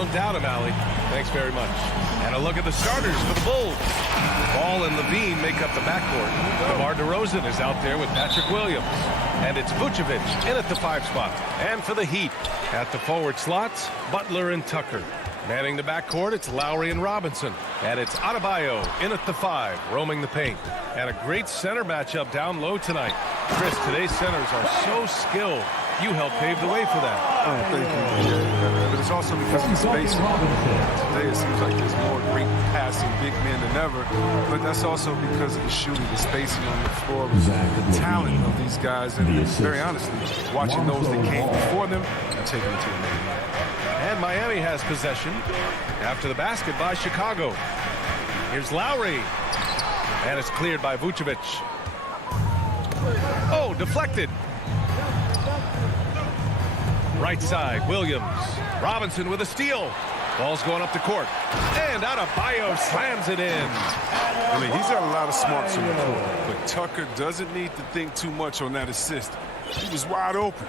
don't doubt him, Allie. Thanks very much. And a look at the starters for the Bulls. Ball and Levine make up the backcourt. DeMar DeRozan is out there with Patrick Williams. And it's Vucevic in at the 5 spot. And for the Heat, at the forward slots, Butler and Tucker. Manning the backcourt, it's Lowry and Robinson. And it's Adebayo in at the 5, roaming the paint. And a great center matchup down low tonight. Chris, today's centers are so skilled. You helped pave the way for that. Oh, thank you. Yeah, but it's also because of the spacing. Today it seems like there's more great passing big men than ever, but that's also because of the shooting, the spacing on the floor, the talent of these guys, and very honestly, watching those that came before them and taking it to the main line. And Miami has possession after the basket by Chicago. Here's Lowry. And it's cleared by Vucevic. Oh, deflected. Right side, Williams. Robinson with a steal. Ball's going up the court. And Adebayo slams it in. I mean, he's got a lot of smarts on the court, but Tucker doesn't need to think too much on that assist. He was wide open.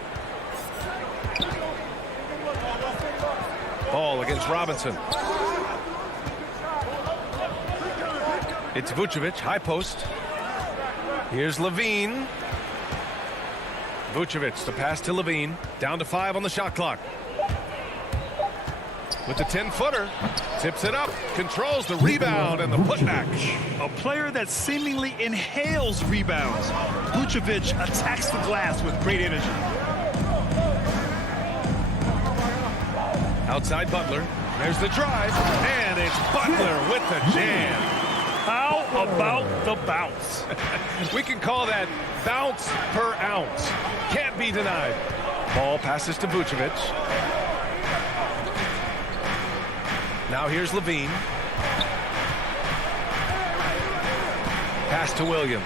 Ball against Robinson. It's Vucevic, high post. Here's Levine. Vucevic, the pass to Levine. Down to 5 on the shot clock. With the 10-footer. Tips it up. Controls the rebound and the putback. A player that seemingly inhales rebounds. Vucevic attacks the glass with great energy. Outside Butler. There's the drive. And it's Butler with the jam. How about the bounce? We can call that bounce per ounce. Can't be denied. Ball passes to Vucevic. Now here's Levine. Pass to Williams.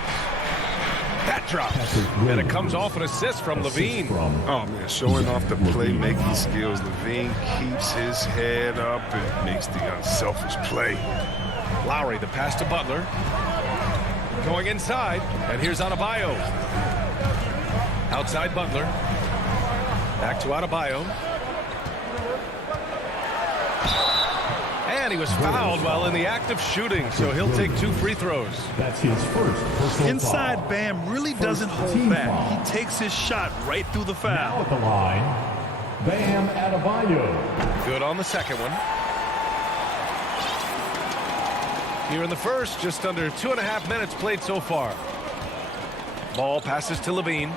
That drops. And it comes off an assist from Levine. Oh, man, showing off the playmaking skills. Levine keeps his head up and makes the unselfish play. Lowry, the pass to Butler. Going inside, and here's Adebayo. Outside Butler. Back to Adebayo. And he was fouled while in the act of shooting, so he'll take 2 free throws. That's his first personal Inside foul. Bam really doesn't hold back. He takes his shot right through the Now foul. at the line, Bam Adebayo. Good on the second one. Here in the first, just under 2.5 minutes played so far. Ball passes to Levine.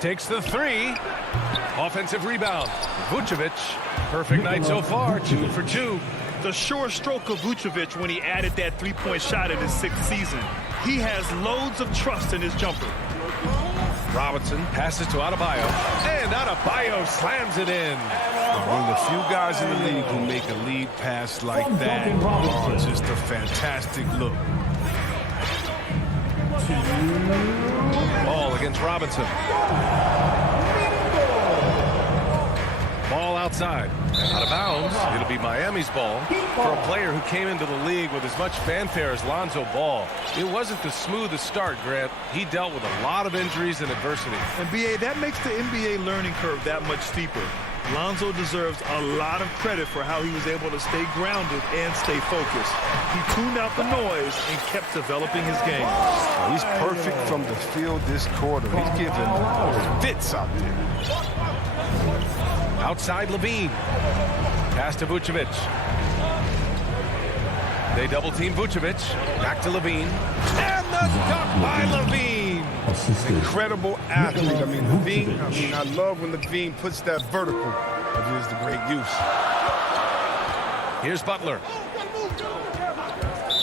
Takes the 3. Offensive rebound. Vucevic. Perfect night so far. 2 for 2. The sure stroke of Vucevic when he added that three-point shot in his 6th season. He has loads of trust in his jumper. Robinson passes to Adebayo. And Adebayo slams it in. One of the few guys in the league who make a lead pass like that. Oh, just a fantastic look. Ball against Robinson. Ball outside. Out of bounds. It'll be Miami's ball for a player who came into the league with as much fanfare as Lonzo Ball. It wasn't the smoothest start, Grant. He dealt with a lot of injuries and adversity. And BA, that makes the NBA learning curve that much steeper. Lonzo deserves a lot of credit for how he was able to stay grounded and stay focused. He tuned out the noise and kept developing his game. Oh, he's perfect from the field this quarter. He's giving fits out there. Outside Levine. Pass to Vucevic. They double-team Vucevic. Back to Levine. And the dunk by Levine. Incredible athlete. I mean, Levine, I love when Levine puts that vertical of his to great use. Here's Butler.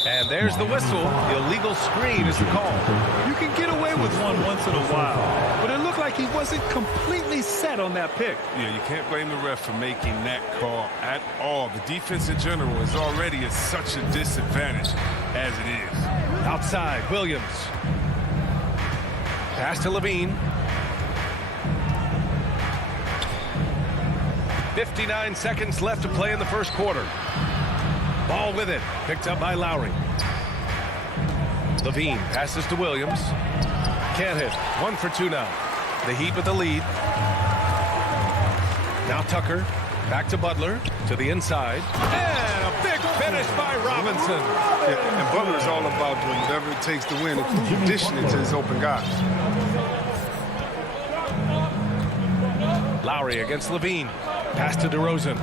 And there's the whistle. The illegal screen is the call. You can get away with one once in a while, but it looked like he wasn't completely set on that pick. Yeah, you can't blame the ref for making that call at all. The defense in general is already at such a disadvantage as it is. Outside, Williams. Pass to Levine. 59 seconds left to play in the first quarter. Ball with it. Picked up by Lowry. Levine passes to Williams. Can't hit. 1 for 2 now. The Heat with the lead. Now Tucker. Back to Butler. To the inside. And a big finish by Robinson. Yeah, and Butler is all about doing whatever it takes to win, including dishing it to his open guy. Lowry against Levine. Pass to DeRozan.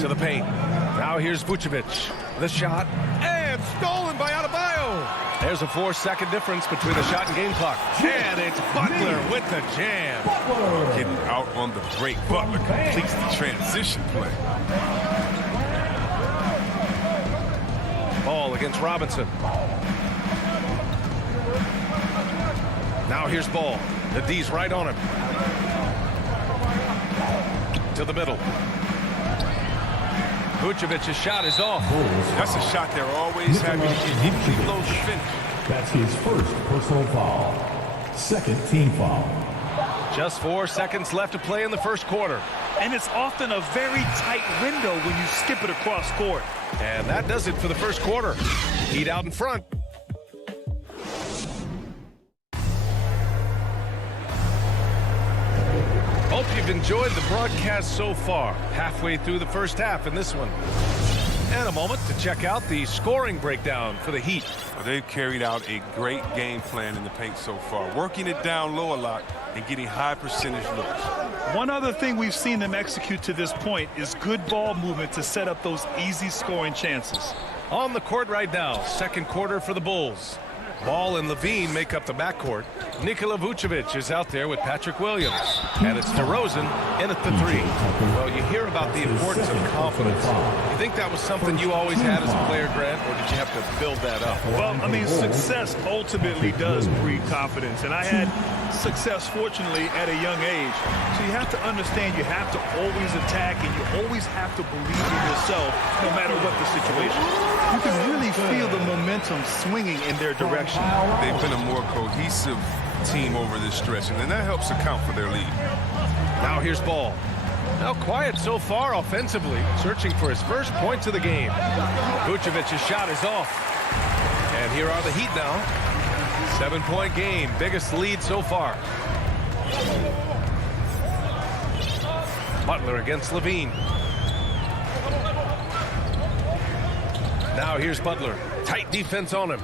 To the paint. Now here's Vucevic. The shot. And stolen by Adebayo. There's a 4-second difference between the shot and game clock. And it's Butler with the jam. Getting out on the break. Butler completes the transition play. Ball against Robinson. Now here's Ball. The D's right on him. To the middle. Vucevic's shot is off. That's a shot they're always happy to get. He blows the finish. That's his first personal foul. Second team foul. Just 4 seconds left to play in the first quarter. And it's often a very tight window when you skip it across court. And that does it for the first quarter. Heat out in front. Hope you've enjoyed the broadcast so far. Halfway through the first half in this one. And a moment to check out the scoring breakdown for the Heat. Well, they've carried out a great game plan in the paint so far, working it down low a lot and getting high percentage looks. One other thing we've seen them execute to this point is good ball movement to set up those easy scoring chances. On the court right now, second quarter for the Bulls. Ball and Levine make up the backcourt. Nikola Vucevic is out there with Patrick Williams. And it's DeRozan in at the 3. Well, you hear about the importance of confidence. You think that was something you always had as a player, Grant, or did you have to build that up? Well, I mean, success ultimately does breed confidence. And I had success, fortunately, at a young age. So you have to understand you have to always attack and you always have to believe in yourself no matter what the situation. You can really feel the momentum swinging in their direction. They've been a more cohesive team over this stretch, and then that helps account for their lead. Now here's Ball. Now quiet so far offensively, searching for his first points of the game. Vucevic's shot is off. And here are the Heat now. 7-point game, biggest lead so far. Butler against Levine. Now here's Butler. Tight defense on him.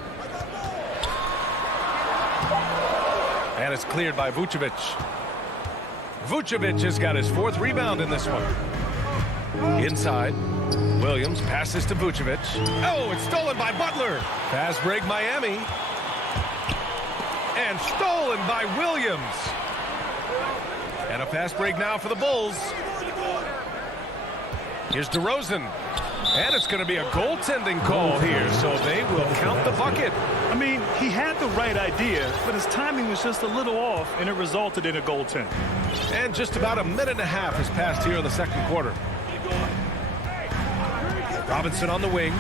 And it's cleared by Vucevic. Vucevic has got his 4th rebound in this one. Inside. Williams passes to Vucevic. Oh, it's stolen by Butler. Pass break Miami. And stolen by Williams. And a fast break now for the Bulls. Here's DeRozan. And it's going to be a goaltending call here, so they will count the bucket. I mean, he had the right idea, but his timing was just a little off, and it resulted in a goaltend. And just about a minute and a half has passed here in the second quarter. Robinson on the wing.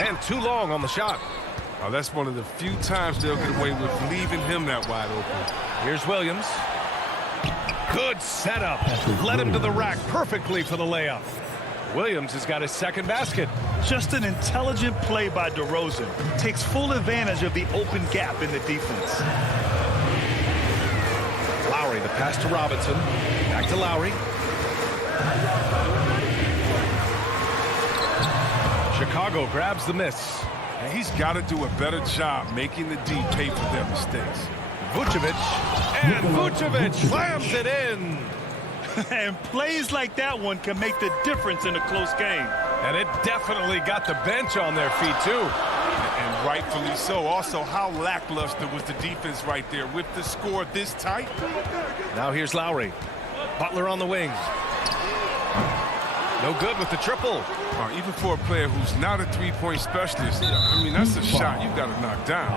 And too long on the shot. Oh, that's one of the few times they'll get away with leaving him that wide open. Here's Williams. Good setup. Led him to the rack perfectly for the layup. Williams has got his second basket. Just an intelligent play by DeRozan. Takes full advantage of the open gap in the defense. Lowry, the pass to Robinson. Back to Lowry. Chicago grabs the miss. And he's got to do a better job making the D pay for their mistakes. Vucevic. And Vucevic slams it in. And plays like that one can make the difference in a close game. And it definitely got the bench on their feet, too. And rightfully so. Also, how lackluster was the defense right there with the score this tight? Now here's Lowry. Butler on the wing. No good with the triple. Even for a player who's not a three-point specialist, I mean, that's a shot you got to knock down.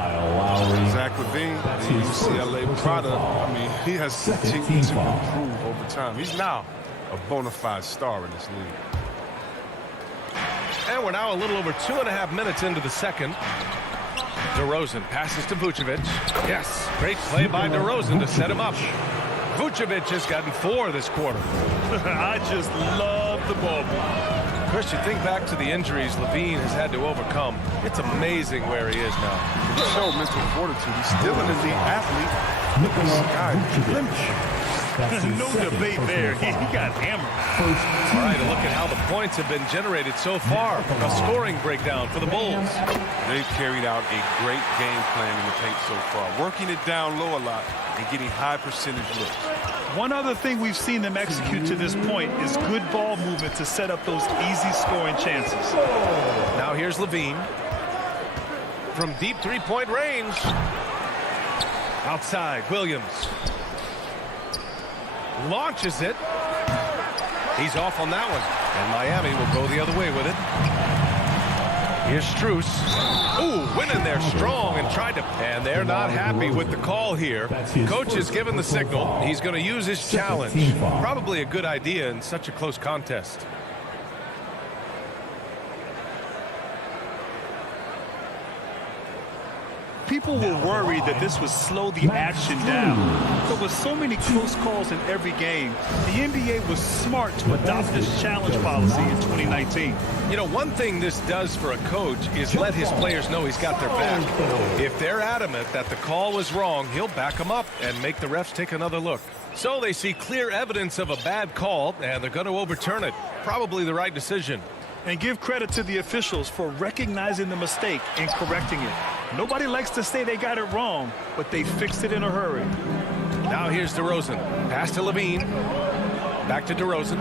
Zach LaVine, the CLA product, I mean, he has continued to improve over time. He's now a bona fide star in this league. And we're now a little over 2.5 minutes into the second. DeRozan passes to Vucevic. Yes, great play by DeRozan to set him up. Vucevic has gotten 4 this quarter. I just love the ball. Chris, you think back to the injuries Levine has had to overcome. It's amazing where he is now. He showed mental fortitude. He's still an elite athlete. No debate there. He got hammered. All right, a look at how the points have been generated so far. A scoring breakdown for the Bulls. They've carried out a great game plan in the paint so far, working it down low a lot and getting high percentage looks. One other thing we've seen them execute to this point is good ball movement to set up those easy scoring chances. Now here's Levine. From deep three-point range. Outside, Williams. Launches it. He's off on that one. And Miami will go the other way with it. Here's Strus. Ooh, went in there strong and tried to... And they're not happy with the call here. Coach has given the signal. He's going to use his challenge. Probably a good idea in such a close contest. People were worried that this would slow the action down. But with so many close calls in every game, the NBA was smart to adopt this challenge policy in 2019. You know, one thing this does for a coach is let his players know he's got their back. If they're adamant that the call was wrong, he'll back them up and make the refs take another look. So they see clear evidence of a bad call, and they're going to overturn it. Probably the right decision. And give credit to the officials for recognizing the mistake and correcting it. Nobody likes to say they got it wrong, but they fixed it in a hurry. Now here's DeRozan. Pass to Levine. Back to DeRozan.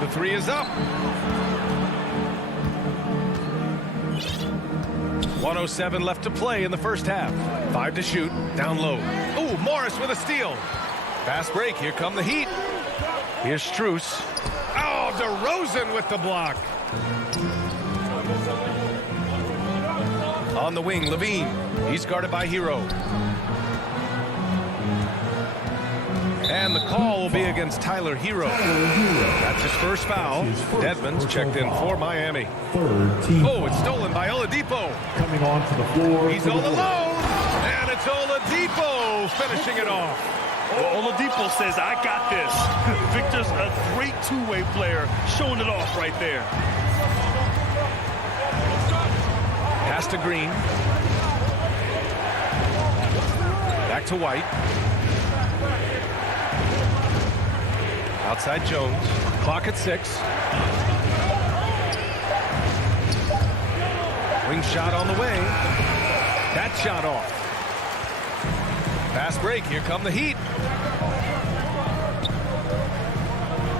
The three is up. 1:07 left to play in the first half. 5 to shoot. Down low. Ooh, Morris with a steal. Fast break. Here come the Heat. Here's Strus. Oh, DeRozan with the block. On the wing, Levine. He's guarded by Hero. And the call will be against Tyler Hero. That's his first foul. Dedmon's checked in for Miami. Oh, it's stolen by Oladipo. Coming onto the floor. He's all alone. And it's Oladipo finishing it off. Well, Oladipo says, I got this. Victor's a great two-way player, showing it off right there. Pass to Green. Back to White. Outside Jones. Clock at 6. Wing shot on the way. That shot off. Fast break. Here come the Heat.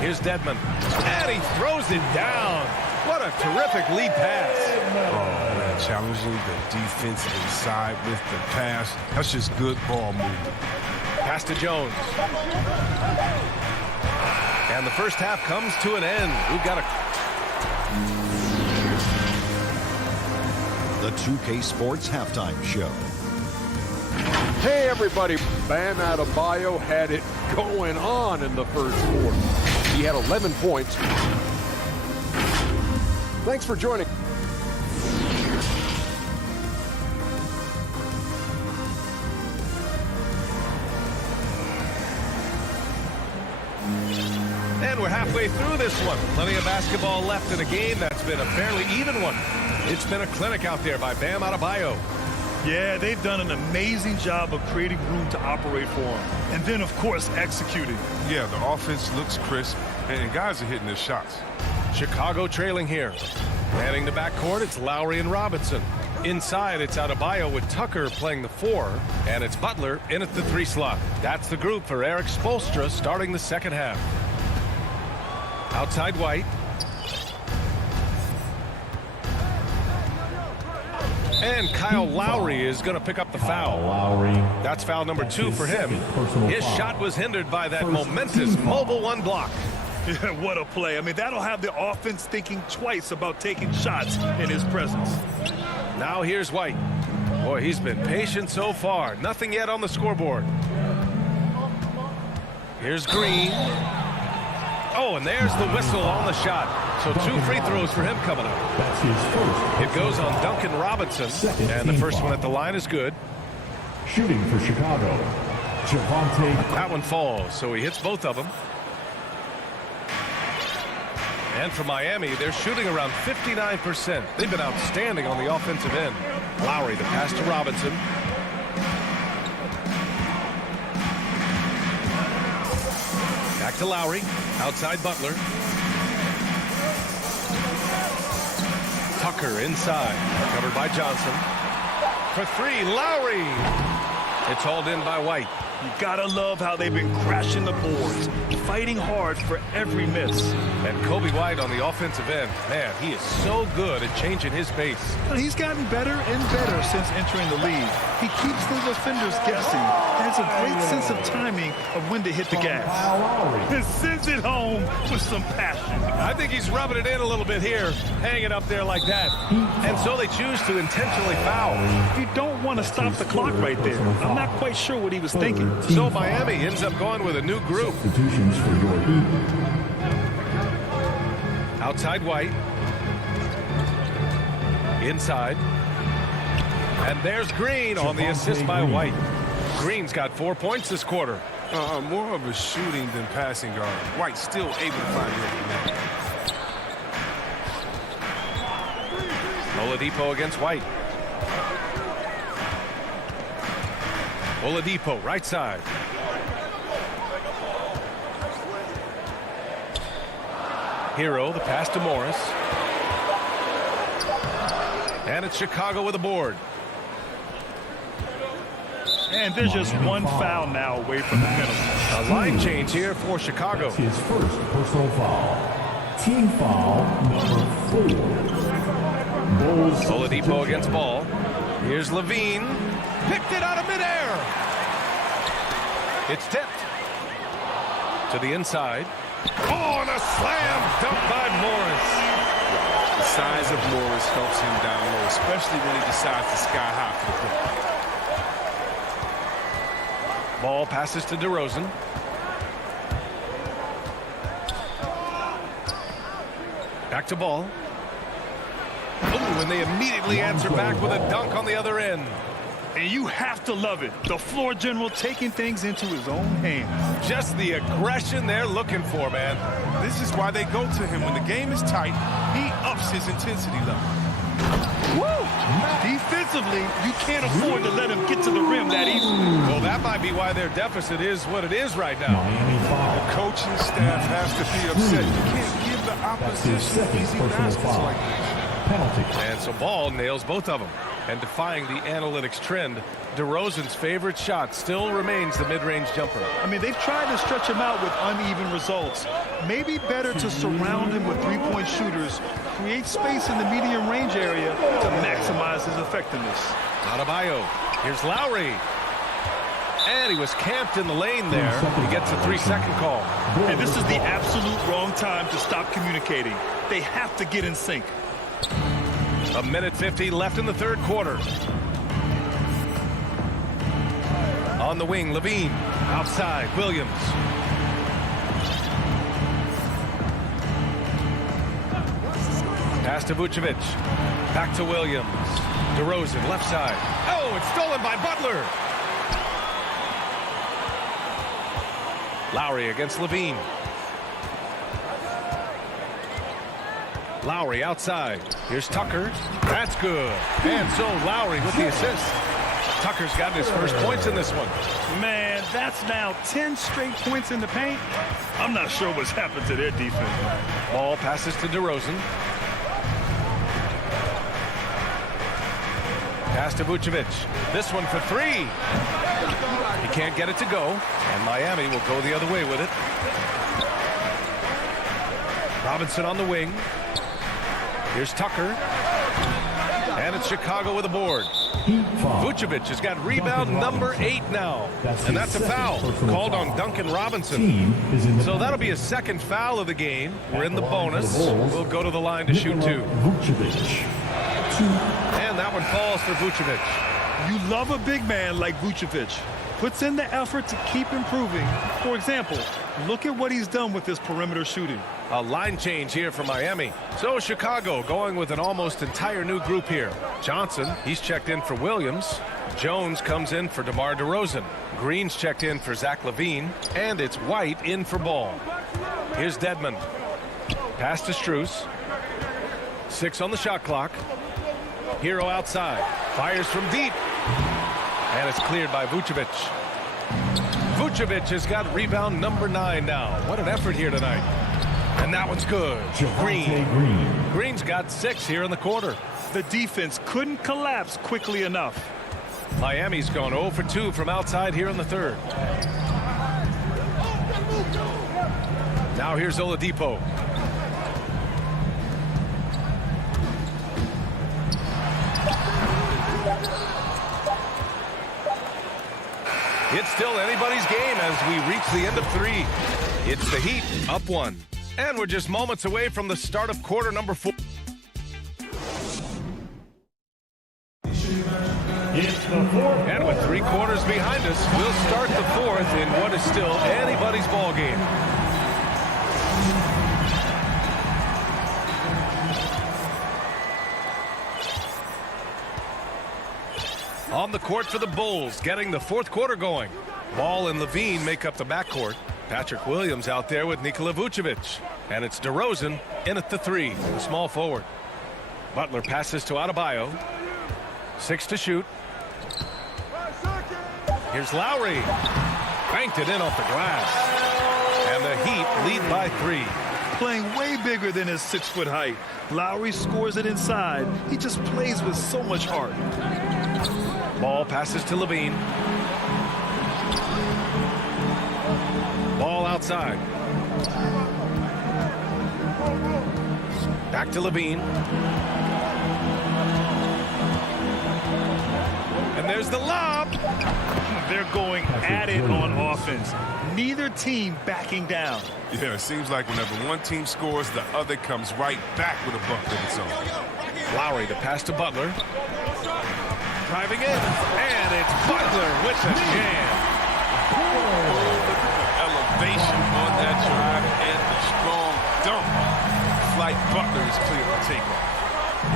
Here's Dedmon. And he throws it down. What a terrific lead pass. Oh, man, challenging the defense inside with the pass. That's just good ball movement. Pass to Jones. And the first half comes to an end. We've got The 2K Sports Halftime Show. Hey, everybody. Bam Adebayo had it going on in the first quarter. He had 11 points. Thanks for joining. And we're halfway through this one. Plenty of basketball left in a game that's been a fairly even one. It's been a clinic out there by Bam Adebayo. Yeah, they've done an amazing job of creating room to operate for him. And then, of course, executing. Yeah, the offense looks crisp, and guys are hitting their shots. Chicago trailing here. Manning the backcourt, it's Lowry and Robinson. Inside, it's Adebayo with Tucker playing the 4, and it's Butler in at the 3 slot. That's the group for Eric Spoelstra starting the second half. Outside White. And Kyle Lowry is going to pick up the foul. Lowry. That's foul number 2 for him. His shot was hindered by that momentous mobile 1 block. Yeah, what a play. I mean, that'll have the offense thinking twice about taking shots in his presence. Now here's White. Boy, he's been patient so far. Nothing yet on the scoreboard. Here's Green. Oh, and there's the whistle on the shot. So 2 free throws for him coming up. That's his first. It goes on Duncan Robinson. And the first one at the line is good. Shooting for Chicago, Javante. That one falls, so he hits both of them. And for Miami, they're shooting around 59%. They've been outstanding on the offensive end. Lowry, the pass to Robinson. Back to Lowry. Outside Butler. Tucker inside. Covered by Johnson. For three, Lowry. It's hauled in by White. You gotta love how they've been crashing the boards, fighting hard for every miss. And Kobe White on the offensive end. Man, he is so good at changing his pace. And he's gotten better and better since entering the league. He keeps the defenders guessing. Has a great sense of timing of when to hit the gas. And sends it home with some passion. I think he's rubbing it in a little bit here, hanging up there like that. And so they choose to intentionally foul. You don't want to stop the clock right there. I'm not quite sure what he was thinking. So Miami ends up going with a new group. Substitutions for your Heat. Outside White. Inside. And there's Green on the assist by White. Green's got 4 points this quarter. More of a shooting than passing guard. White still able to find the net. Oladipo against White. Oladipo, right side. Hero, the pass to Morris. And it's Chicago with a board. And there's just one foul now away from the minimum. A line change here for Chicago. That's his first personal foul. Team foul number 4. Bulls Oladipo against Ball. Here's Levine. Picked it out of midair. It's tipped. To the inside. Oh, and a slam dunk by Morris. The size of Morris helps him down low, especially when he decides to sky high for the play. Ball passes to DeRozan. Back to Ball. Oh, and they immediately answer back with a dunk on the other end. And you have to love it. The floor general taking things into his own hands. Just the aggression they're looking for, man. This is why they go to him. When the game is tight, he ups his intensity level. Woo! Defensively, you can't afford to let him get to the rim that easily. Well, that might be why their deficit is what it is right now. Miami foul. The coaching staff has to be upset. You can't give the That's his opposition second easy personal baskets foul. like this. Penalty. And so Ball nails both of them. And defying the analytics trend, DeRozan's favorite shot still remains the mid-range jumper. I mean, they've tried to stretch him out with uneven results. Maybe better to surround him with three-point shooters, create space in the medium range area to maximize his effectiveness. Adebayo. Here's Lowry. And he was camped in the lane there. He gets a 3-second call. And this is the absolute wrong time to stop communicating. They have to get in sync. A minute 50 left in the third quarter. On the wing, Levine. Outside, Williams. Pass to Vucevic. Back to Williams. DeRozan, left side. Oh, it's stolen by Butler. Lowry against Levine. Lowry outside. Here's Tucker. That's good. And so Lowry with the assist. Tucker's gotten his first points in this one. Man, that's now 10 straight points in the paint. I'm not sure what's happened to their defense. Ball passes to DeRozan. Pass to Vucevic. This one for three. He can't get it to go. And Miami will go the other way with it. Robinson on the wing. Here's Tucker. And it's Chicago with a board. Vucevic has got rebound number 8 now. And that's a foul called on Duncan Robinson. So that'll be a second foul of the game. We're in the bonus. We'll go to the line to shoot 2. And that one falls for Vucevic. You love a big man like Vucevic. Puts in the effort to keep improving. For example, look at what he's done with his perimeter shooting. A line change here for Miami. So Chicago going with an almost entire new group here. Johnson, he's checked in for Williams. Jones comes in for DeMar DeRozan. Green's checked in for Zach LaVine. And it's White in for Ball. Here's Dedmon. Pass to Strus. 6 on the shot clock. Hero outside. Fires from deep. And it's cleared by Vucevic. Vucevic has got rebound number 9 now. What an effort here tonight. And that one's good. Green. Green's got 6 here in the quarter. The defense couldn't collapse quickly enough. Miami's gone 0 for 2 from outside here in the third. Now here's Oladipo. It's still anybody's game as we reach the end of 3. It's the Heat up 1. And we're just moments away from the start of quarter number 4. And with 3 quarters behind us, we'll start the 4th in what is still anybody's ball game. On the court for the Bulls, getting the 4th quarter going. Ball and Levine make up the backcourt. Patrick Williams out there with Nikola Vucevic. And it's DeRozan in at the 3, the small forward. Butler passes to Adebayo. 6 to shoot. Here's Lowry. Banked it in off the glass. And the Heat lead by 3. Playing way bigger than his 6-foot height. Lowry scores it inside. He just plays with so much heart. Ball passes to Levine. Ball outside. Back to Levine. And there's the lob. They're going at it on offense. Neither team backing down. Yeah, it seems like whenever one team scores, the other comes right back with a bucket of its own. Lowry to pass to Butler. Driving in. And it's Butler with the jam. Elevation on that drive and the strong dunk. Flight Butler is clear for takeoff.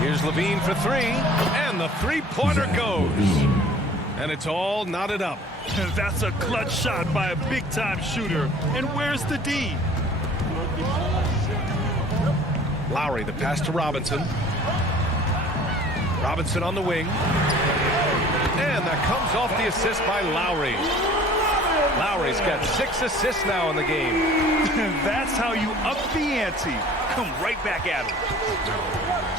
Here's Levine for 3. And the 3-pointer goes. And it's all knotted up. That's a clutch shot by a big-time shooter. And where's the D? Lowry, the pass to Robinson. Robinson on the wing. And that comes off the assist by Lowry. Lowry's got 6 assists now in the game. That's how you up the ante. Come right back at him.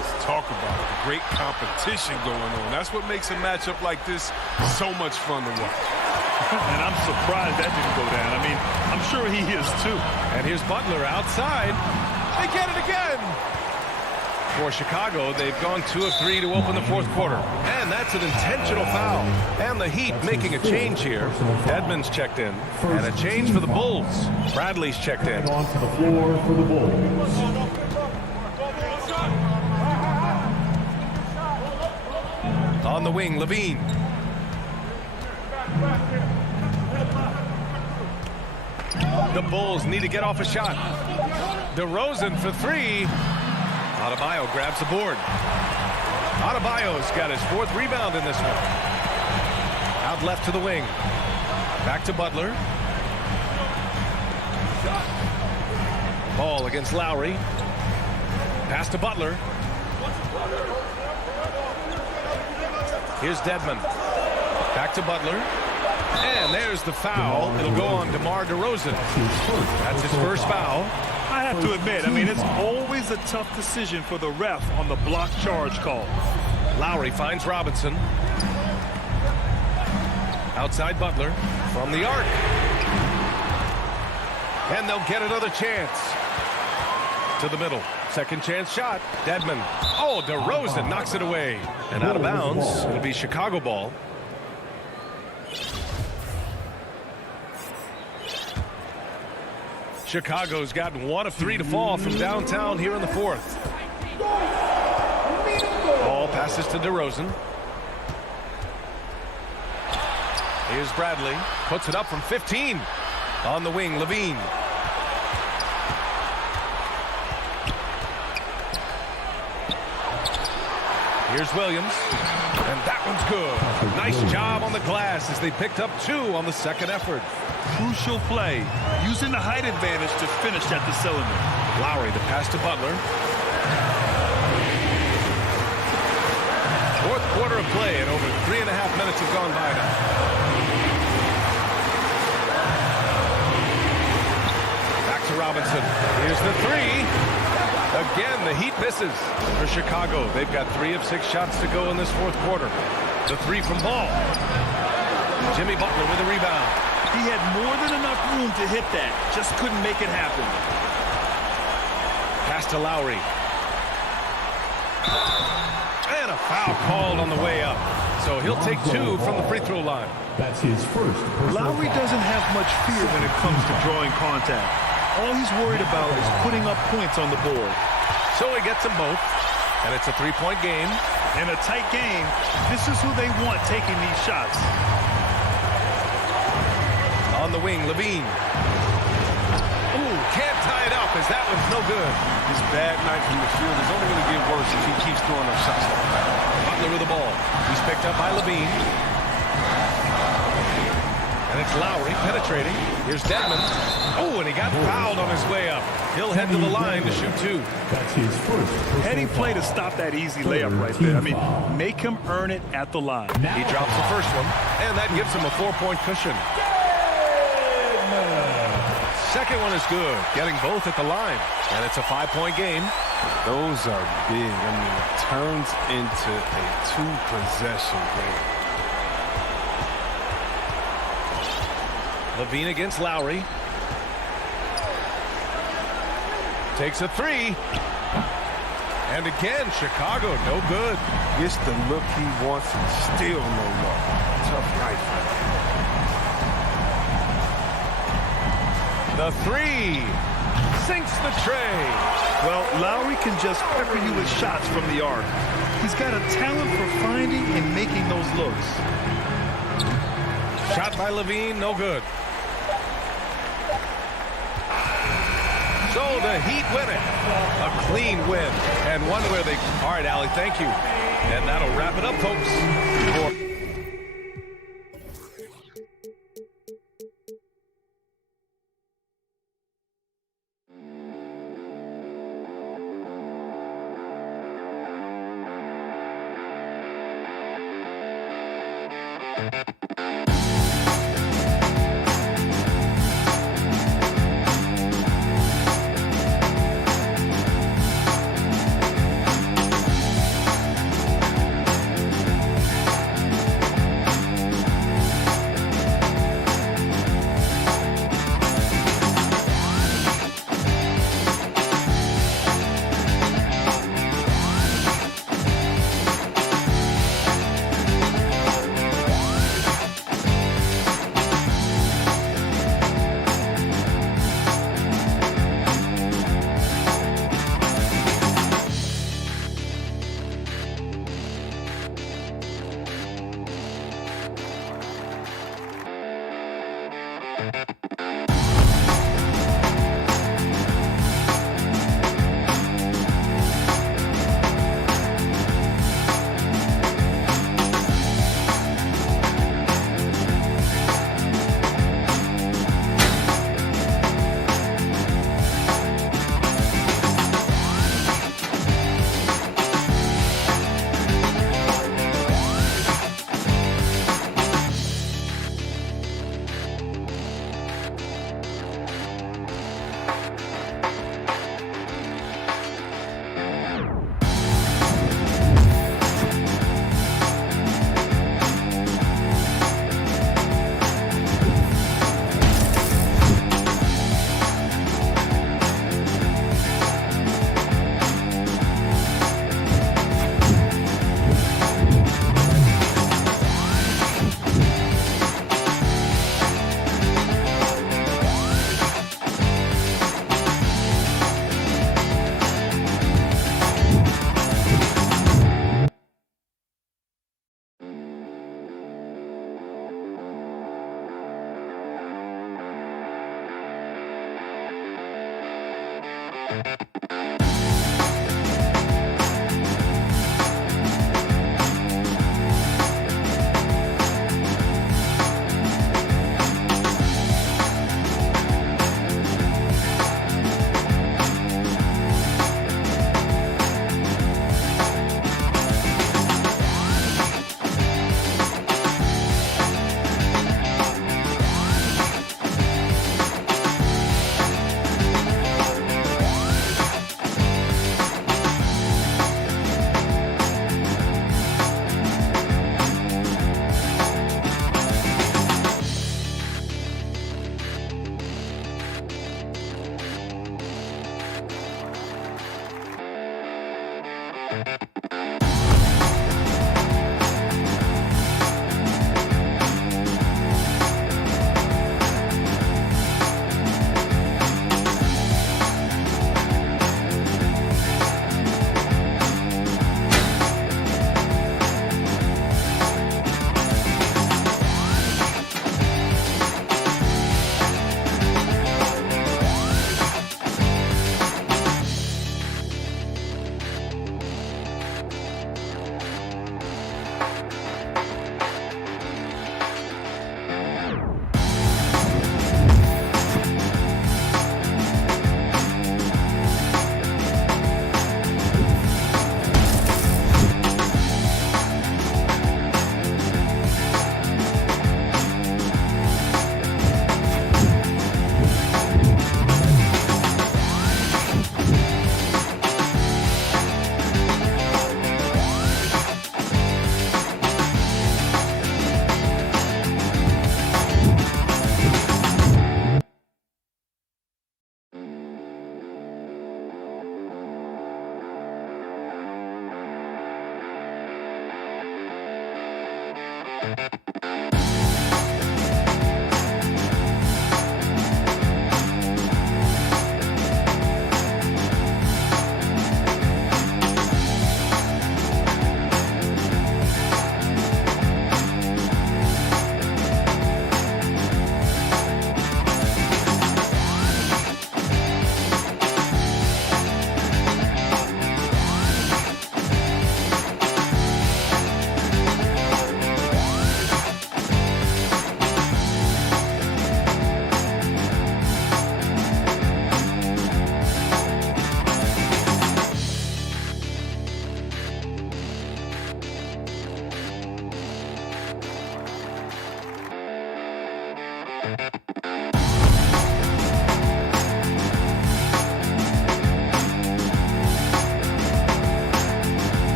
Let's talk about it. Great competition going on. That's what makes a matchup like this so much fun to watch. And I'm surprised that didn't go down. I mean, I'm sure he is too. And here's Butler outside. They get it again. For Chicago, they've gone 2 of 3 to open the 4th quarter. And that's an intentional foul. And the Heat making a change here. Edmonds checked in. And a change for the Bulls. Bradley's checked in. Onto the floor for the Bulls. On the wing, Levine. The Bulls need to get off a shot. DeRozan for 3. Adebayo grabs the board. Adebayo's got his 4th rebound in this one. Out left to the wing. Back to Butler. Ball against Lowry. Pass to Butler. Here's Dedmon. Back to Butler. And there's the foul. It'll go on DeMar DeRozan. That's his first foul. I have to admit, I mean, it's always a tough decision for the ref on the block charge call. Lowry finds Robinson. Outside Butler from the arc. And they'll get another chance. To the middle. Second chance shot. Dedmon. Oh, DeRozan knocks it away. And out of bounds. It'll be Chicago ball. Chicago's gotten 1 of 3 to fall from downtown here in the 4th. Ball passes to DeRozan. Here's Bradley. Puts it up from 15. On the wing, Levine. Here's Williams. And that one's good. Nice job on the glass as they picked up 2 on the second effort. Crucial play, using the height advantage to finish at the cylinder. Lowry, the pass to Butler. Fourth quarter of play, and over 3.5 minutes have gone by now. Back to Robinson. Here's the three. Again, the Heat misses for Chicago. They've got 3 of 6 shots to go in this fourth quarter. The three from Ball. Jimmy Butler with a rebound. He had more than enough room to hit that. Just couldn't make it happen. Pass to Lowry. And a foul called on the way up. So he'll take 2 from the free throw line. That's his first personal Lowry foul. doesn't have much fear when it comes to drawing contact. All he's worried about is putting up points on the board. So he gets them both. And it's a 3-point game. In a tight game, this is who they want taking these shots. On the wing, Levine. Ooh, can't tie it up as that one's no good. His bad night from the field is only going to get worse if he keeps throwing up shots like that. Butler with the ball. He's picked up by Levine. And it's Lowry penetrating. Here's Dedmon. Oh, and he got fouled on his way up. He'll head to the line to shoot 2. That's his first personal Heady play to stop that easy layup right there. I mean, make him earn it at the line. He drops the first one, and that gives him a 4-point cushion. Second one is good, getting both at the line. And it's a 5-point game. Those are big. I mean, it turns into a 2-possession game. Levine against Lowry. Takes a 3. And again, Chicago, no good. Gets the look he wants and still no luck. Tough night for him. The 3 sinks the tray. Well, Lowry can just pepper you with shots from the arc. He's got a talent for finding and making those looks. Shot by Levine, no good. So the Heat win it. A clean win. And one where they... All right, Allie, thank you. And that'll wrap it up, folks.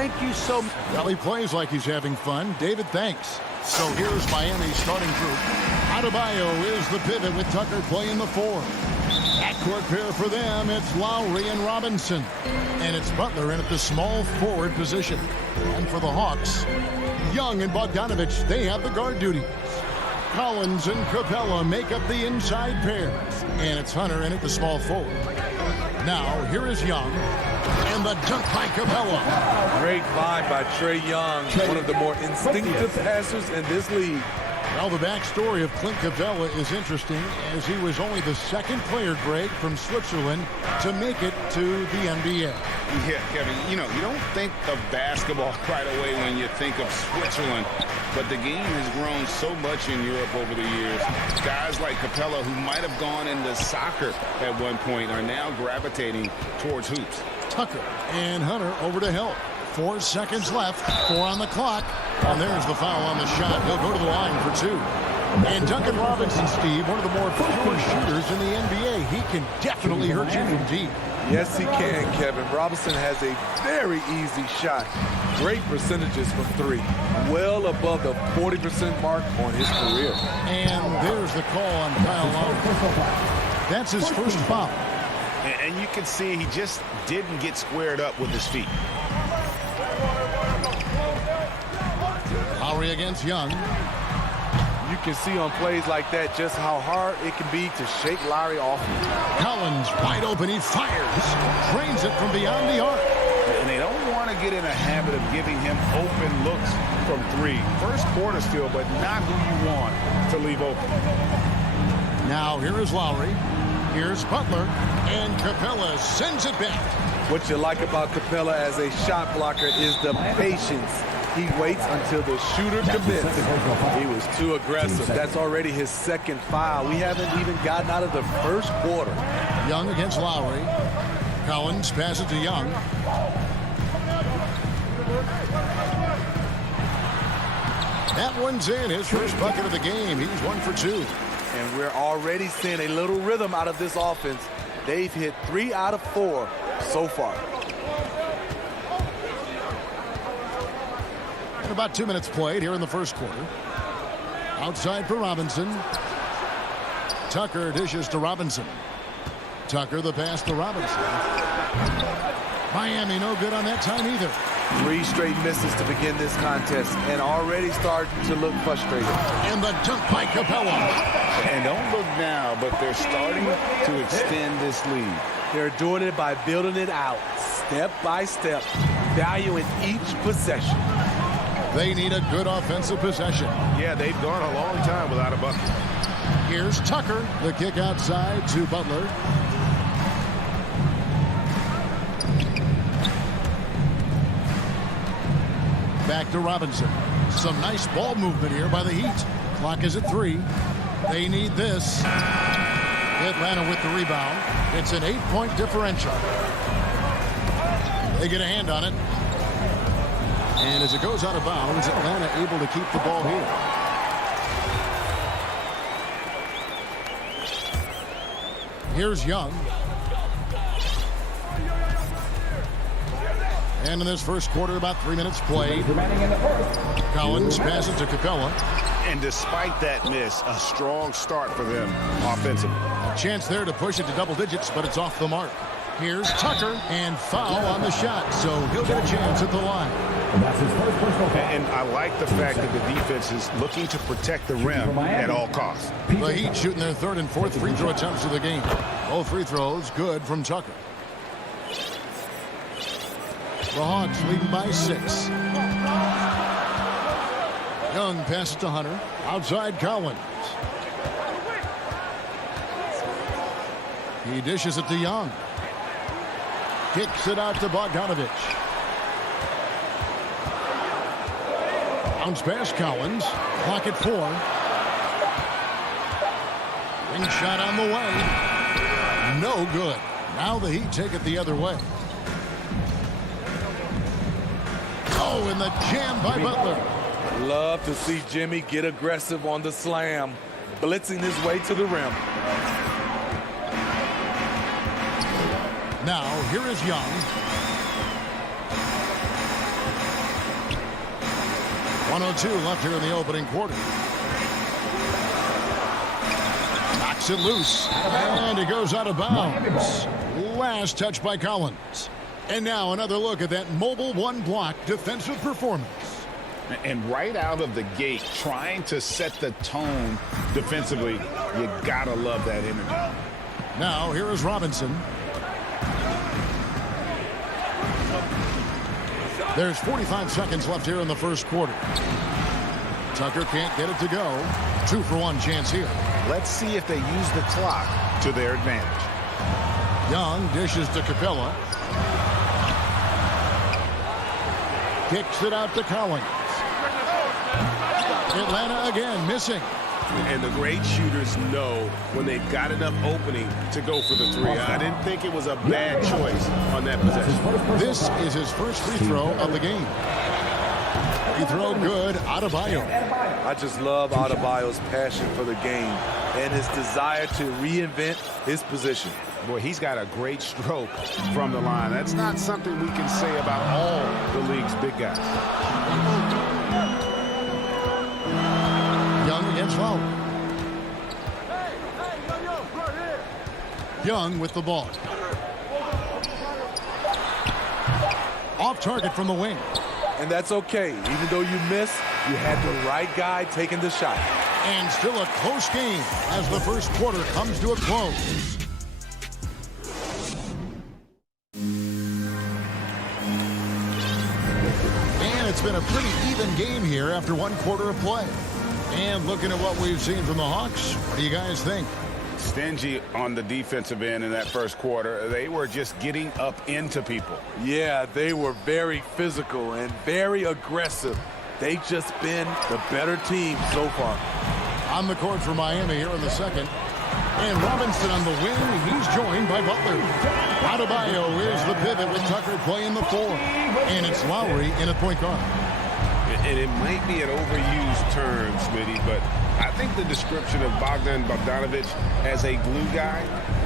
Thank you so much. Well, he plays like he's having fun. David, thanks. So here's Miami's starting group. Adebayo is the pivot with Tucker playing the 4. Backcourt pair for them, it's Lowry and Robinson. And it's Butler in at the small forward position. And for the Hawks, Young and Bogdanovich, they have the guard duty. Collins and Capella make up the inside pair. And it's Hunter in at the small forward. Now, here is Young. And the dunk by Capella. Great find by Trae Young, one of the more instinctive passers in this league. Well, the backstory of Clint Capella is interesting, as he was only the second player, Greg, from Switzerland to make it to the NBA. Yeah, Kevin, you don't think of basketball right away when you think of Switzerland, but the game has grown so much in Europe over the years. Guys like Capella, who might have gone into soccer at one point, are now gravitating towards hoops. Tucker and Hunter over to help. 4 seconds left, 4 on the clock. And there's the foul on the shot. He'll go to the line for 2. And Duncan Robinson, Steve, one of the more pure shooters in the NBA. He can definitely hurt you from deep. Yes, he can, Kevin. Robinson has a very easy shot. Great percentages from 3. Well above the 40% mark on his career. And there's the call on Kyle Lowry. That's his first foul. And you can see he just didn't get squared up with his feet. Lowry against Young. You can see on plays like that just how hard it can be to shake Lowry off. Collins wide open. He fires. Drains it from beyond the arc. And they don't want to get in a habit of giving him open looks from 3. First quarter still, but not who you want to leave open. Now here is Lowry. Here's Butler. And Capella sends it back. What you like about Capella as a shot blocker is the patience. He waits until the shooter commits. He was too aggressive. That's already his second foul. We haven't even gotten out of the first quarter. Young against Lowry. Collins passes to Young. That one's in. His first bucket of the game. He's 1 for 2. And we're already seeing a little rhythm out of this offense. They've hit 3 out of 4 so far. About 2 minutes played here in the first quarter. Outside for Robinson. Tucker dishes to Robinson. Tucker the pass to Robinson. Miami no good on that time either. 3 straight misses to begin this contest and already starting to look frustrated. And the dunk by Capella. And don't look now, but they're starting to extend this lead. They're doing it by building it out step by step, valuing each possession. They need a good offensive possession. Yeah, they've gone a long time without a bucket. Here's Tucker. The kick outside to Butler. Back to Robinson. Some nice ball movement here by the Heat. Clock is at 3. They need this. Atlanta with the rebound. It's an 8-point differential. They get a hand on it. And as it goes out of bounds, Atlanta able to keep the ball here. Here's Young. And in this first quarter, about 3 minutes played. Collins passes to Capella. And despite that miss, a strong start for them offensively. A chance there to push it to double digits, but it's off the mark. Here's Tucker, and foul on the shot, so he'll get a chance at the line. And I like the fact that the defense is looking to protect the rim at all costs. The Heat shooting their 3rd and 4th free throw attempts of the game. Both free throws good from Tucker. The Hawks leading by 6. Young passes to Hunter. Outside Collins. He dishes it to Young. Kicks it out to Bogdanovich. Bounce pass Collins. Clock at 4. Ring shot on the way. No good. Now the Heat take it the other way. Oh, and the jam by Butler. Love to see Jimmy get aggressive on the slam, blitzing his way to the rim. Now, here is Young. 1:02 left here in the opening quarter. Knocks it loose. And it goes out of bounds. Last touch by Collins. And now another look at that mobile one-block defensive performance. And right out of the gate, trying to set the tone defensively, you gotta love that energy. Now, here is Robinson. There's 45 seconds left here in the first quarter. Tucker can't get it to go. 2-for-1 chance here. Let's see if they use the clock to their advantage. Young dishes to Capella. Kicks it out to Collins. Atlanta again missing. And the great shooters know when they've got enough opening to go for the three. I didn't think it was a bad choice on that possession. This is his first free throw of the game. Free throw good, Adebayo. I just love Adebayo's passion for the game and his desire to reinvent his position. Boy, he's got a great stroke from the line. That's not something we can say about all the league's big guys. Young against Lowry. Young with the ball. Off target from the wing. And that's okay. Even though you miss, you had the right guy taking the shot. And still a close game as the first quarter comes to a close. And it's been a pretty even game here after one quarter of play. And looking at what we've seen from the Hawks, what do you guys think? Stingy on the defensive end in that first quarter. They were just getting up into people. Yeah, they were very physical and very aggressive. They've just been the better team so far. On the court for Miami here in the second. And Robinson on the wing. He's joined by Butler. Adebayo is the pivot with Tucker playing the 4. And it's Lowry in at point guard. And it might be an overused term, Smitty, but I think the description of Bogdan Bogdanovic as a glue guy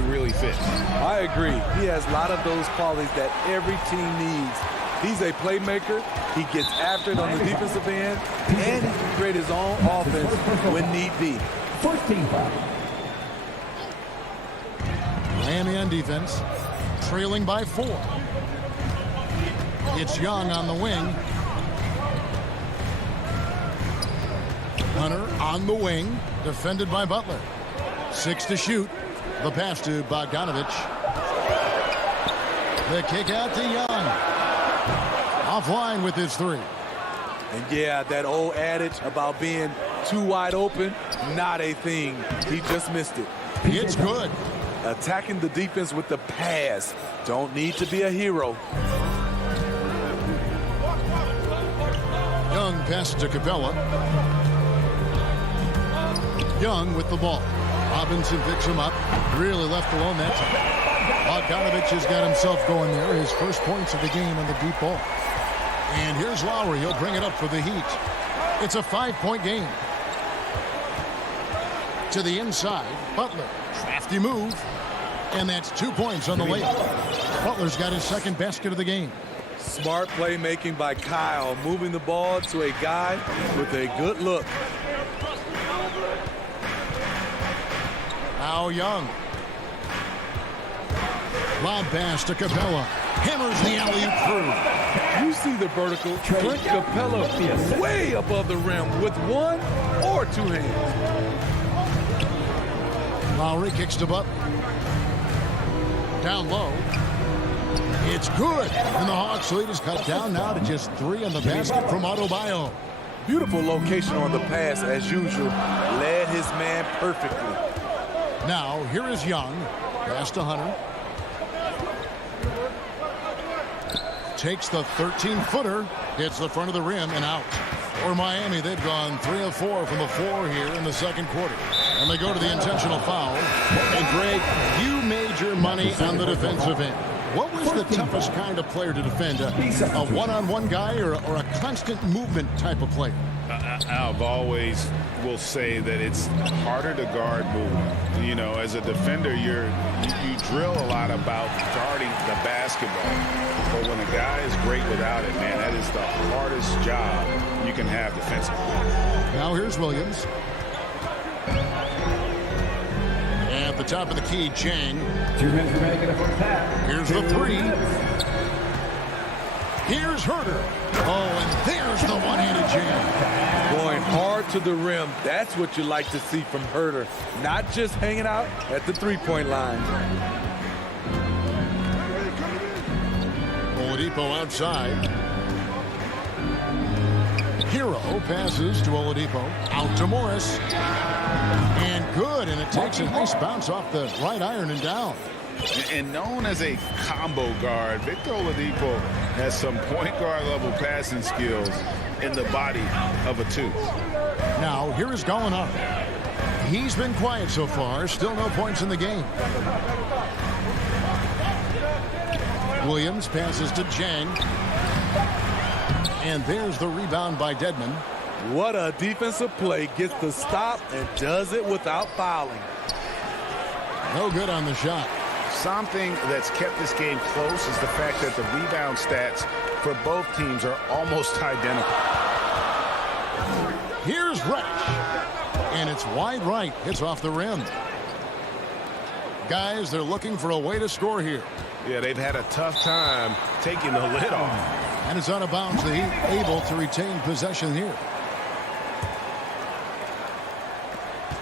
really fits. I agree. He has a lot of those qualities that every team needs. He's a playmaker. He gets after it on the defensive end, and he can create his own offense when need be. First team foul. Miami on defense, trailing by 4. It's Young on the wing. Hunter on the wing, defended by Butler. 6 to shoot. The pass to Bogdanovic. The kick out to Young. Offline with his 3. And yeah, that old adage about being too wide open, not a thing. He just missed it. It's good. Attacking the defense with the pass. Don't need to be a hero. Young passes to Capella. Young with the ball. Robinson picks him up. Really left alone that time. Bogdanovic has got himself going there. His first points of the game on the deep ball. And here's Lowry. He'll bring it up for the Heat. It's a 5-point game. To the inside. Butler. Crafty move. And that's 2 points on the layup. Butler's got his second basket of the game. Smart playmaking by Kyle. Moving the ball to a guy with a good look. Now Young. Lob pass to Capella. Hammers the alley-oop through. You see the vertical. Clint Capella way above the rim with 1 or 2 hands. Lowry kicks to Butler. Down low. It's good. And the Hawks lead is cut down now to just 3 on the basket from Adebayo. Beautiful location on the pass as usual. Led his man perfectly. Now, here is Young. Pass to Hunter. Takes the 13-footer. Hits the front of the rim and out. For Miami, they've gone 3 of 4 from the floor here in the second quarter. And they go to the intentional foul. And Greg, you made your money on the defensive end. What was the toughest kind of player to defend? A one-on-one guy or a constant movement type of player? I've always will say that it's harder to guard movement. You know, as a defender, you drill a lot about guarding the basketball. But when a guy is great without it, man, that is the hardest job you can have defensively. Now here's Williams. At the top of the key, Chang. 2 minutes remaining in the first half. Here's the 3. Here's Herter. Oh, and there's the one-handed jam. Going hard to the rim. That's what you like to see from Herter. Not just hanging out at the three-point line. Oladipo outside. Hero passes to Oladipo. Out to Morris. And good, and it takes a nice bounce off the right iron and down. And known as a combo guard, Victor Oladipo has some point guard level passing skills in the body of a two. Now, here is Gallinari. He's been quiet so far. Still no points in the game. Williams passes to Jang. And there's the rebound by Dedmon. What a defensive play. Gets the stop and does it without fouling. No good on the shot. Something that's kept this game close is the fact that the rebound stats for both teams are almost identical. Here's Reddish. And it's wide right. It's off the rim. Guys, they're looking for a way to score here. Yeah, they've had a tough time taking the lid off. And it's out of bounds. The Heat able to retain possession here.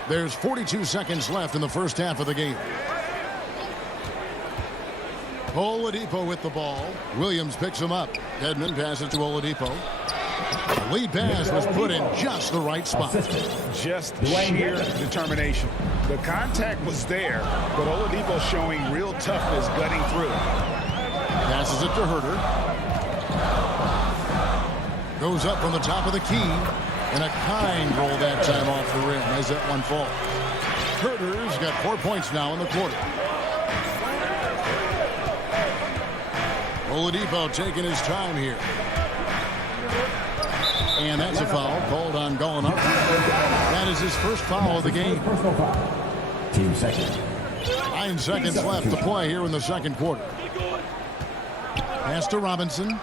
There's 42 seconds left in the first half of the game. Oladipo with the ball. Williams picks him up. Dedmon passes to Oladipo. The lead pass was put in just the right spot. Just sheer determination. The contact was there, but Oladipo showing real toughness gutting through. Passes it to Herter. Goes up from the top of the key. And a kind roll that time off the rim as that one falls. Herter's got 4 points now in the quarter. Oladipo taking his time here. And that's a foul called on Gallinari. That is his first foul of the game. Team second. 9 seconds left to play here in the second quarter. Pass to Robinson.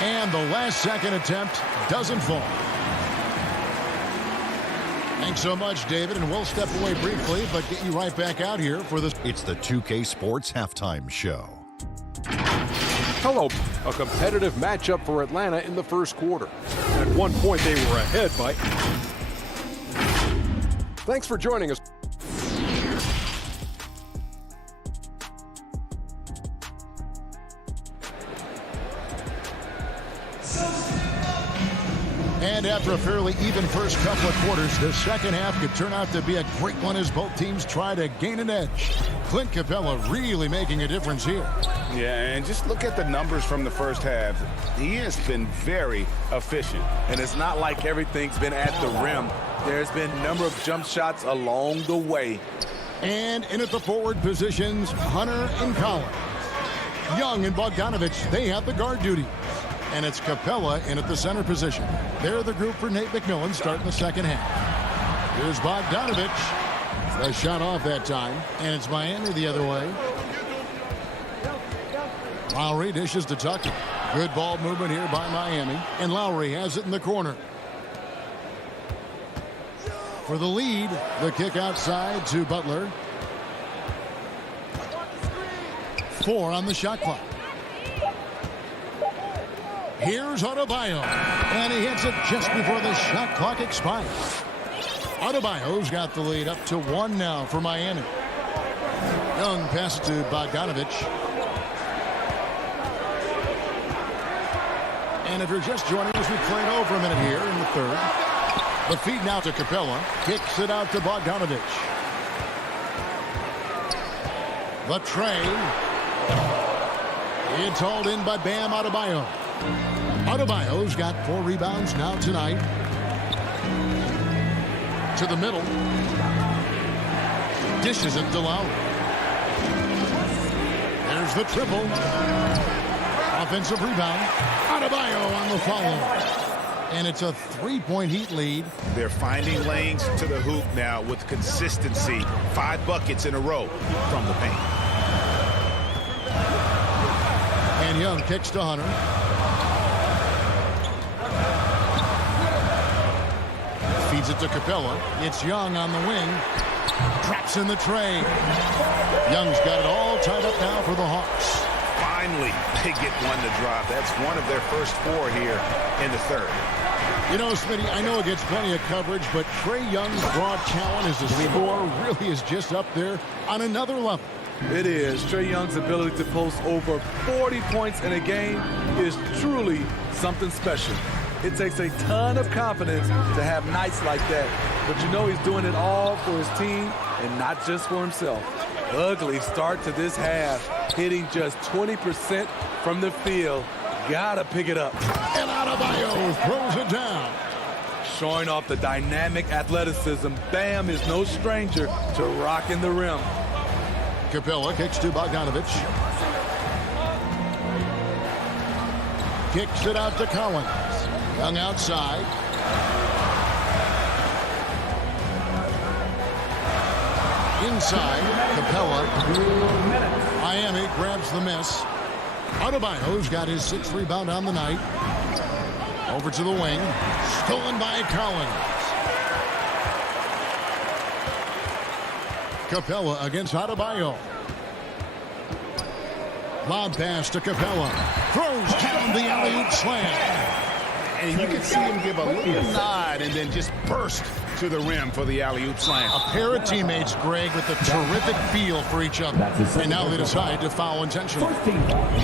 And the last second attempt doesn't fall. Thanks so much, David, and we'll step away briefly, but get you right back out here for this. It's the 2K Sports Halftime Show. Hello. A competitive matchup for Atlanta in the first quarter. At one point, they were ahead by... Thanks for joining us. And after a fairly even first couple of quarters, the second half could turn out to be a great one as both teams try to gain an edge. Clint Capella really making a difference here. Yeah, and just look at the numbers from the first half. He has been very efficient. And it's not like everything's been at the rim. There's been a number of jump shots along the way. And in at the forward positions, Hunter and Collins. Young and Bogdanovich, they have the guard duty. And it's Capella in at the center position. They're the group for Nate McMillan starting the second half. Here's Bogdanovich. A shot off that time. And it's Miami the other way. Lowry dishes to Tucker. Good ball movement here by Miami. And Lowry has it in the corner. For the lead, the kick outside to Butler. 4 on the shot clock. Here's Adebayo, and he hits it just before the shot clock expires. Adebayo's got the lead up to 1 now for Miami. Young passes to Bogdanovich. And if you're just joining us, we played over a minute here in the third. The feed now to Capella. Kicks it out to Bogdanovich. The tray. It's hauled in by Bam Adebayo. Adebayo's got 4 rebounds now tonight. To the middle. Dishes it to Lowry. There's the triple. Offensive rebound. Adebayo on the follow. And it's a 3-point Heat lead. They're finding lanes to the hoop now with consistency. 5 buckets in a row from the paint. And Young kicks to Hunter. Feeds it to Capella. It's Young on the wing. Traps in the tray. Young's got it all tied up now for the Hawks. Finally, they get one to drop. That's one of their first 4 here in the third. You know, Smitty, I know it gets plenty of coverage, but Trae Young's broad talent as a scorer really is just up there on another level. It is. Trae Young's ability to post over 40 points in a game is truly something special. It takes a ton of confidence to have nights like that. But you know he's doing it all for his team and not just for himself. Ugly start to this half, hitting just 20% from the field. Gotta pick it up. And Adebayo throws it down. Showing off the dynamic athleticism, Bam is no stranger to rocking the rim. Capella kicks to Bogdanovich. Kicks it out to Collins. Young outside. Inside, Capella. Miami grabs the miss. Adebayo's got his 6th rebound on the night. Over to the wing. Stolen by Collins. Capella against Adebayo. Lob pass to Capella. Throws down the alley-oop slam. And you can see him give a little nod and then just burst to the rim for the alley-oop slam. A pair of teammates, Greg, with a terrific feel for each other. And now they decide to foul intentionally.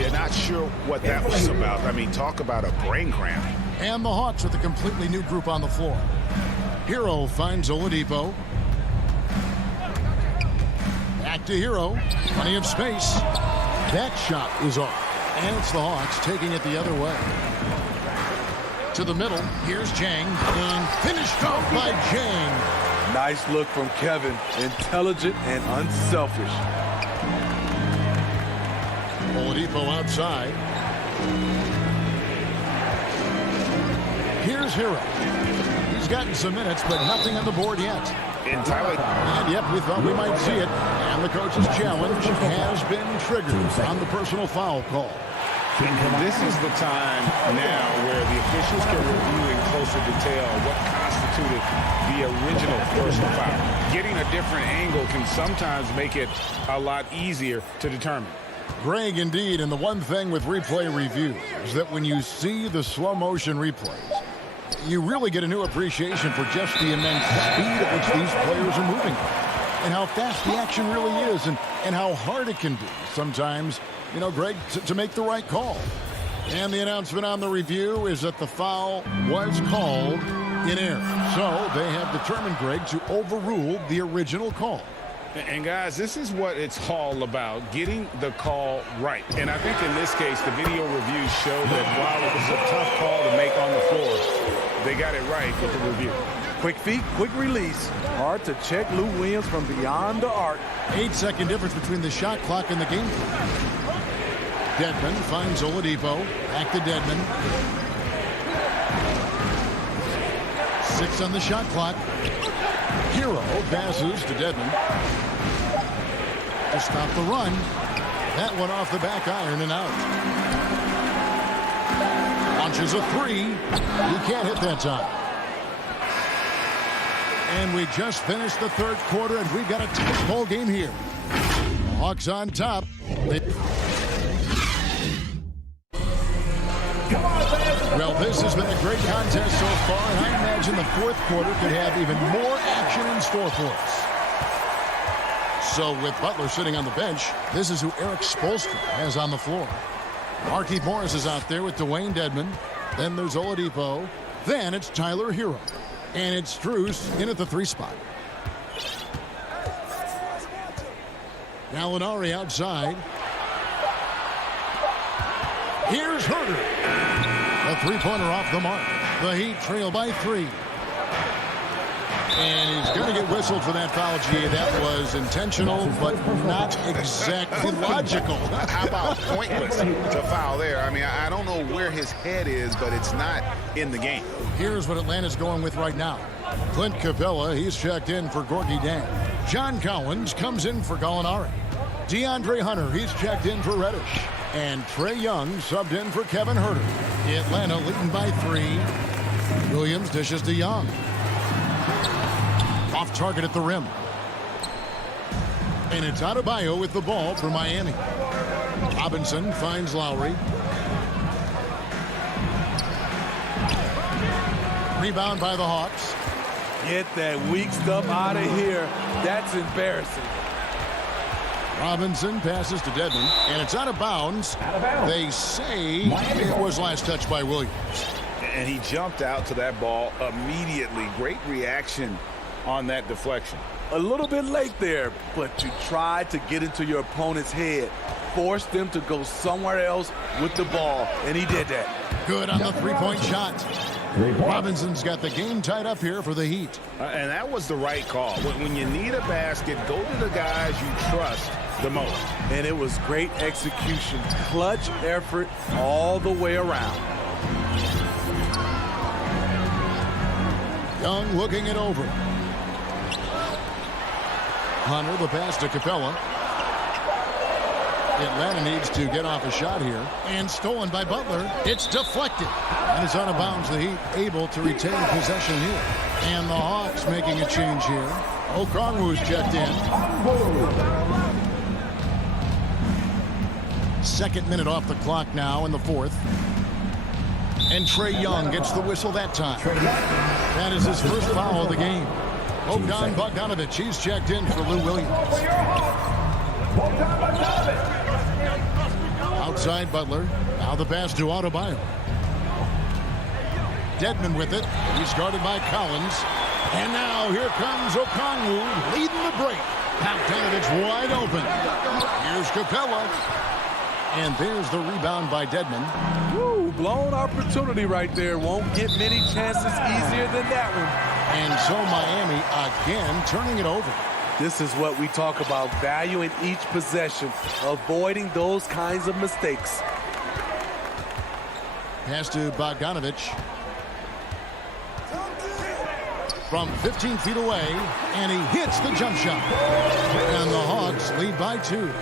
You're not sure what that was about. I mean, talk about a brain cramp. And the Hawks with a completely new group on the floor. Hero finds Oladipo. Back to Hero. Plenty of space. That shot is off. And it's the Hawks taking it the other way. To the middle. Here's Jang. And finished off by Jang. Nice look from Kevin. Intelligent and unselfish. Oladipo outside. Here's Hero. He's gotten some minutes, but nothing on the board yet. And Tyler. And yep, we thought we might see it. And the coach's challenge has been triggered on the personal foul call. And this is the time now where the officials can review in closer detail what constituted the original personal foul. Getting a different angle can sometimes make it a lot easier to determine. Greg, indeed, and the one thing with replay review is that when you see the slow motion replays, you really get a new appreciation for just the immense speed at which these players are moving and how fast the action really is and how hard it can be sometimes, you know, Greg, to make the right call. And the announcement on the review is that the foul was called in error. So they have determined, Greg, to overrule the original call. And guys, this is what it's all about, getting the call right. And I think in this case, the video reviews show that while it was a tough call to make on the floor, they got it right with the review. Quick feet, quick release. Hard to check Lou Williams from beyond the arc. 8-second difference between the shot clock and the game clock. Dedmon finds Oladipo. Back to Dedmon. 6 on the shot clock. Hero passes to Dedmon. To stop the run. That one off the back iron and out. Launches a 3. He can't hit that time. And we just finished the third quarter, and we've got a tight ball game here. The Hawks on top. Well, this has been a great contest so far, and I imagine the fourth quarter could have even more action in store for us. So with Butler sitting on the bench, this is who Eric Spoelstra has on the floor. Markieff Morris is out there with Dwayne Dedmon. Then there's Oladipo. Then it's Tyler Hero. And it's Strus in at the 3 spot. Gallinari outside. Here's Herter. A 3-pointer off the mark. The Heat trail by 3. And he's going to get whistled for that foul, G. That was intentional, but not exactly logical. How about pointless to foul there? I mean, I don't know where his head is, but it's not in the game. Here's what Atlanta's going with right now. Clint Capella, he's checked in for Gorgie Dang. John Collins comes in for Gallinari. DeAndre Hunter, he's checked in for Reddish. And Trae Young subbed in for Kevin Herter. Atlanta leading by 3. Williams dishes to Young. Off target at the rim. And it's Adebayo with the ball for Miami. Robinson finds Lowry. Rebound by the Hawks. Get that weak stuff out of here. That's embarrassing. Robinson passes to Dedmon, and it's out of bounds. They say it was last touched by Williams. and he jumped out to that ball immediately. Great reaction on that deflection. A little bit late there, but you tried to get into your opponent's head. Force them to go somewhere else with the ball, and he did that. Good on the three-point shot. Robinson's got the game tied up here for the Heat. And that was the right call. When you need a basket, go to the guys you trust the most. And it was great execution. Clutch effort all the way around. Young looking it over. Hunter, the pass to Capella. Atlanta needs to get off a shot here. And stolen by Butler. It's deflected. And it's out of bounds. The Heat able to retain possession here. And the Hawks making a change here. Okongwu's checked in. Second minute off the clock now in the fourth. And Trae Young gets the whistle that time. That is his first foul of the game. Bogdan Bogdanovic, he's checked in for Lou Williams. Outside Butler. Now the pass to Adebayo. Dedmon with it. He's guarded by Collins. And now here comes Okongwu leading the break. Bogdanovic wide open. Here's Capella. And there's the rebound by Dedmon. Woo, blown opportunity right there. Won't get many chances easier than that one. And so Miami again turning it over. This is what we talk about, valuing each possession, avoiding those kinds of mistakes. Pass to Bogdanovic. From 15 feet away, and he hits the jump shot. And the Hawks lead by 2.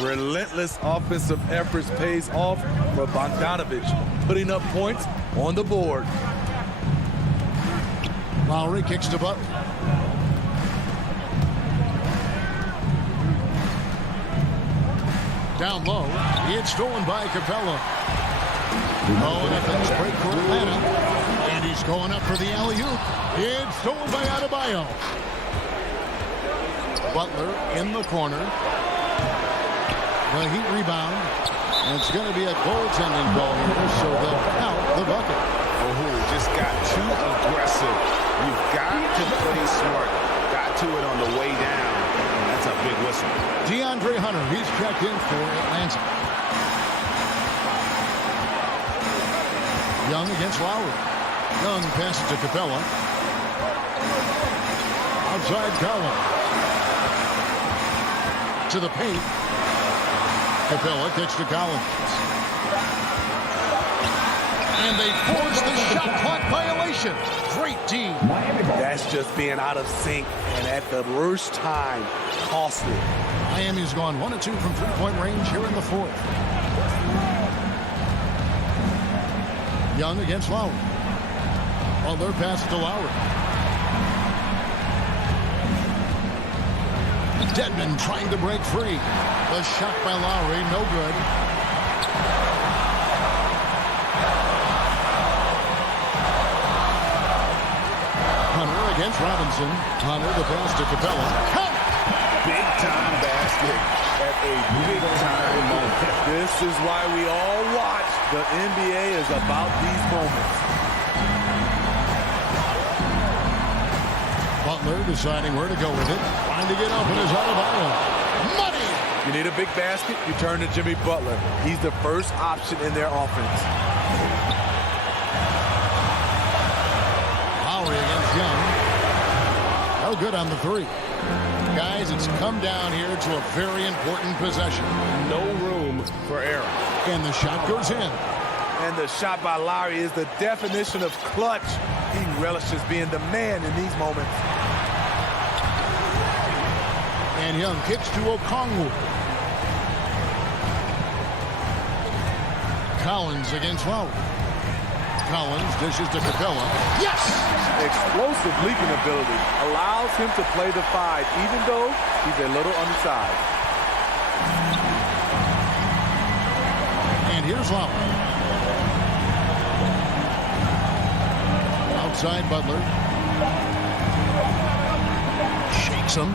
Relentless offensive efforts pays off for Bogdanovic, putting up points on the board. Lowry kicks to Butler. Down low, it's stolen by Capella. Oh, and a fast break for Atlanta. And he's going up for the alley-oop. It's stolen by Adebayo. Butler in the corner. The Heat rebound. And it's going to be a goaltending goal here, so they'll count the bucket. Oh, just got too aggressive. You've got to play smart. Got to it on the way down. That's a big whistle. DeAndre Hunter, he's checked in for Atlanta. Young against Lowry. Young passes to Capella. Outside Collins. To the paint. Capella kicks to Collins. And they force the shot clock violation. Great D. That's just being out of sync and at the worst time, costly. Miami's gone 1 of 2 from three-point range here in the fourth. Young against Lowry. Butler passes to Lowry. Dedmon trying to break free. The shot by Lowry, no good. Hunter against Robinson. Hunter the pass to Capella. Count! Big-time basket at a big-time moment. This is why we all watch. The NBA is about these moments. Butler deciding where to go with it. Trying to get open is Adebayo. Money! You need a big basket, you turn to Jimmy Butler. He's the first option in their offense. Lowry against Young. No good on the three. Guys, it's come down here to a very important possession. No room for error. And the shot goes in. And the shot by Lowry is the definition of clutch. He relishes being the man in these moments. And Young kicks to Okongwu. Collins against Lowry. Collins dishes to Capella. Yes! Explosive leaping ability allows him to play the 5, even though he's a little undersized. And here's Lowry. Outside Butler. Shakes him.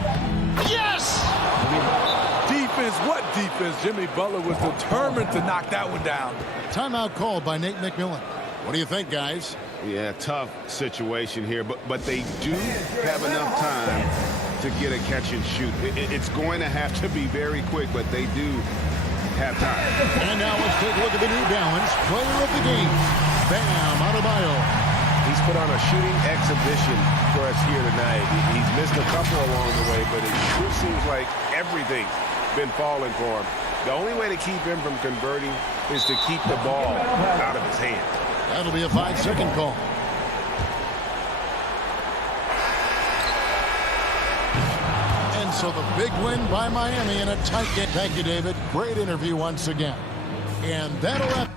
Yes! Defense, what defense? Jimmy Butler was determined to knock that one down. Timeout called by Nate McMillan. What do you think, guys? Yeah, tough situation here, but they do have enough time to get a catch and shoot. It's going to have to be very quick, but they do have time. And now let's take a look at the New Balance player of the game, Bam Adebayo. He's put on a shooting exhibition for us here tonight. He's missed a couple along the way, but it sure seems like everything's been falling for him. The only way to keep him from converting is to keep the ball out of his hand. That'll be a 5-second call. And so the big win by Miami in a tight game. Thank you, David. Great interview once again. And that'll wrap.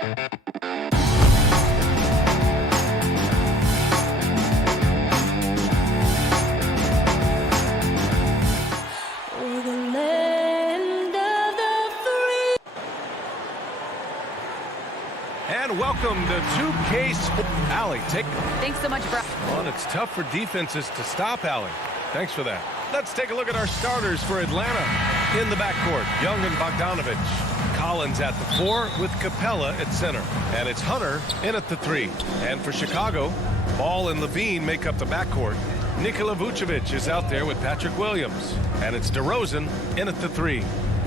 And welcome to 2K Sports. Allie, take it. Thanks so much, bro. Well, it's tough for defenses to stop Allie. Thanks for that. Let's take a look at our starters for Atlanta. In the backcourt, Young and Bogdanovich. Collins at the 4 with Capella at center. And it's Hunter in at the 3. And for Chicago, Ball and Levine make up the backcourt. Nikola Vucevic is out there with Patrick Williams. And it's DeRozan in at the 3.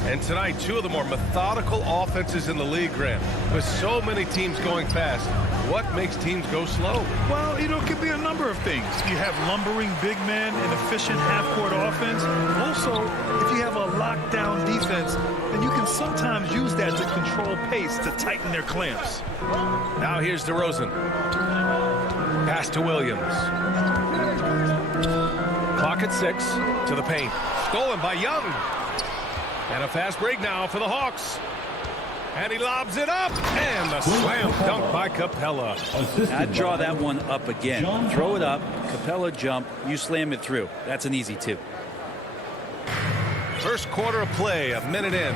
And tonight, two of the more methodical offenses in the league, Grant. With so many teams going fast, what makes teams go slow? Well, it could be a number of things. You have lumbering big men and efficient half-court offense. Also, if you have a lockdown defense, then you can sometimes use that to control pace to tighten their clamps. Now here's DeRozan. Pass to Williams. Clock at 6 to the paint. Stolen by Young. And a fast break now for the Hawks. And he lobs it up. And the slam dunk by Capella. I'd draw that one up again. Throw it up, Capella jump, you slam it through. That's an easy 2. First quarter of play, a minute in.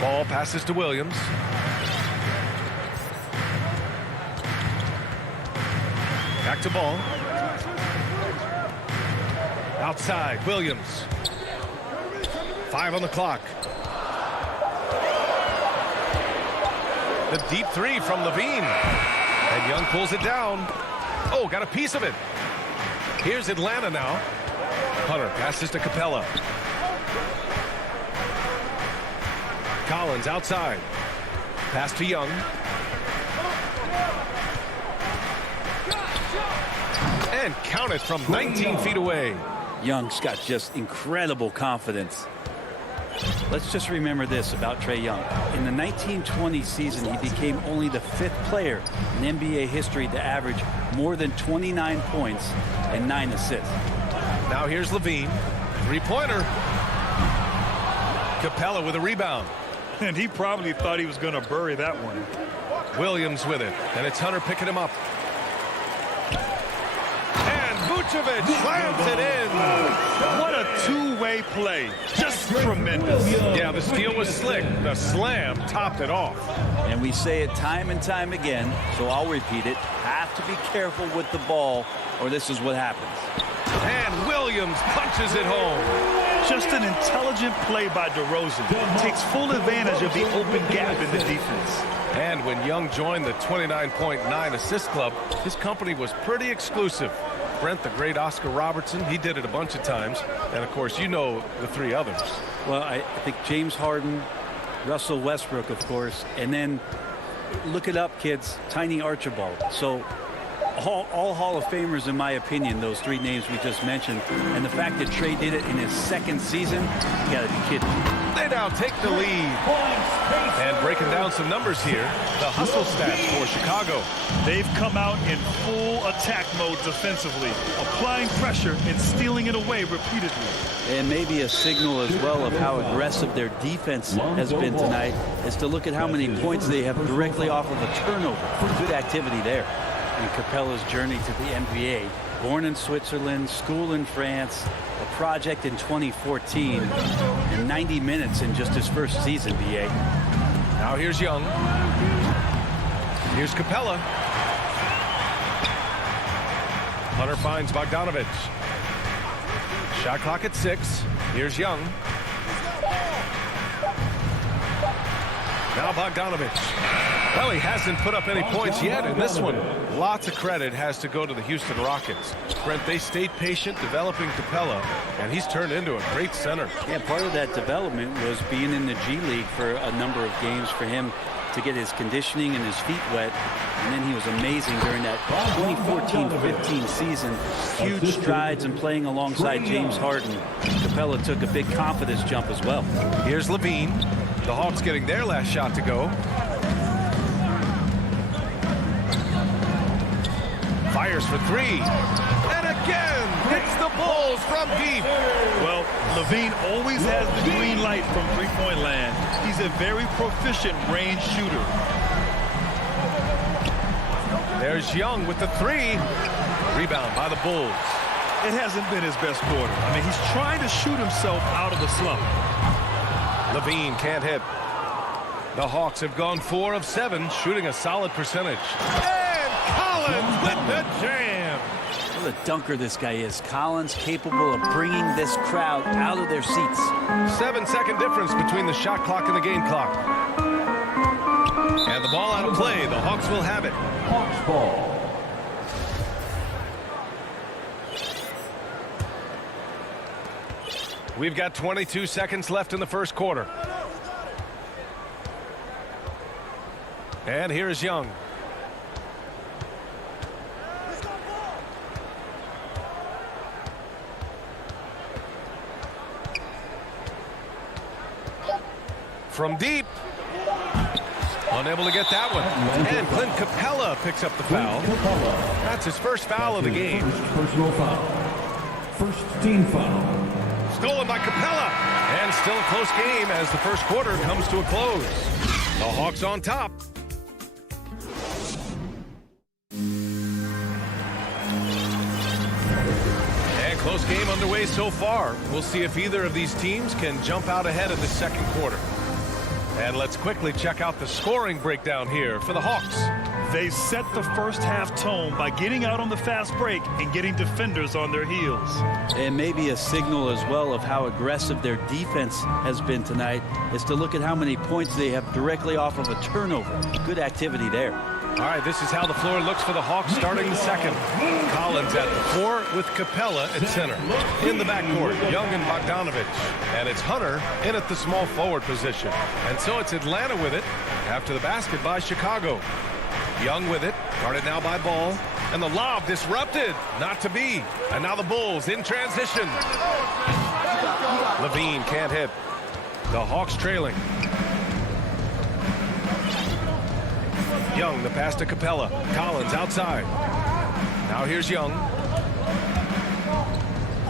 Ball passes to Williams. Back to Ball. Outside, Williams. 5 on the clock. The deep 3 from Levine. And Young pulls it down. Oh, got a piece of it. Here's Atlanta now. Hunter passes to Capella. Collins outside. Pass to Young. And count it from 19 feet away. Young's got just incredible confidence. Let's just remember this about Trae Young. In the 1920 season, he became only the 5th player in NBA history to average more than 29 points and 9 assists. Now here's Levine. 3-pointer. Capella with a rebound. And he probably thought he was going to bury that one. Williams with it. And it's Hunter picking him up. Vucevic slams it in. What a two-way play. Just tremendous. Yeah, the steal was slick. The slam topped it off. And we say it time and time again, so I'll repeat it. Have to be careful with the ball, or this is what happens. And Williams punches it home. Just an intelligent play by DeRozan. Takes full advantage of the open gap in the defense. And when Young joined the 29.9 assist club, his company was pretty exclusive. Brent, the great Oscar Robertson, he did it a bunch of times. And, of course, you know the 3 others. Well, I think James Harden, Russell Westbrook, of course, and then look it up, kids, Tiny Archibald. So all Hall of Famers, in my opinion, those 3 names we just mentioned. And the fact that Trae did it in his 2nd season, you got to be kidding me. They now take the lead. And breaking down some numbers here, the hustle stats for Chicago. They've come out in full attack mode defensively, applying pressure and stealing it away repeatedly. And maybe a signal as well of how aggressive their defense has been tonight is to look at how many points they have directly off of a turnover. Good activity there. And Capella's journey to the NBA. Born in Switzerland, school in France, a project in 2014, and 90 minutes in just his first season, BA. Now here's Young. Here's Capella. Hunter finds Bogdanovich. Shot clock at 6. Here's Young. Now Bogdanovich. Well, he hasn't put up any points yet in this one. Lots of credit has to go to the Houston Rockets. Brent, they stayed patient developing Capella, and he's turned into a great center. Yeah, part of that development was being in the G League for a number of games for him to get his conditioning and his feet wet. And then he was amazing during that 2014-15 season. Huge strides and playing alongside James Harden. Capella took a big confidence jump as well. Here's Levine. The Hawks getting their last shot to go. Fires for three. And again, hits the Bulls from deep. Well, Levine always has the green light from three-point land. He's a very proficient range shooter. There's Young with the three. Rebound by the Bulls. It hasn't been his best quarter. I mean, he's trying to shoot himself out of the slump. Levine can't hit. The Hawks have gone 4 of 7, shooting a solid percentage. And Collins with the jam. What a dunker this guy is. Collins capable of bringing this crowd out of their seats. 7-second difference between the shot clock and the game clock. And the ball out of play. The Hawks will have it. Hawks ball. We've got 22 seconds left in the first quarter. And here's Young. From deep. Unable to get that one. And Clint Capella picks up the foul. That's his first foul of the game. Personal foul. First team foul. Stolen by Capella. And still a close game as the first quarter comes to a close. The Hawks on top. And close game underway so far. We'll see if either of these teams can jump out ahead of the second quarter. And let's quickly check out the scoring breakdown here for the Hawks. They set the first half tone by getting out on the fast break and getting defenders on their heels. And maybe a signal as well of how aggressive their defense has been tonight is to look at how many points they have directly off of a turnover. Good activity there. All right, this is how the floor looks for the Hawks starting the second. Collins at the 4 with Capella at center. In the backcourt, Young and Bogdanovich. And it's Hunter in at the small forward position. And so it's Atlanta with it after the basket by Chicago. Young with it, guarded now by Ball. And the lob disrupted, not to be. And now the Bulls in transition. Levine can't hit. The Hawks trailing. Young, the pass to Capella. Collins outside. Now here's Young.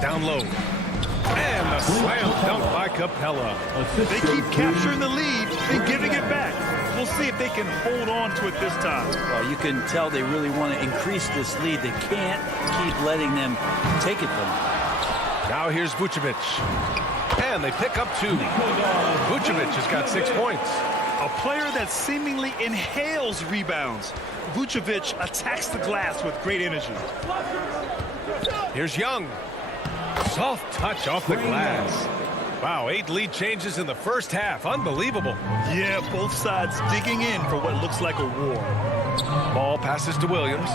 Down low. And the slam dunk by Capella. They keep capturing the lead and giving it back. We'll see if they can hold on to it this time. Well, you can tell they really want to increase this lead. They can't keep letting them take it from them. Now here's Vucevic. And they pick up 2. Vucevic has got 6 points. A player that seemingly inhales rebounds. Vucevic attacks the glass with great energy. Here's Young. Soft touch off the glass. Wow, 8 lead changes in the first half. Unbelievable. Yeah, both sides digging in for what looks like a war. Ball passes to Williams.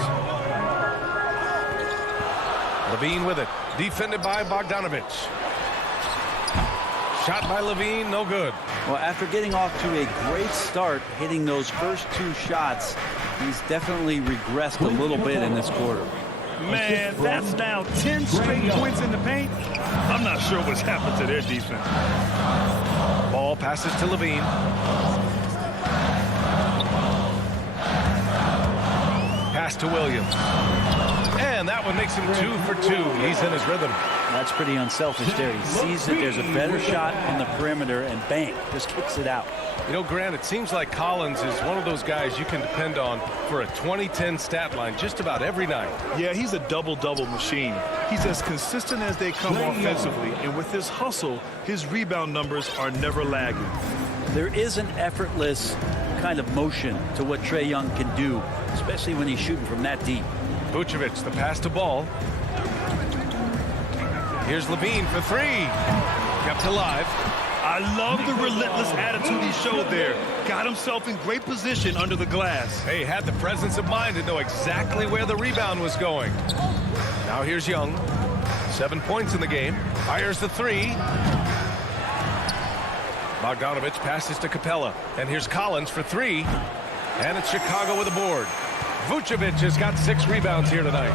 Levine with it. Defended by Bogdanovich. Shot by Levine, no good. Well, after getting off to a great start, hitting those first 2 shots, he's definitely regressed a little bit in this quarter. Man, that's now 10 straight points in the paint. I'm not sure what's happened to their defense. Ball passes to Levine. Pass to Williams. And that one makes him 2 for 2. He's in his rhythm. That's pretty unselfish there. He sees that there's a better shot on the perimeter and bang, just kicks it out. You know, Grant, it seems like Collins is one of those guys you can depend on for a 20-10 stat line just about every night. Yeah, he's a double-double machine. He's as consistent as they come offensively, and with his hustle, his rebound numbers are never lagging. There is an effortless kind of motion to what Trae Young can do, especially when he's shooting from that deep. Vucevic, the pass to Ball. Here's Levine for 3. Kept alive. I love the relentless attitude he showed there. Got himself in great position under the glass. Hey, had the presence of mind to know exactly where the rebound was going. Now here's Young. 7 points in the game. Fires the 3. Bogdanovich passes to Capella. And here's Collins for 3. And it's Chicago with a board. Vucevic has got 6 rebounds here tonight.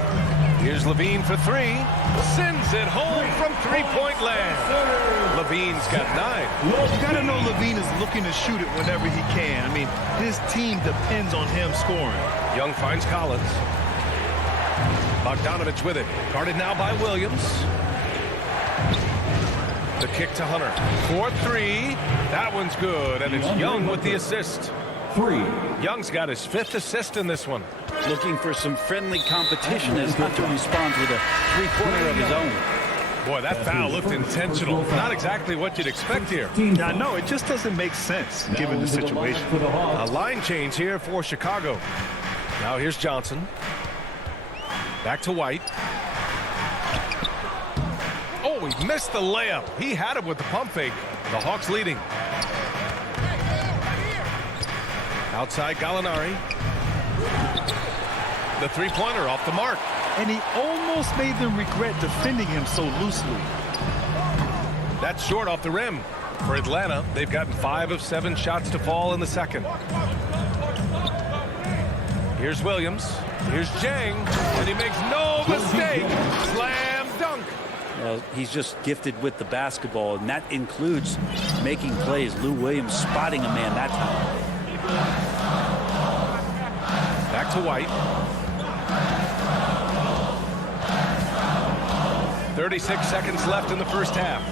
Here's Levine for 3. Sends it home from three-point land. Levine's got 9. You got to know Levine is looking to shoot it whenever he can. I mean, his team depends on him scoring. Young finds Collins. Bogdanovich with it. Guarded now by Williams. The kick to Hunter. 4-3. That one's good, and it's Young with the assist. Young's got his 5th assist in this one. Looking for some friendly competition as Hunter responds with a three-pointer of his own. Boy, that foul looked intentional. Not exactly what you'd expect here. Now, no, it just doesn't make sense given the situation. A line change here for Chicago. Now here's Johnson. Back to White. Oh, he missed the layup. He had it with the pump fake. The Hawks leading. Outside Gallinari. The three-pointer off the mark. And he almost made them regret defending him so loosely. That's short off the rim. For Atlanta, they've gotten 5 of 7 shots to fall in the second. Here's Williams. Here's Jang. And he makes no mistake. Slam dunk. Well, he's just gifted with the basketball, and that includes making plays. Lou Williams spotting a man that time. Back to White. 36 seconds left in the first half.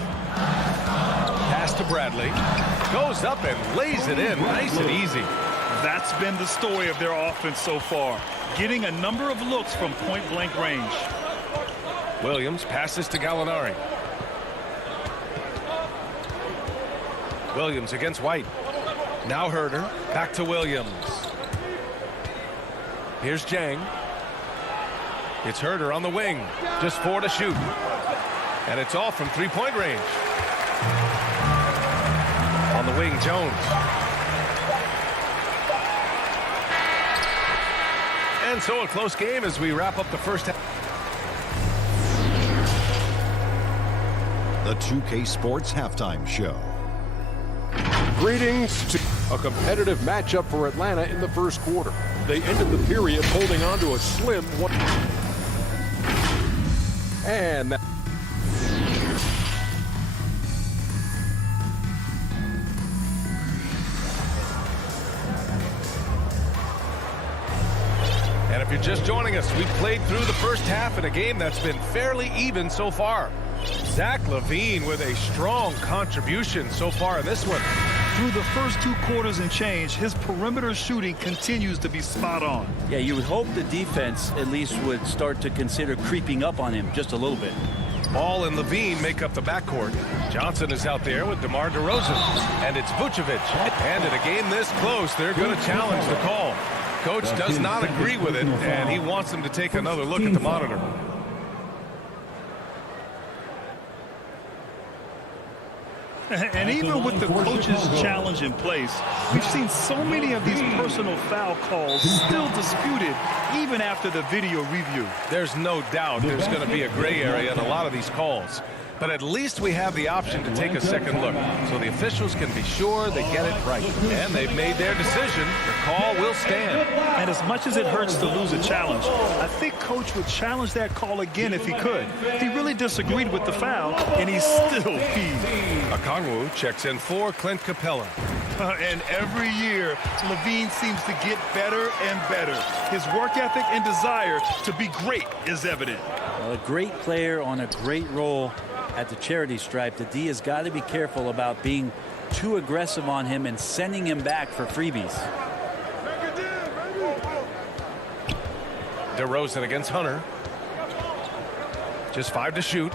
Pass to Bradley. Goes up and lays it in. Nice and easy. That's been the story of their offense so far. Getting a number of looks from point-blank range. Williams passes to Gallinari. Williams against White. Now Herder. Back to Williams. Here's Jang. It's Herder on the wing. Just 4 to shoot. And it's off from three-point range. On the wing, Jones. And so a close game as we wrap up the first half. The 2K Sports Halftime Show. Greetings to a competitive matchup for Atlanta in the first quarter. They ended the period holding on to a slim one. And that And if you're just joining us, we've played through the first half in a game that's been fairly even so far. Zach LaVine with a strong contribution so far in this one. Through the first 2 quarters and change, his perimeter shooting continues to be spot on. Yeah, you would hope the defense at least would start to consider creeping up on him just a little bit. Ball and LaVine make up the backcourt. Johnson is out there with DeMar DeRozan. And it's Vucevic. And in a game this close, they're going to challenge the call. Coach does not agree with it, and he wants them to take another look at the monitor. And even with the coach's challenge in place, we've seen so many of these personal foul calls still disputed even after the video review. There's no doubt there's going to be a gray area in a lot of these calls. But at least we have the option to take a second look, so the officials can be sure they get it right. And they've made their decision. The call will stand. And as much as it hurts to lose a challenge, I think Coach would challenge that call again if he could. He really disagreed with the foul, and he's still peeved. Okongwu checks in for Clint Capella. And every year, LaVine seems to get better and better. His work ethic and desire to be great is evident. Well, a great player on a great role at the charity stripe. The D has got to be careful about being too aggressive on him and sending him back for freebies. DeRozan against Hunter. Just 5 to shoot.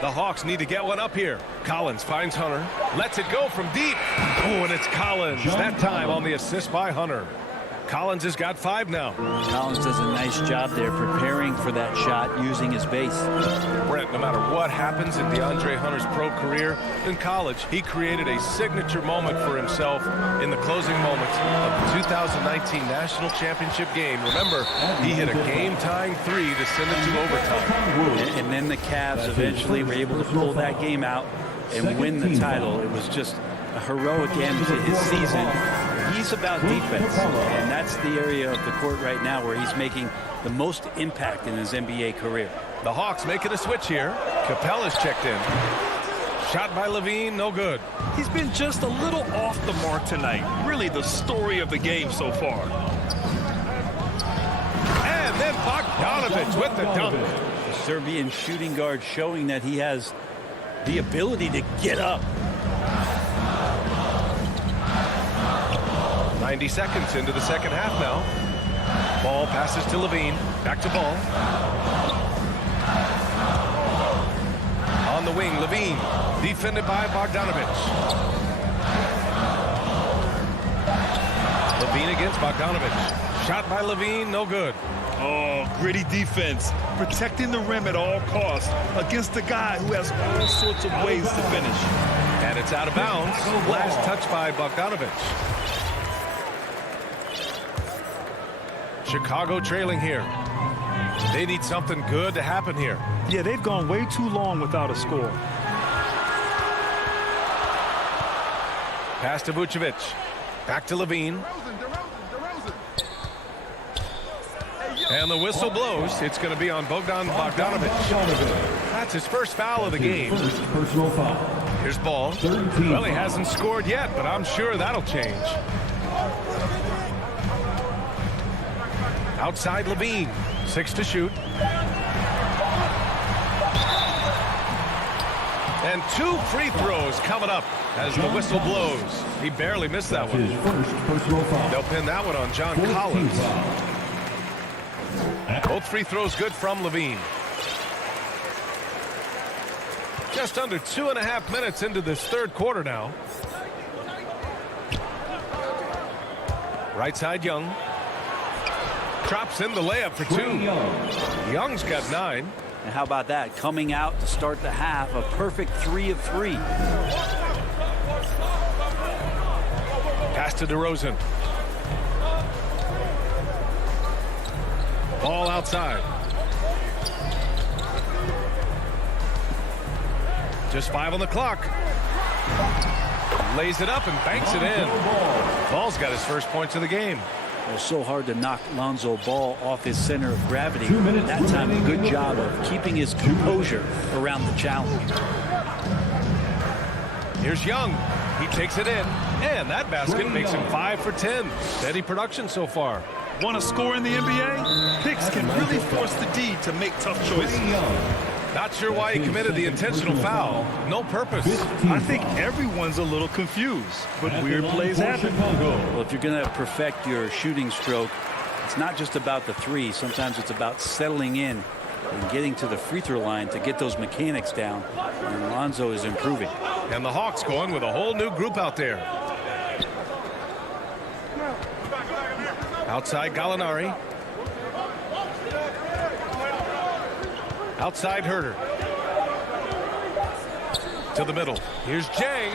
The Hawks need to get one up here. Collins finds Hunter. Lets it go from deep. Oh, and it's Collins. That time on the assist by Hunter. Collins has got 5 now. Collins does a nice job there preparing for that shot using his base. Brent, no matter what happens in DeAndre Hunter's pro career, in college, he created a signature moment for himself in the closing moments of the 2019 National Championship game. Remember, he hit a game-tying 3 to send it to overtime. And then the Cavs eventually were able to pull that game out and win the title. It was just a heroic end to his season. He's about defense, and that's the area of the court right now where he's making the most impact in his NBA career. The Hawks making a switch here. Capella's checked in. Shot by LaVine, no good. He's been just a little off the mark tonight. Really the story of the game so far. And then And Bogdanović with the dunk. The Serbian shooting guard showing that he has the ability to get up. 90 seconds into the second half now. Ball passes to Levine. Back to Ball. On the wing, Levine. Defended by Bogdanović. Levine against Bogdanović. Shot by Levine, no good. Oh, gritty defense. Protecting the rim at all costs against a guy who has all sorts of ways to finish. And it's out of bounds. Last touch by Bogdanović. Chicago trailing here. They need something good to happen here. Yeah, they've gone way too long without a score. Pass to Vucevic. Back to Levine. And the whistle blows. It's going to be on Bogdan Bogdanović. That's his first foul of the game. Personal foul. Here's Ball. Well, he hasn't scored yet, but I'm sure that'll change. Outside Levine. 6 to shoot. And 2 free throws coming up as the whistle blows. He barely missed that one. His first personal foul. They'll pin that one on John Collins. Both free throws good from Levine. Just under 2.5 minutes into this third quarter now. Right side Young. Drops in the layup for 2. Young's got 9. And how about that? Coming out to start the half, a perfect 3 of 3. Pass to DeRozan. Ball outside. Just 5 on the clock. Lays it up and banks it in. Ball's got his first points of the game. It was so hard to knock Lonzo Ball off his center of gravity. That time, a good job of keeping his composure around the challenge. Here's Young. He takes it in. And that basket makes him 5 for 10. Steady production so far. Want to score in the NBA? Picks can really force the D to make tough choices. Not sure why he committed the intentional foul. No purpose. I think everyone's a little confused, but weird plays happen. Well, if you're going to perfect your shooting stroke, it's not just about the 3. Sometimes it's about settling in and getting to the free throw line to get those mechanics down. And Lonzo is improving. And the Hawks going with a whole new group out there. Outside Gallinari. Outside Herter. To the middle. Here's Jang.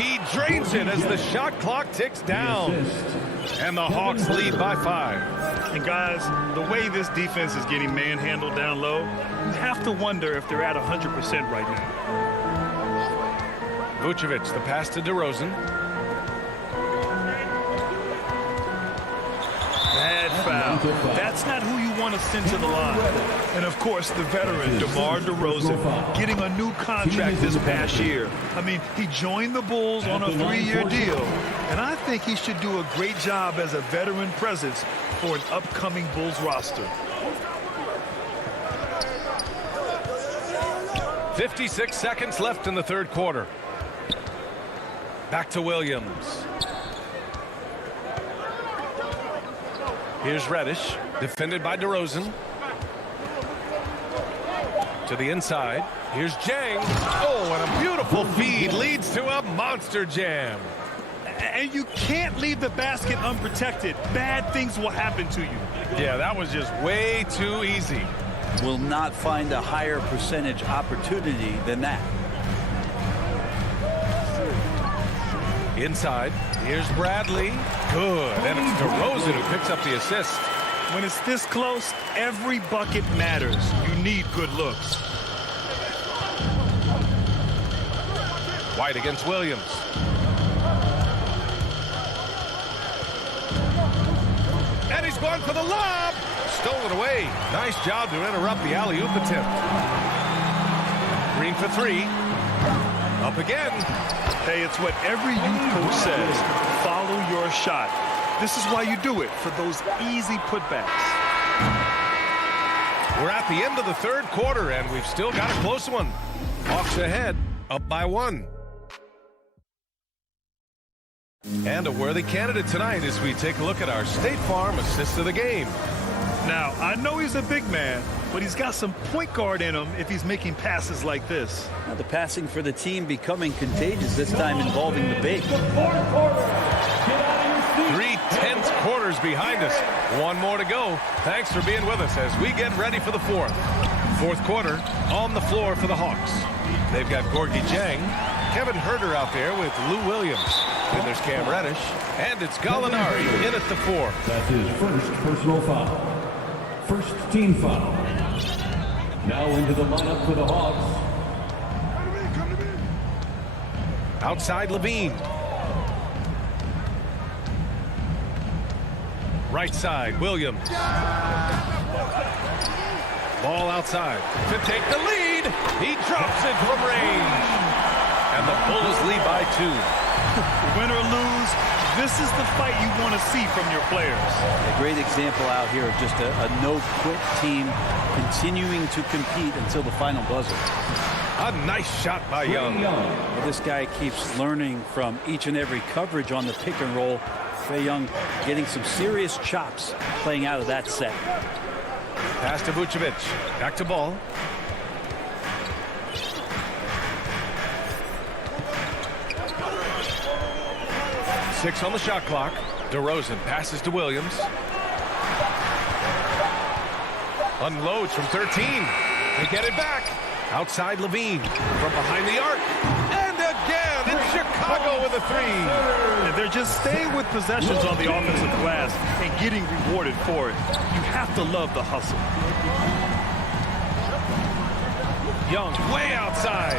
He drains it as the shot clock ticks down. And the Hawks lead by 5. And guys, the way this defense is getting manhandled down low, you have to wonder if they're at 100% right now. Vucevic, the pass to DeRozan. Bad foul. That's not who you want to send to the line. And of course, the veteran, DeMar DeRozan, getting a new contract this past year. I mean, he joined the Bulls on a 3-year deal. And I think he should do a great job as a veteran presence for an upcoming Bulls roster. 56 seconds left in the third quarter. Back to Williams. Here's Reddish, defended by DeRozan. To the inside. Here's Jang. Oh, and a beautiful feed leads to a monster jam. And you can't leave the basket unprotected. Bad things will happen to you. Yeah, that was just way too easy. Will not find a higher percentage opportunity than that. Inside. Here's Bradley. Good. And it's DeRozan who picks up the assist. When it's this close, every bucket matters. You need good looks. White against Williams. And he's going for the lob. Stolen away. Nice job to interrupt the alley-oop attempt. Green for 3. Up again. Hey, it's what every youth coach says. Follow your shot. This is why you do it, for those easy putbacks. We're at the end of the third quarter, and we've still got a close one. Hawks ahead, up by 1. And a worthy candidate tonight as we take a look at our State Farm assist of the game. Now, I know he's a big man, but he's got some point guard in him if he's making passes like this. Now the passing for the team becoming contagious, this time involving the big. 3 tense quarters behind us. 1 more to go. Thanks for being with us as we get ready for the fourth. Fourth quarter on the floor for the Hawks. They've got Gorgie Jang, Kevin Herter out there with Lou Williams. Then there's Cam Reddish, and it's Gallinari in at the 4. That's his first personal foul. First team foul. Now into the lineup for the Hawks. Outside Levine. Right side, Williams. Ball outside to take the lead. He drops it from range. And the Bulls lead by 2. Win or lose, this is the fight you want to see from your players. A great example out here of just a no-quit team continuing to compete until the final buzzer. A nice shot by Young. Well, this guy keeps learning from each and every coverage on the pick and roll. Trae Young getting some serious chops playing out of that set. Pass to Vucevic. Back to Ball. Six on the shot clock. DeRozan passes to Williams. Unloads from 13. They get it back. Outside Levine from behind the arc. And again, it's Chicago with a 3. And they're just staying with possessions on the offensive glass and getting rewarded for it. You have to love the hustle. Young way outside.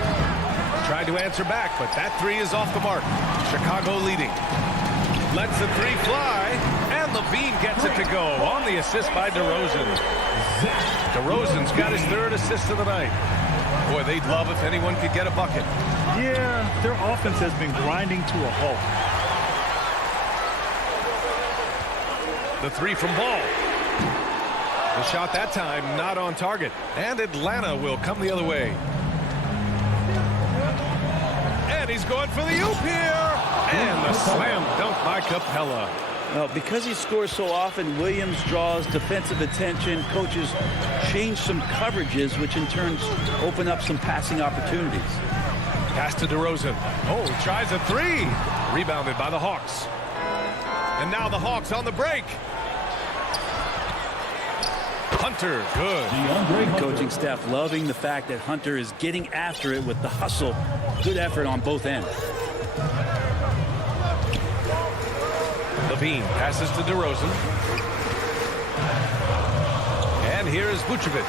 Tried to answer back, but that 3 is off the mark. Chicago leading. Lets the 3 fly, and Levine gets it to go on the assist by DeRozan. DeRozan's got his 3rd assist of the night. Boy, they'd love if anyone could get a bucket. Yeah, their offense has been grinding to a halt. The 3 from Ball. The shot that time not on target, and Atlanta will come the other way. And he's going for the oop here. And the slam dunk by Capella. Well, because he scores so often, Williams draws defensive attention. Coaches change some coverages, which in turn open up some passing opportunities. Pass to DeRozan. Oh, he tries a 3. Rebounded by the Hawks. And now the Hawks on the break. Hunter, good. The coaching staff loving the fact that Hunter is getting after it with the hustle. Good effort on both ends. Levine passes to DeRozan. And here is Vucevic.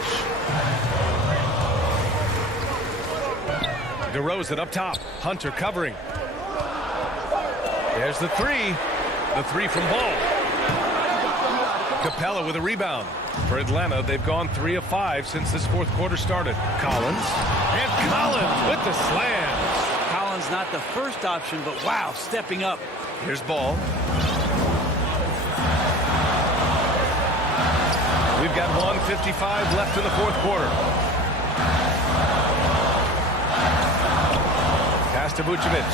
DeRozan up top. Hunter covering. There's the 3. The 3 from Ball. Capella with a rebound. For Atlanta, they've gone 3 of 5 since this fourth quarter started. Collins. And Collins with the slams. Collins not the first option, but wow, stepping up. Here's Ball. We've got 1:55 left in the fourth quarter. Pass to Vucevic.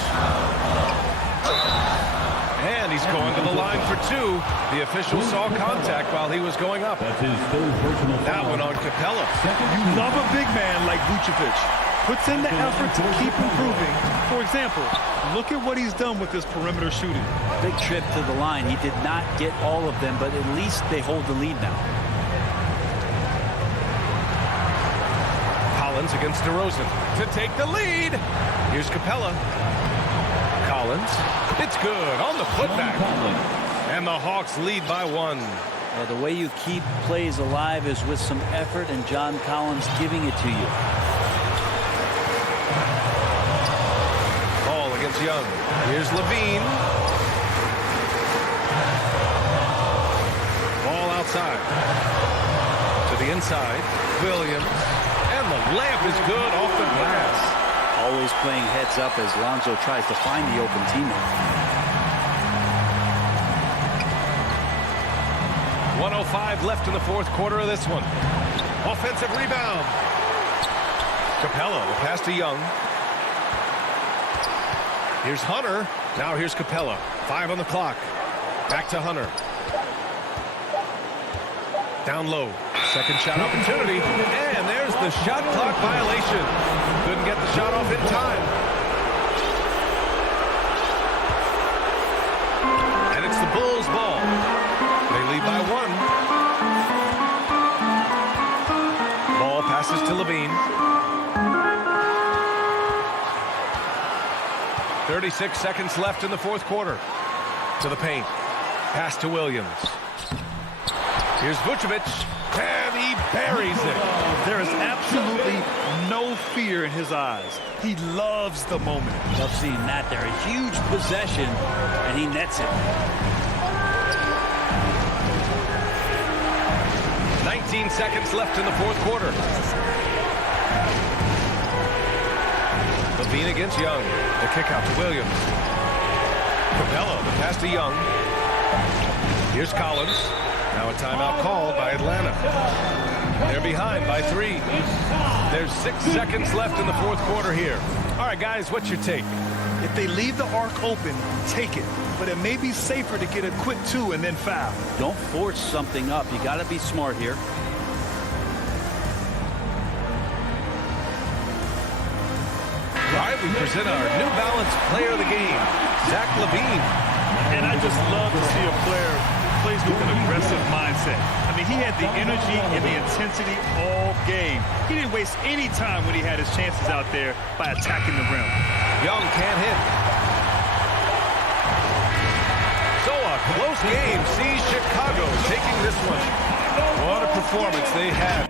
And he's going to the line for 2. The official saw contact while he was going up. That's his 3rd personal foul. That one on Capella. You love a big man like Vucevic. Puts in the effort to keep improving. For example, look at what he's done with his perimeter shooting. Big trip to the line. He did not get all of them, but at least they hold the lead now. Collins against DeRozan to take the lead. Here's Capella. Collins. It's good on the putback. And the Hawks lead by 1. Well, the way you keep plays alive is with some effort, and John Collins giving it to you. Ball against Young. Here's Levine. Ball outside. To the inside. Williams. And the layup is good off the glass. Always playing heads up as Lonzo tries to find the open teammate. 1:05 left in the fourth quarter of this one. Offensive rebound. Capella, the pass to Young. Here's Hunter. Now here's Capella. 5 on the clock. Back to Hunter. Down low. Second shot opportunity. And there's the shot clock violation. Couldn't get the shot off in time. And it's the Bulls' ball. They lead by 1. Ball passes to Levine. 36 seconds left in the fourth quarter. To the paint. Pass to Williams. Here's Vucevic. And he buries it. There is absolutely no fear in his eyes. He loves the moment. Love seeing that there. A huge possession, and he nets it. 19 seconds left in the fourth quarter. Levine against Young. The kick out to Williams. Capella, the pass to Young. Here's Collins. Now a timeout called by Atlanta. They're behind by 3. There's 6 seconds left in the fourth quarter here. All right, guys, what's your take? If they leave the arc open, take it. But it may be safer to get a quick 2 and then foul. Don't force something up. You got to be smart here. All right, we present our New Balance player of the game, Zach LaVine. And I just love to see a player who plays with an aggressive mindset. I mean, he had the energy and the intensity all game. He didn't waste any time when he had his chances out there by attacking the rim. Young can't hit. So a close game sees Chicago taking this one. What a performance they had.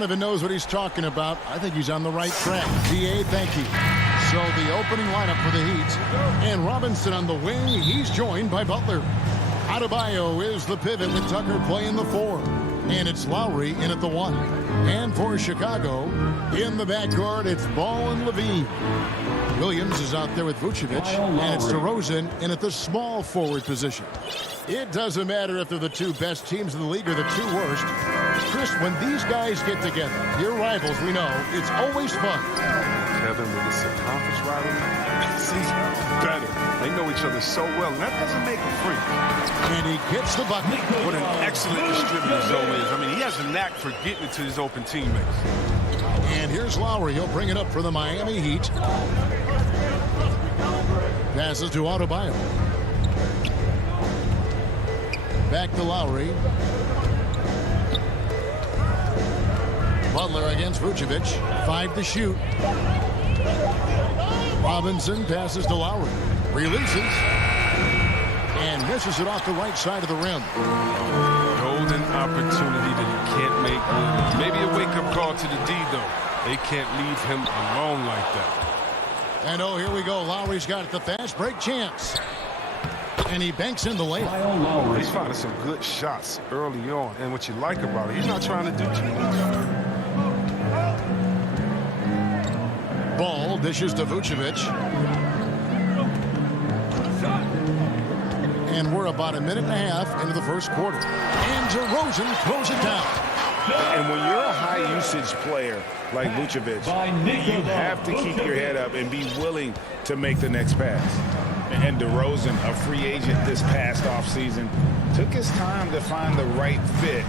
Donovan knows what he's talking about. I think he's on the right track. DA, thank you. So the opening lineup for the Heat. And Robinson on the wing. He's joined by Butler. Adebayo is the pivot with Tucker playing the 4. And it's Lowry in at the 1. And for Chicago, in the backcourt, it's Ball and Levine. Williams is out there with Vucevic. And it's DeRozan in at the small forward position. It doesn't matter if they're the two best teams in the league or the two worst. Chris, when these guys get together, your rivals, we know, it's always fun. Kevin, when it's a conference rivalry, it's even better. They know each other so well, and that doesn't make them free. And he gets the bucket. What an excellent distributor Zoe is. I mean, he has a knack for getting it to his open teammates. And here's Lowry. He'll bring it up for the Miami Heat. Passes to Adebayo. Back to Lowry. Butler against Vucevic. 5 to shoot. Robinson passes to Lowry. Releases. And misses it off the right side of the rim. Golden opportunity that he can't make good. Maybe a wake-up call to the D, though. They can't leave him alone like that. And oh, here we go. Lowry's got it. The fast break chance. And he banks in the layup. He's finding some good shots early on. And what you like about it, he's not trying to do too much. Ball dishes to Vucevic. And we're about a minute and a half into the first quarter. And DeRozan throws it down. And when you're a high-usage player like Vucevic, you have to keep your head up and be willing to make the next pass. And DeRozan, a free agent this past offseason, took his time to find the right fit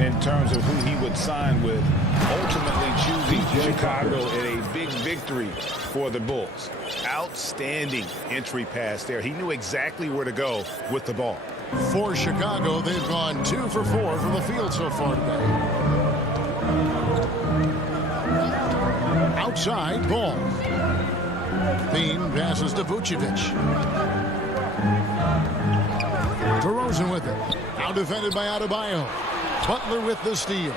in terms of who he would sign with, ultimately choosing Chicago in a big victory for the Bulls. Outstanding entry pass there. He knew exactly where to go with the ball. For Chicago, they've gone 2 for 4 from the field so far today. Outside, Ball. Bean passes to Vucevic. DeRozan with it. Now defended by Adebayo. Butler with the steal.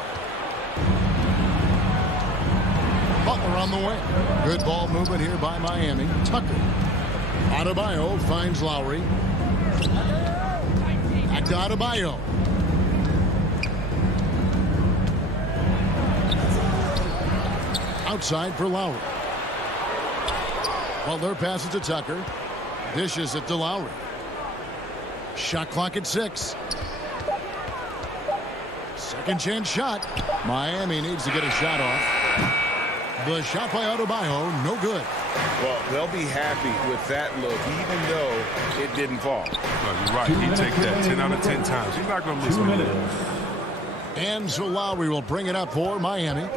Butler on the way. Good ball movement here by Miami. Tucker. Adebayo finds Lowry. Back to Adebayo. Outside for Lowry. Butler passes to Tucker. Dishes it to Lowry. Shot clock at 6. Second chance shot. Miami needs to get a shot off. The shot by Adebayo, no good. Well, they'll be happy with that look, even though it didn't fall. No, you're right. He'd take that 10 out of 10 times. He's not going to miss it. And so Lowry will bring it up for Miami.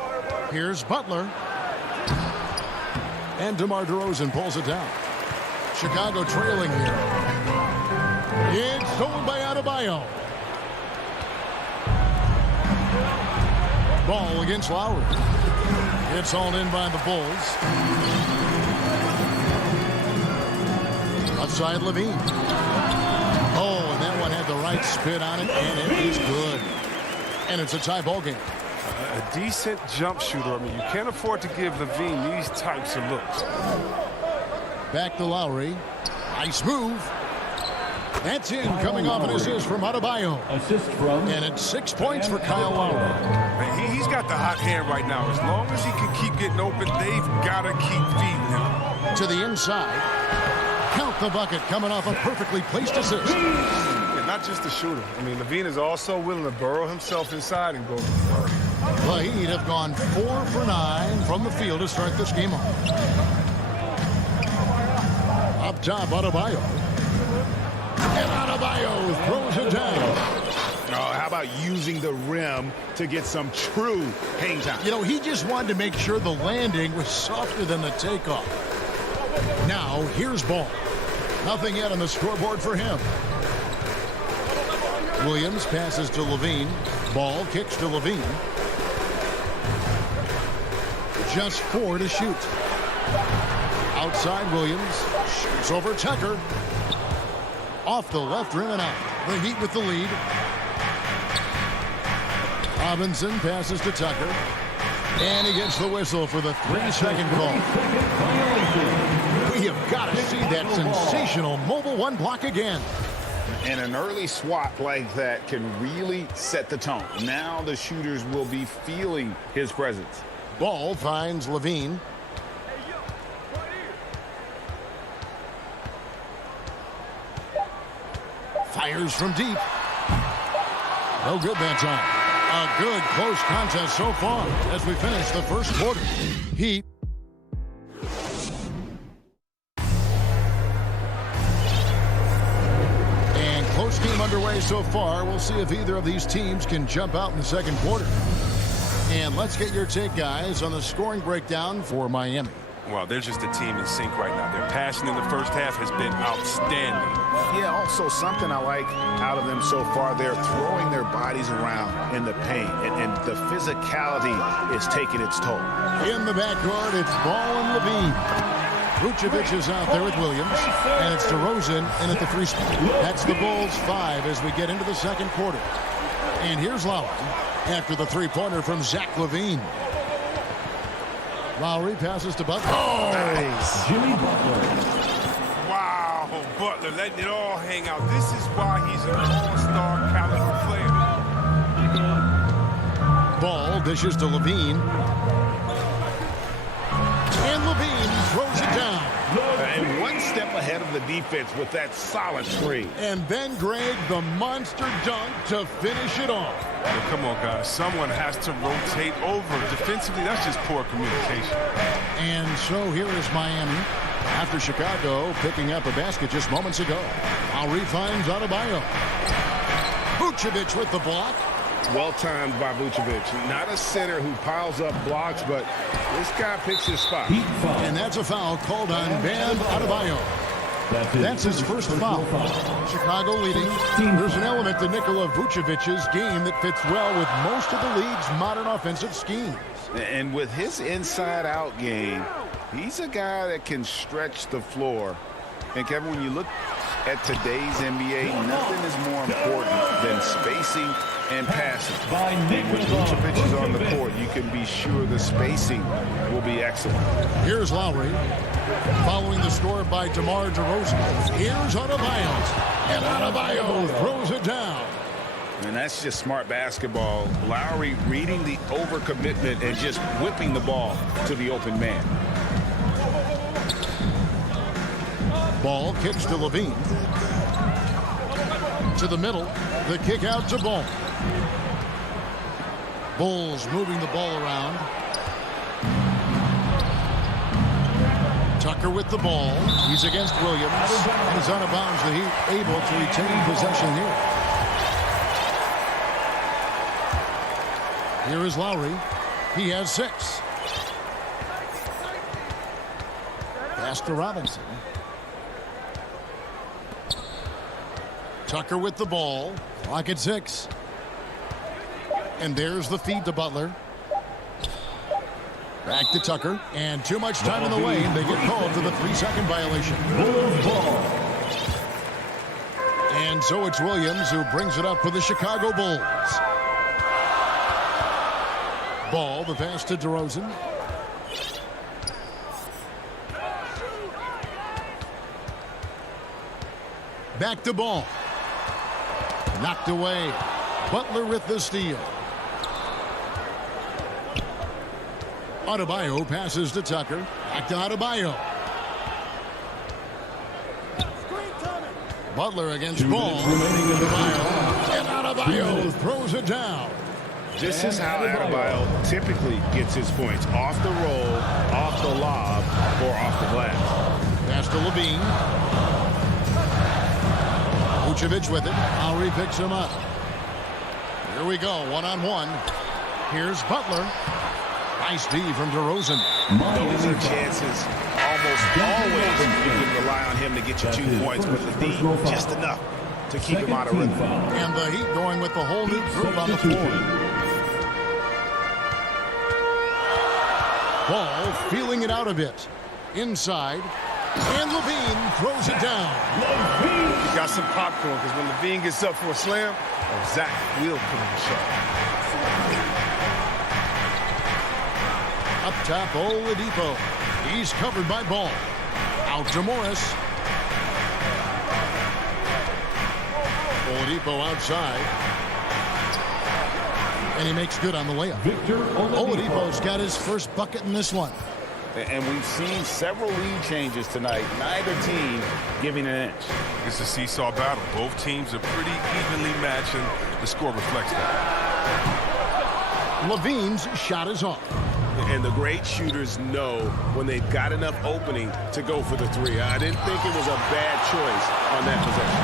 Here's Butler. And DeMar DeRozan pulls it down. Chicago trailing here. It's stolen by Adebayo. Ball against Lowry. It's hauled in by the Bulls. Outside Levine. Oh, and that one had the right spin on it, and it is good. And it's a tie ball game. A decent jump shooter. I mean, you can't afford to give Levine these types of looks. Back to Lowry. Nice move. That's in, coming off an assist from Adebayo. Assist from. And it's 6 points for Kyle Lowry. Man, he's got the hot hand right now. As long as he can keep getting open, they've got to keep feeding him. To the inside. Count the bucket, coming off a perfectly placed assist. Yeah, not just the shooter. I mean, Levine is also willing to burrow himself inside and go. The Heat have gone 4 for 9 from the field to start this game off. Up top, Adebayo. And Adebayo throws it down. Oh, how about using the rim to get some true hang time? You know, he just wanted to make sure the landing was softer than the takeoff. Now, here's Ball. Nothing yet on the scoreboard for him. Williams passes to Levine. Ball kicks to Levine. Just 4 to shoot. Outside Williams. Shoots over Tucker. Off the left rim and out. The Heat with the lead. Robinson passes to Tucker. And he gets the whistle for the 3-second call. We have got to see that sensational mobile one block again. And an early swat like that can really set the tone. Now the shooters will be feeling his presence. Ball finds Levine. Fires from deep. No good that time. A good close contest so far as we finish the first quarter. Heat. And close game underway so far. We'll see if either of these teams can jump out in the second quarter. And let's get your take, guys, on the scoring breakdown for Miami. Well, they're just a team in sync right now. Their passing in the first half has been outstanding. Yeah, also something I like out of them so far, they're throwing their bodies around in the paint, and the physicality is taking its toll. In the backcourt, it's Ball and Levine. Vucevic is out there with Williams, and it's DeRozan in at the free spot. That's the Bulls 5 as we get into the second quarter. And here's Lowry after the three-pointer from Zach LaVine. Lowry passes to Butler. Oh, nice. Jimmy Butler. Wow, Butler letting it all hang out. This is why he's an all-star caliber player. Ball dishes to LaVine. And LaVine throws it down. And one step ahead of the defense with that solid screen. And then Greg, the monster dunk to finish it off. Well, come on, guys. Someone has to rotate over. Defensively, that's just poor communication. And so here is Miami. After Chicago picking up a basket just moments ago. Lowry finds Adebayo. Vucevic with the block. Well-timed by Vucevic. Not a center who piles up blocks, but this guy picks his spot. And that's a foul called on Bam Adebayo. That's his first foul. Chicago leading. There's an element to Nikola Vucevic's game that fits well with most of the league's modern offensive schemes. And with his inside-out game, he's a guy that can stretch the floor. And, Kevin, when you look at today's NBA, nothing is more important than spacing and passing. And when Vucevic is on the court, you can be sure the spacing will be excellent. Here's Lowry. Following the score by DeMar DeRozan. Here's Adebayo. And Adebayo throws it down. And that's just smart basketball. Lowry reading the overcommitment and just whipping the ball to the open man. Ball kicks to LaVine. To the middle. The kick out to Ball. Bulls moving the ball around. Tucker with the ball. He's against Williams. And he's out of bounds. The Heat able to retain possession here. Here is Lowry. He has 6. Pass to Robinson. Tucker with the ball. Clock at 6. And there's the feed to Butler. Back to Tucker. And too much time in the lane. They get called for the 3-second violation. And so it's Williams who brings it up for the Chicago Bulls. Ball, the pass to DeRozan. Back to Ball. Knocked away. Butler with the steal. Adebayo passes to Tucker. Back to Adebayo. Butler against Ball. And Adebayo throws it down. This is how Adebayo typically gets his points. Off the roll, off the lob, or off the glass. Pass to LaVine. Vucevic with it. Lowry picks him up. Here we go, one-on-one. Here's Butler. Nice D from DeRozan. Those are chances almost always you can rely on him to get you 2 points, but the D just enough to keep him out of rhythm. And the Heat going with the whole new group on the floor. Ball feeling it out a bit. Inside. And LaVine throws it down. You got some popcorn, because when LaVine gets up for a slam, Zach will put him a shot. Up top, Oladipo. He's covered by Ball. Out to Morris. Oladipo outside. And he makes good on the layup. Oladipo's got his first bucket in this one. And we've seen several lead changes tonight. Neither team giving an inch. It's a seesaw battle. Both teams are pretty evenly matched, and the score reflects that. LaVine's shot is off. And the great shooters know when they've got enough opening to go for the 3. I didn't think it was a bad choice on that possession.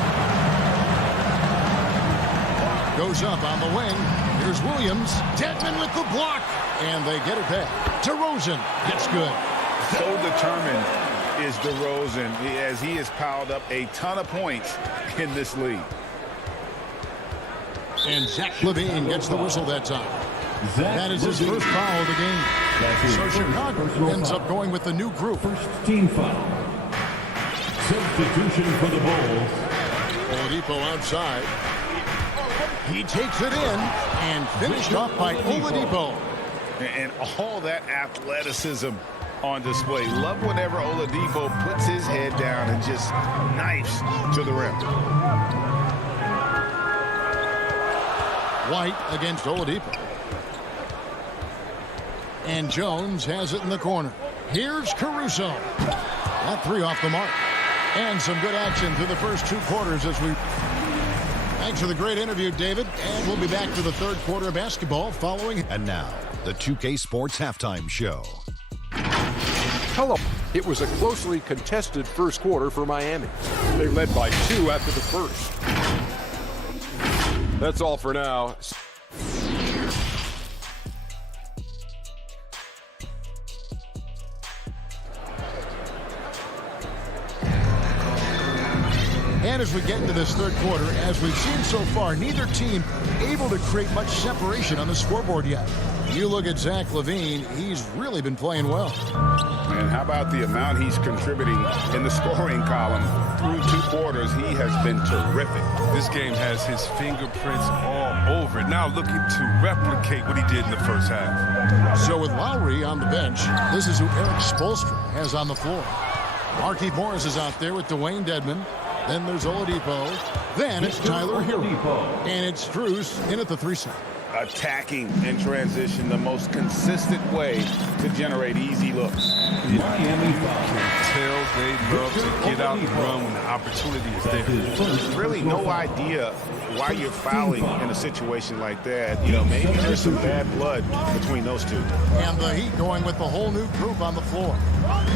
Goes up on the wing. Here's Williams. Dedmon with the block. And they get it back. DeRozan gets good. So determined is DeRozan as he has piled up a ton of points in this league. And Zach LaVine gets the whistle that time. That is his first foul of the game. So Chicago ends up going with the new group. First team foul. Substitution for the Bulls. Oladipo outside. He takes it in and finished off by Oladipo. And all that athleticism on display. Love whenever Oladipo puts his head down and just knifes to the rim. White against Oladipo. And Jones has it in the corner. Here's Caruso. That three off the mark. And some good action through the first 2 quarters as we... Thanks for the great interview, David. And we'll be back for the third quarter of basketball following... And now, the 2K Sports Halftime Show. Hello. It was a closely contested first quarter for Miami. They led by 2 after the first. That's all for now. And as we get into this third quarter, as we've seen so far, neither team able to create much separation on the scoreboard yet. You look at Zach LaVine, he's really been playing well. And how about the amount he's contributing in the scoring column through 2 quarters? He has been terrific. This game has his fingerprints all over it. Now looking to replicate what he did in the first half. So with Lowry on the bench, this is who Eric Spoelstra has on the floor. Markieff Morris is out there with Dwayne Dedmon. Then there's Oladipo. Then it's Tyler Hero. And it's Strus in at the 3 side. Attacking in transition, the most consistent way to generate easy looks. Miami tell they love to get out and run when the opportunity is there. There's really no idea why you're fouling in a situation like that. You know, maybe there's some bad blood between those two. And the Heat going with the whole new group on the floor.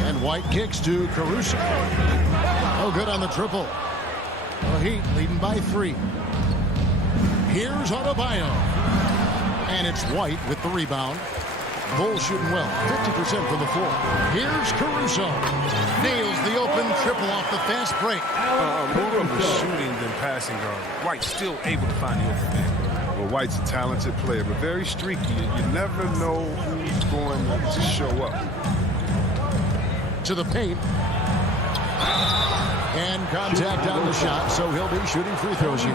And White kicks to Caruso. No good on the triple. The Heat leading by 3. Here's Adebayo. And it's White with the rebound. Bulls shooting well, 50% from the floor. Here's Caruso. Nails the open triple off the fast break. More of a shooting than passing guard. White still able to find the open man. Well, White's a talented player, but very streaky. You never know who's going to show up. To the paint. And contact on the shot, so he'll be shooting free throws here.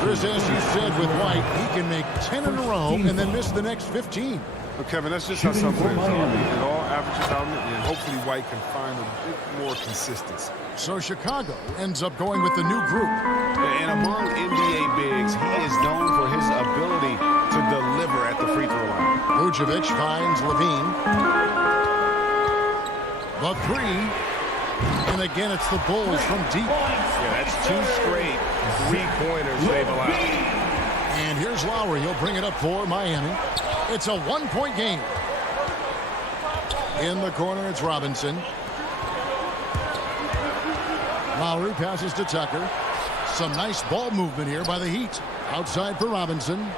Chris, as you said with White, he can make 10 in a row and then miss the next 15. Well, Kevin, that's just how some players are. It all averages out, and hopefully White can find a bit more consistency. So Chicago ends up going with the new group. And among NBA bigs, he is known for his ability to deliver at the free throw line. Vucevic finds Levine. The 3. And again, it's the Bulls from deep. Yeah, that's 2 straight 3-pointers they've allowed. And here's Lowry. He'll bring it up for Miami. It's a 1-point game. In the corner, it's Robinson. Lowry passes to Tucker. Some nice ball movement here by the Heat. Outside for Robinson.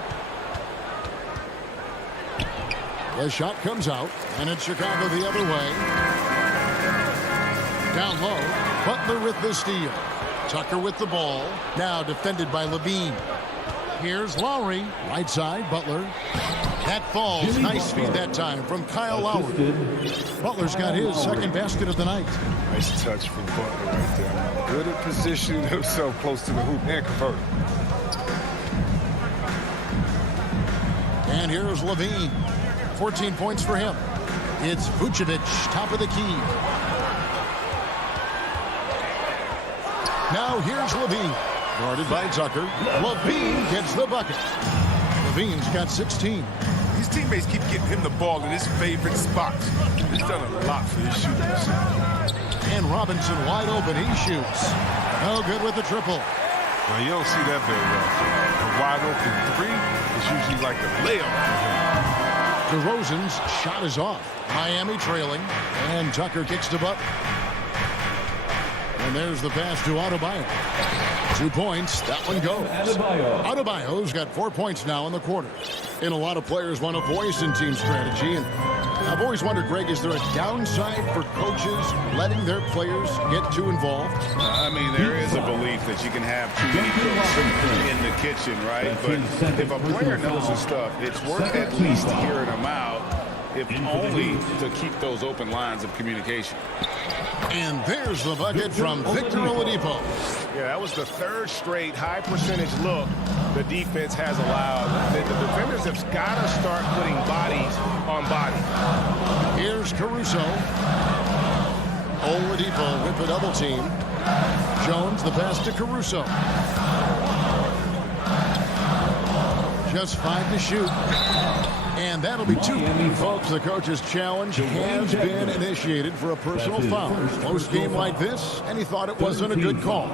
The shot comes out, and it's Chicago the other way. Down low, Butler with the steal. Tucker with the ball. Now defended by Levine. Here's Lowry. Right side, Butler. That falls. Nice feed that time from Kyle Lowry. Butler's got his second basket of the night. Nice touch from Butler right there. Good at positioning himself close to the hoop and converting. And here's Levine. 14 points for him. It's Vucevic, top of the key. Now here's Levine. Guarded by Tucker. Levine gets the bucket. Levine's got 16. His teammates keep getting him the ball in his favorite spots. He's done a lot for his shooting. And Robinson wide open. He shoots. No good with the triple. Well, you don't see that very well. A wide open 3 is usually like a layup for him. DeRozan's shot is off. Miami trailing. And Tucker kicks to Butler. And there's the pass to Adebayo. 2 points. That one goes. Adebayo's got 4 points now in the quarter. And a lot of players want a voice in team strategy. And I've always wondered, Greg, is there a downside for coaches letting their players get too involved? I mean, there is a belief that you can have too many cooks in the kitchen, right? But if a player knows his stuff, it's worth at least hearing them out if only to keep those open lines of communication. And there's the bucket from Victor Oladipo. Yeah, that was the third straight high percentage look the defense has allowed. The defenders have got to start putting bodies on bodies. Here's Caruso. Oladipo with the double team. Jones the pass to Caruso. Just 5 to shoot. And that'll be 2. Folks, the coach's challenge has been initiated for a personal foul. Close game like this, and he thought it wasn't a good call.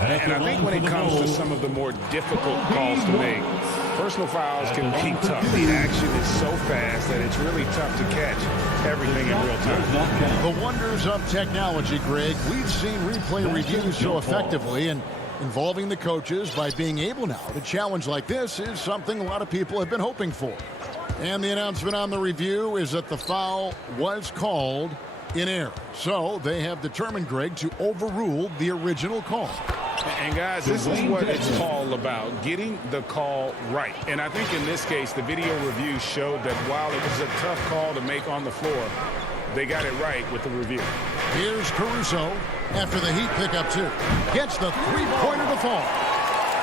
And I think when it comes to some of the more difficult calls to make, personal fouls can be tough. The action is so fast that it's really tough to catch everything in real time. The wonders of technology, Greg. We've seen replay reviews so effectively, and involving the coaches by being able now to challenge like this is something a lot of people have been hoping for. And the announcement on the review is that the foul was called in error. So they have determined, Greg, to overrule the original call. And guys, this is what it's all about, getting the call right. And I think in this case, the video review showed that while it was a tough call to make on the floor, they got it right with the review. Here's Caruso after the Heat pick up 2. Gets the three-pointer to fall.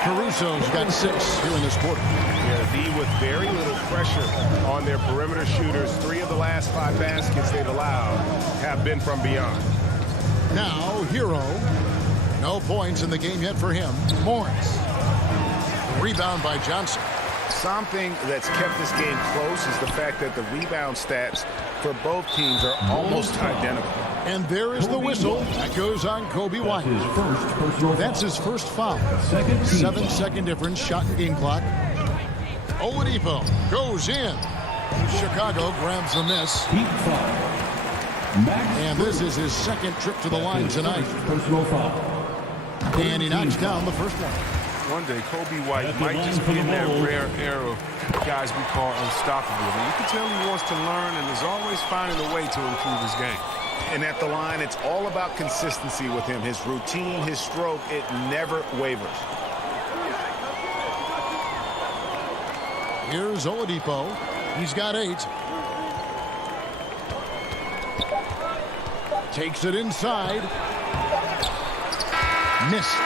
Caruso's got 6 here in this quarter. Yeah, D with very little pressure on their perimeter shooters. 3 of the last 5 baskets they've allowed have been from beyond. Now, Hero. No points in the game yet for him. Morris. Rebound by Johnson. Something that's kept this game close is the fact that the rebound stats for both teams are almost identical. And there is the whistle. That goes on Kobe White. That's his first foul. 7-second difference, shot and game clock. Oladipo goes in. Chicago grabs the miss. And this is his second trip to the line tonight. And he knocks down the first one. One day, Kobe White might just be in that rare era of guys we call unstoppable. And you can tell he wants to learn and is always finding a way to improve his game. And at the line, it's all about consistency with him. His routine, his stroke, it never wavers. Here's Oladipo. He's got 8. Takes it inside. Missed.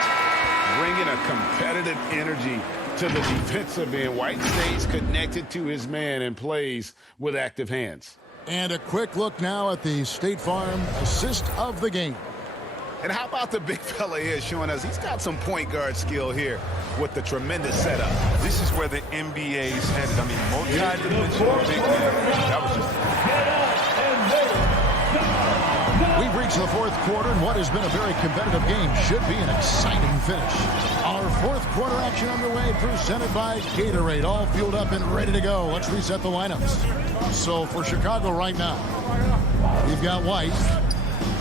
Bringing a competitive energy to the defensive end. White stays connected to his man and plays with active hands. And a quick look now at the State Farm assist of the game. And how about the big fella here showing us he's got some point guard skill here with the tremendous setup. This is where the NBA's headed. I mean, multi-dimensional big man. That was just... We've reached the fourth quarter, and what has been a very competitive game should be an exciting finish. Our fourth quarter action underway, presented by Gatorade. All fueled up and ready to go. Let's reset the lineups. So for Chicago right now, we've got White.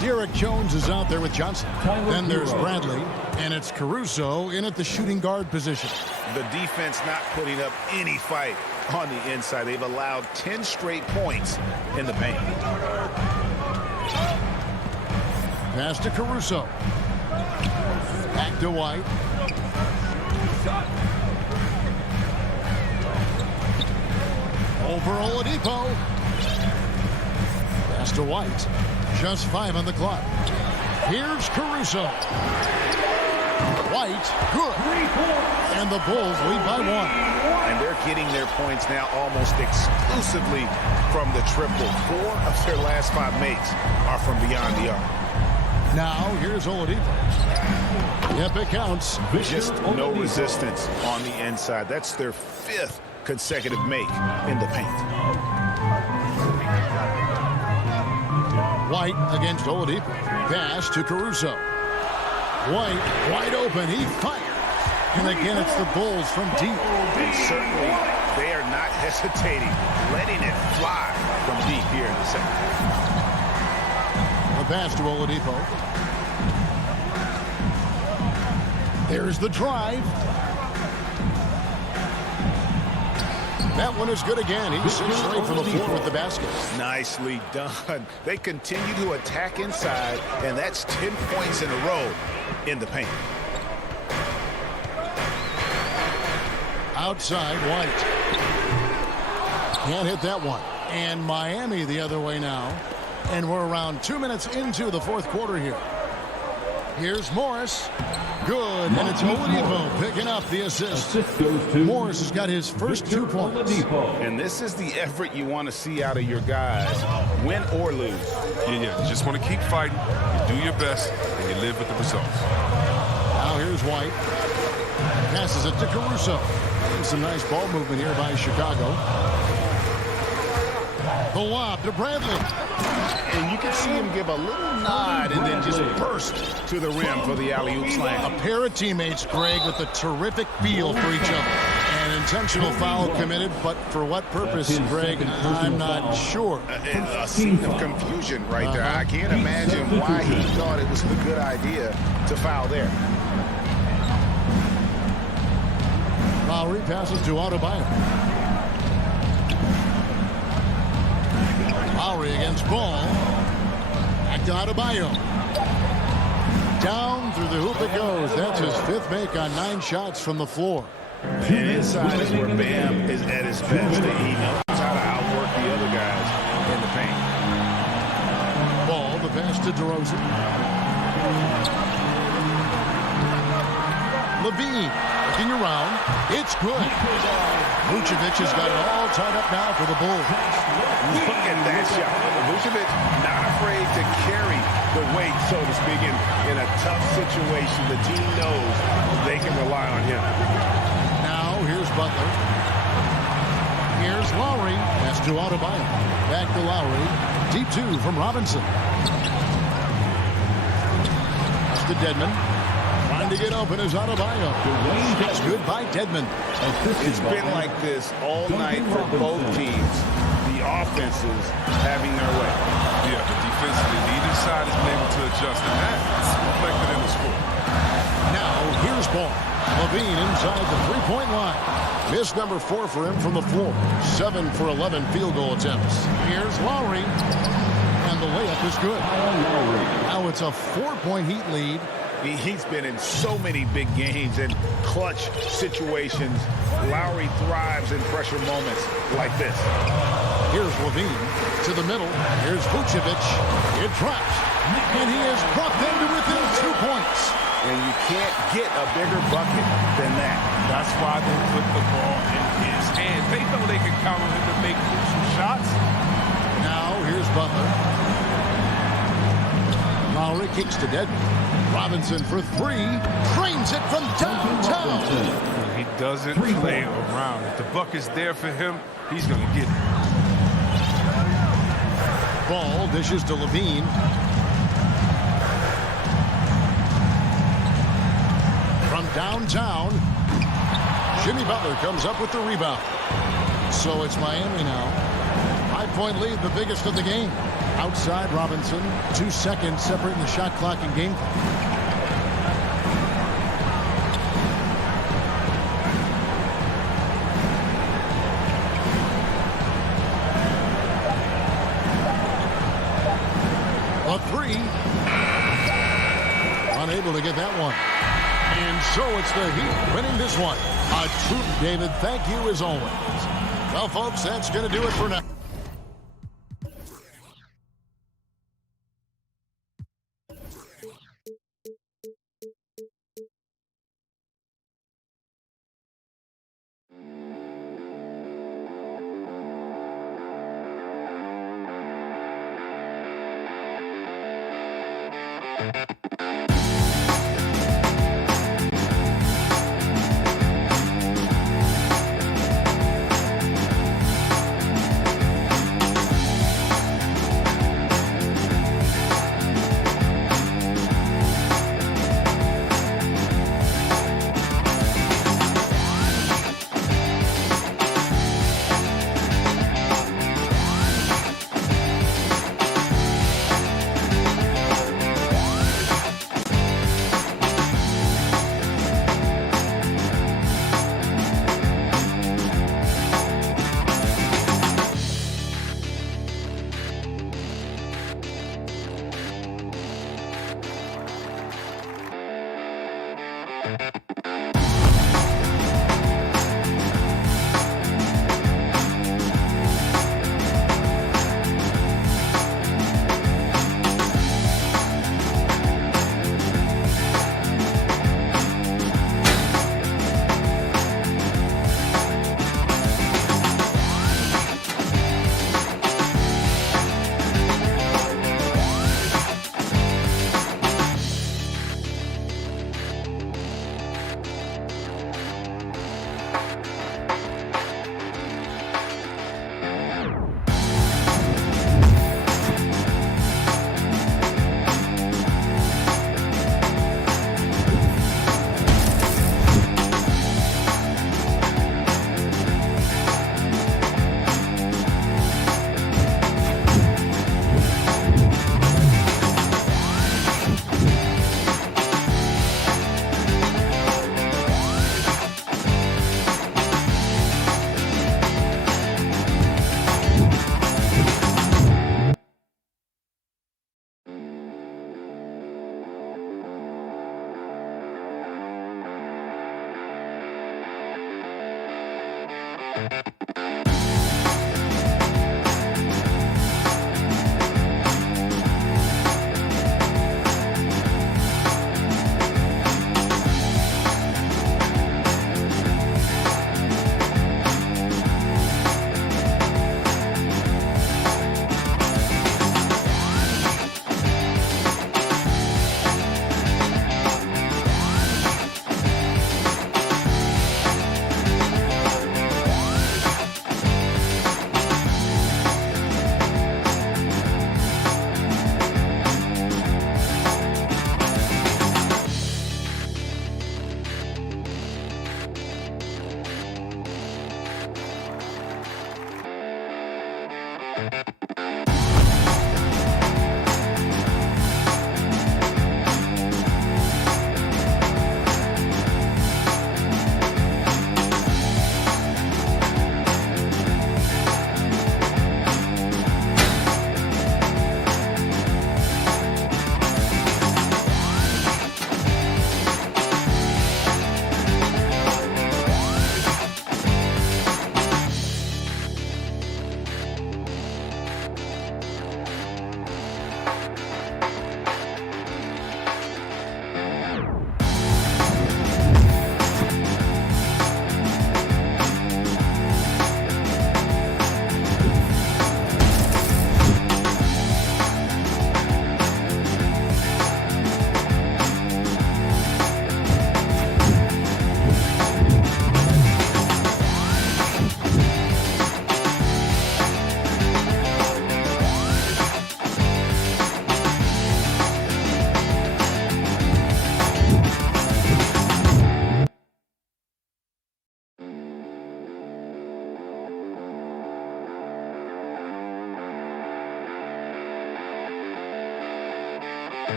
Derek Jones is out there with Johnson. Then there's Bradley, and it's Caruso in at the shooting guard position. The defense not putting up any fight on the inside. They've allowed 10 straight points in the paint. Pass to Caruso. Back to White. Over Oladipo. Pass to White. Just 5 on the clock. Here's Caruso. White, good. And the Bulls lead by 1. And they're getting their points now almost exclusively from the triple. 4 of their last 5 makes are from beyond the arc. Now, here's Oladipo. Yep, it counts. Just no resistance on the inside. That's their 5th consecutive make in the paint. White against Oladipo. Pass to Caruso. White wide open. He fires. And again, it's the Bulls from deep. And certainly, they are not hesitating, letting it fly from deep here in the second. A pass to Oladipo. There's the drive. That one is good again. He sits straight from the floor with the basket. Nicely done. They continue to attack inside, and that's 10 points in a row in the paint. Outside, White. Can't hit that one. And Miami the other way now. And we're around 2 minutes into the fourth quarter here. Here's Morris. Good. And it's Oladipo picking up the assist. Morris has got his first 2 points. And this is the effort you want to see out of your guys, win or lose. Yeah, you just want to keep fighting. You do your best, and you live with the results. Now here's White. Passes it to Caruso. Some nice ball movement here by Chicago. The lob to Bradley. And you can see him give a little nod and then just burst to the rim for the alley-oop slam. A pair of teammates, Greg, with a terrific feel for each other. An intentional foul committed, but for what purpose, Greg, I'm not sure. A scene of confusion right there. I can't imagine why he thought it was a good idea to foul there. Lowry passes to Adebayo. Lowry against Ball. Back to Adebayo. Down through the hoop it goes. That's his 5th make on 9 shots from the floor. And inside is where Bam is at his best. He knows how to outwork the other guys in the paint. Ball, the pass to DeRozan. Levine looking around. It's good. Vucevic has got it all tied up now for the Bulls. Look at that shot. Vucevic not afraid to carry the weight, so to speak, in a tough situation. The team knows they can rely on him. Now here's Butler. Here's Lowry. Pass to Adebayo. Back to Lowry. Deep 2 from Robinson. Pass to Dedmon. Trying to get open is Adebayo. It's good by Dedmon. It's been like this all night for both teams. The offenses having their way. Yeah, but defensively, neither side has been able to adjust, and that's reflected in the score. Now, here's Ball. Levine inside the three-point line. Miss number 4 for him from the floor. 7 for 11 field goal attempts. Here's Lowry. And the layup is good. Now it's a 4-point Heat lead. He's been in so many big games and clutch situations. Lowry thrives in pressure moments like this. Here's Levine to the middle. Here's Vucevic. It drops. And he has brought them to within 2 points. And you can't get a bigger bucket than that. That's why they put the ball in his hands. They know they can count on him to make crucial shots. Now here's Butler. Lowry kicks to Dedmon. Robinson for 3. Trains it from downtown. He doesn't play around. If the bucket's there for him, he's going to get it. Ball dishes to Levine. From downtown, Jimmy Butler comes up with the rebound. So it's Miami now. 5-point lead, the biggest of the game. Outside Robinson, 2 seconds separating the shot clock and game clock. A 3. Unable to get that one. And so it's the Heat winning this one. A true David, thank you as always. Well, folks, that's going to do it for now.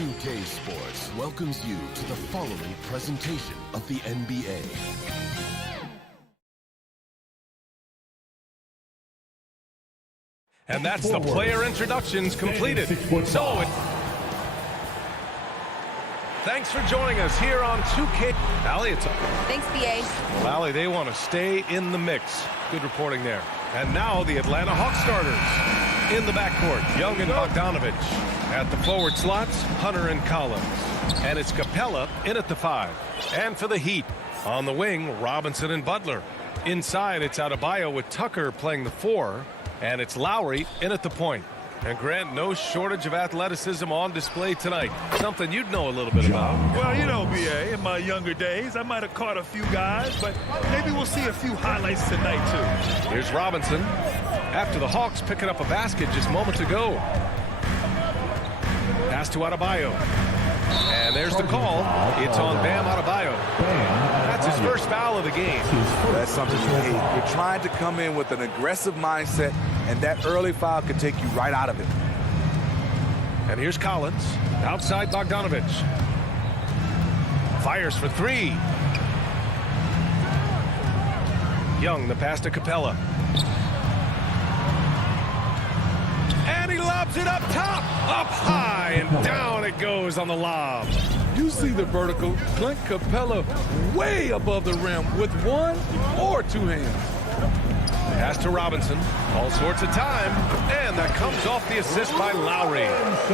2K Sports welcomes you to the following presentation of the NBA. And that's the player introductions completed. So, thanks for joining us here on 2K. Allie, thanks, BA. Well, Allie, they want to stay in the mix. Good reporting there. And now the Atlanta Hawks starters in the backcourt. Young and Bogdanovich. At the forward slots, Hunter and Collins. And it's Capella in at the 5. And for the Heat, on the wing, Robinson and Butler. Inside, it's Adebayo with Tucker playing the 4. And it's Lowry in at the point. And Grant, no shortage of athleticism on display tonight. Something you'd know a little bit about. Well, you know, BA, in my younger days, I might have caught a few guys, but maybe we'll see a few highlights tonight, too. Here's Robinson. After the Hawks picking up a basket just moments ago. Pass to Adebayo. And there's the call. It's on Bam Adebayo. That's his first foul of the game. That's something you hate. You're trying to come in with an aggressive mindset, and that early foul could take you right out of it. And here's Collins. Outside Bogdanovich. Fires for three. Young, the pass to Capella. And he lobs it up top, up high, and down it goes on the lob. You see the vertical. Clint Capella way above the rim with one or two hands. Pass to Robinson. All sorts of time. And that comes off the assist by Lowry.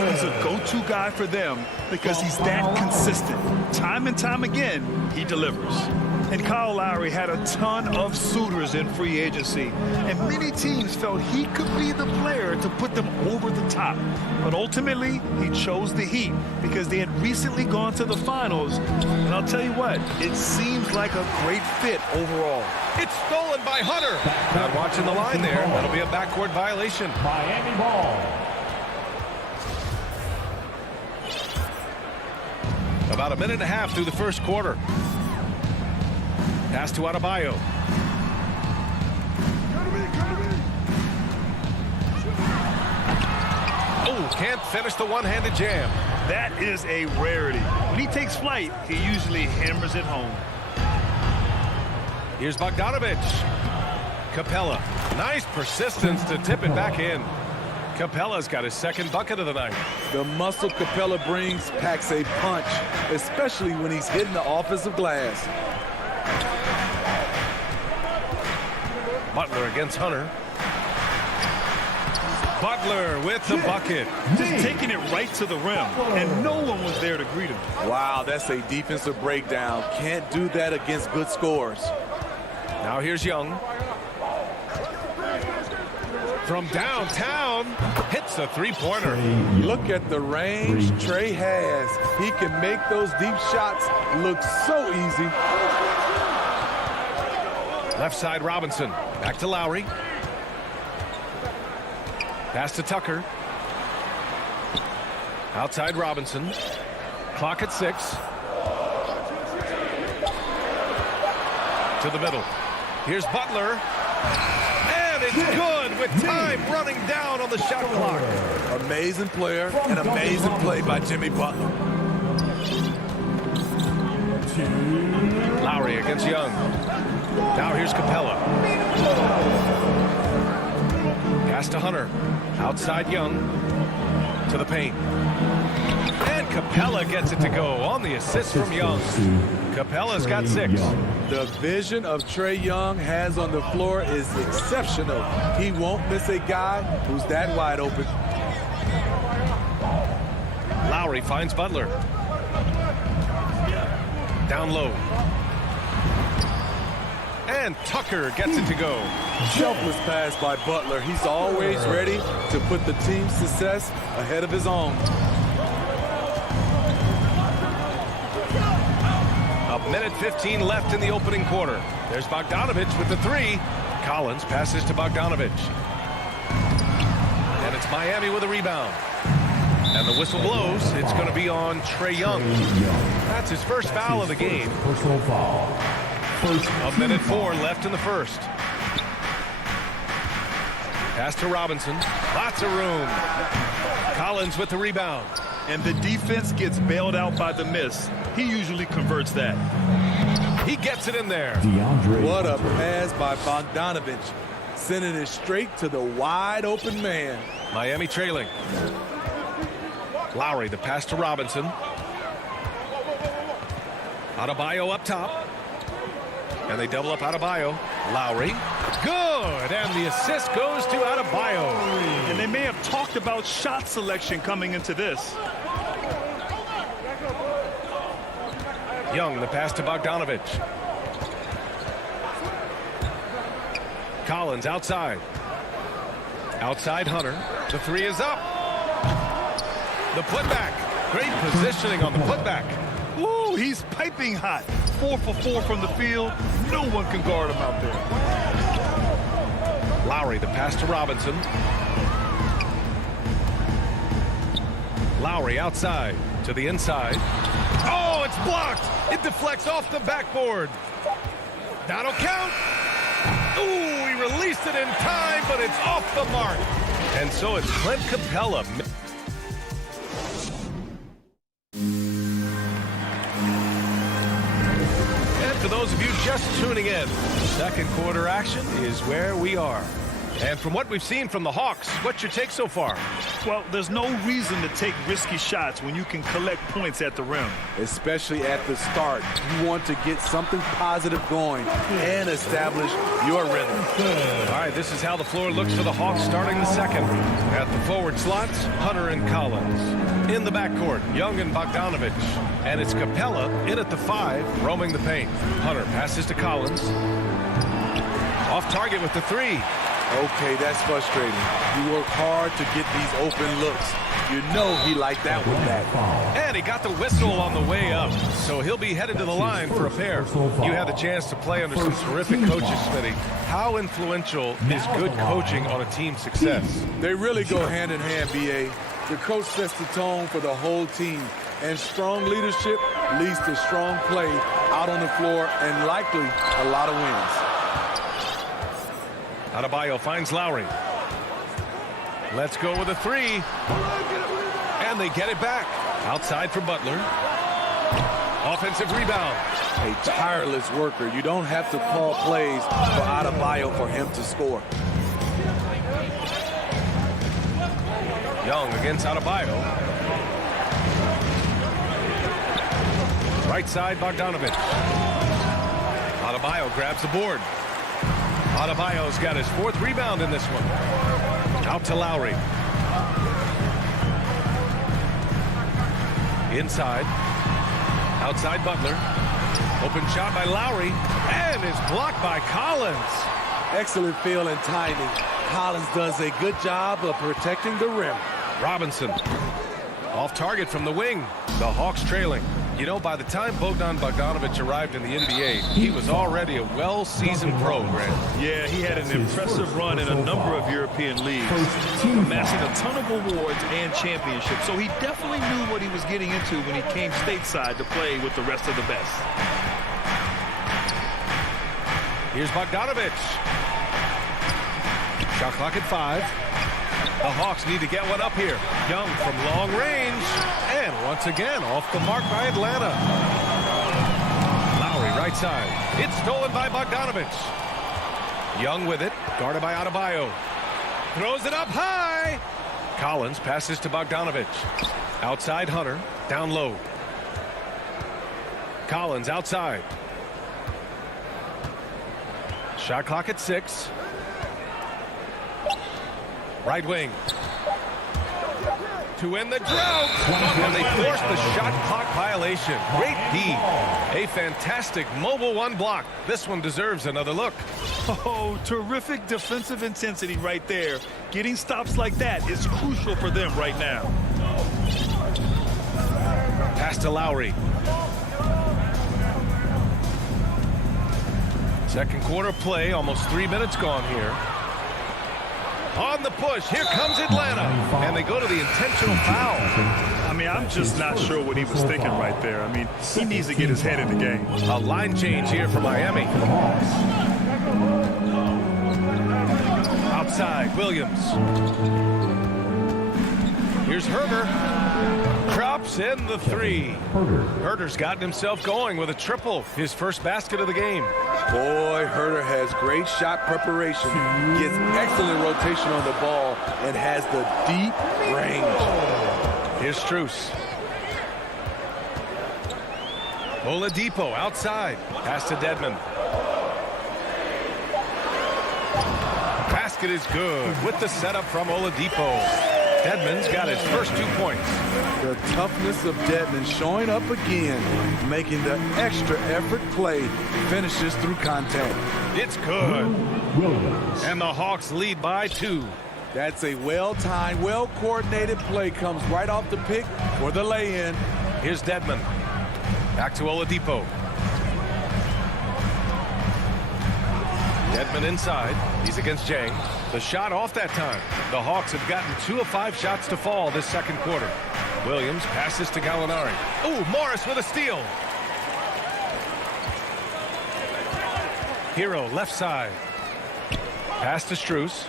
He's a go-to guy for them because he's that consistent. Time and time again, he delivers. And Kyle Lowry had a ton of suitors in free agency, and many teams felt he could be the player to put them over the top. But ultimately, he chose the Heat because they had recently gone to the finals. And I'll tell you what, it seems like a great fit overall. It's stolen by Hunter. Not watching the line there. That'll be a backcourt violation. Miami ball. About a minute and a half through the first quarter. Pass to Adebayo. Oh, can't finish the one-handed jam. That is a rarity. When he takes flight, he usually hammers it home. Here's Bogdanovich. Capella. Nice persistence to tip it back in. Capella's got his second bucket of the night. The muscle Capella brings packs a punch, especially when he's hitting the offensive glass. Butler against Hunter. Butler with the bucket. Just taking it right to the rim, and no one was there to greet him. Wow, that's a defensive breakdown. Can't do that against good scores. Now here's Young. From downtown, hits a three-pointer. Look at the range Trey has. He can make those deep shots look so easy. Left side Robinson. Back to Lowry. Pass to Tucker. Outside Robinson. Clock at 6. To the middle. Here's Butler. And it's good with time running down on the shot clock. Amazing player and amazing play by Jimmy Butler. Lowry against Young. Now here's Capella. Pass to Hunter. Outside Young. To the paint. And Capella gets it to go on the assist from Young. Capella's got 6. The vision of Trey Young has on the floor is exceptional. He won't miss a guy who's that wide open. Lowry finds Butler. Down low. And Tucker gets it to go. Selfless pass by Butler. He's always ready to put the team's success ahead of his own. A minute 15 left in the opening quarter. There's Bogdanovich with the 3. Collins passes to Bogdanovich. And it's Miami with a rebound. And the whistle blows. It's going to be on Trey Young. That's his first foul of the game. Personal foul. A minute 4 left in the first. Pass to Robinson. Lots of room. Collins with the rebound. And the defense gets bailed out by the miss. He usually converts that. He gets it in there. What a pass by Bogdanovich. Sending it straight to the wide open man. Miami trailing. Lowry, the pass to Robinson. Adebayo up top. And they double up Adebayo. Lowry. Good. And the assist goes to Adebayo. And they may have talked about shot selection coming into this. Young, the pass to Bogdanovich. Collins outside. Outside Hunter. The 3 is up. The putback. Great positioning on the putback. Ooh, he's piping hot. 4 for 4 from the field. No one can guard him out there. Lowry, the pass to Robinson. Lowry outside to the inside. Oh, it's blocked. It deflects off the backboard. That'll count. Ooh, he released it in time, but it's off the mark. And so it's Clint Capella. those of you just tuning in, second quarter action is where we are. And from what we've seen from the Hawks, what's your take so far? Well, there's no reason to take risky shots when you can collect points at the rim. Especially at the start. You want to get something positive going and establish your rhythm. All right, this is how the floor looks for the Hawks starting the second. At the forward slots, Hunter and Collins. In the backcourt, Young and Bogdanovich. And it's Capella in at the 5, roaming the paint. Hunter passes to Collins. Off target with the 3. Okay, that's frustrating. You work hard to get these open looks. You know he liked that one back. And he got the whistle on the way up, so he'll be headed to the line for a pair. You had the chance to play under some terrific coaches, Smitty. How influential is good coaching on a team's success? They really go hand in hand, B.A. The coach sets the tone for the whole team, and strong leadership leads to strong play out on the floor and likely a lot of wins. Adebayo finds Lowry. Let's go with a 3. And they get it back. Outside for Butler. Offensive rebound. A tireless worker. You don't have to call plays for Adebayo for him to score. Young against Adebayo. Right side, Bogdanovich. Adebayo grabs the board. Adebayo's got his 4th rebound in this one. Out to Lowry. Inside. Outside Butler. Open shot by Lowry. And is blocked by Collins. Excellent feel and timing. Collins does a good job of protecting the rim. Robinson. Off target from the wing. The Hawks trailing. You know, by the time Bogdanovich arrived in the NBA, he was already a well-seasoned pro, Grant. Yeah, he had an impressive run in a number of European leagues, amassing a ton of awards and championships. So he definitely knew what he was getting into when he came stateside to play with the rest of the best. Here's Bogdanovich. Shot clock at 5. The Hawks need to get one up here. Young from long range. And once again, off the mark by Atlanta. Lowry, right side. It's stolen by Bogdanovich. Young with it. Guarded by Adebayo. Throws it up high. Collins passes to Bogdanovich. Outside Hunter. Down low. Collins outside. Shot clock at 6. Right wing. To end the drought. And they force the shot clock violation. Great D. A fantastic mobile 1 block. This one deserves another look. Oh, terrific defensive intensity right there. Getting stops like that is crucial for them right now. Pass to Lowry. Second quarter play. Almost 3 minutes gone here. On the push, here comes Atlanta. And they go to the intentional foul. I mean, I'm just not sure what he was thinking right there. I mean, he needs to get his head in the game. A line change here for Miami. Outside, Williams. Here's Herter. Drops in the 3. Herter's gotten himself going with a triple. His first basket of the game. Boy, Herter has great shot preparation, gets excellent rotation on the ball, and has the deep range. Here's Strus. Oladipo outside. Pass to Dedmon. Basket is good with the setup from Oladipo. Dedmon's got his first 2 points. The toughness of Dedmon showing up again, making the extra effort play, finishes through contact. It's good. And the Hawks lead by 2. That's a well-timed, well-coordinated play. Comes right off the pick for the lay-in. Here's Dedmon. Back to Oladipo. Dedmon inside. He's against Jang. The shot off that time. The Hawks have gotten 2 of 5 shots to fall this second quarter. Williams passes to Gallinari. Ooh, Morris with a steal. Hero left side. Pass to Strus.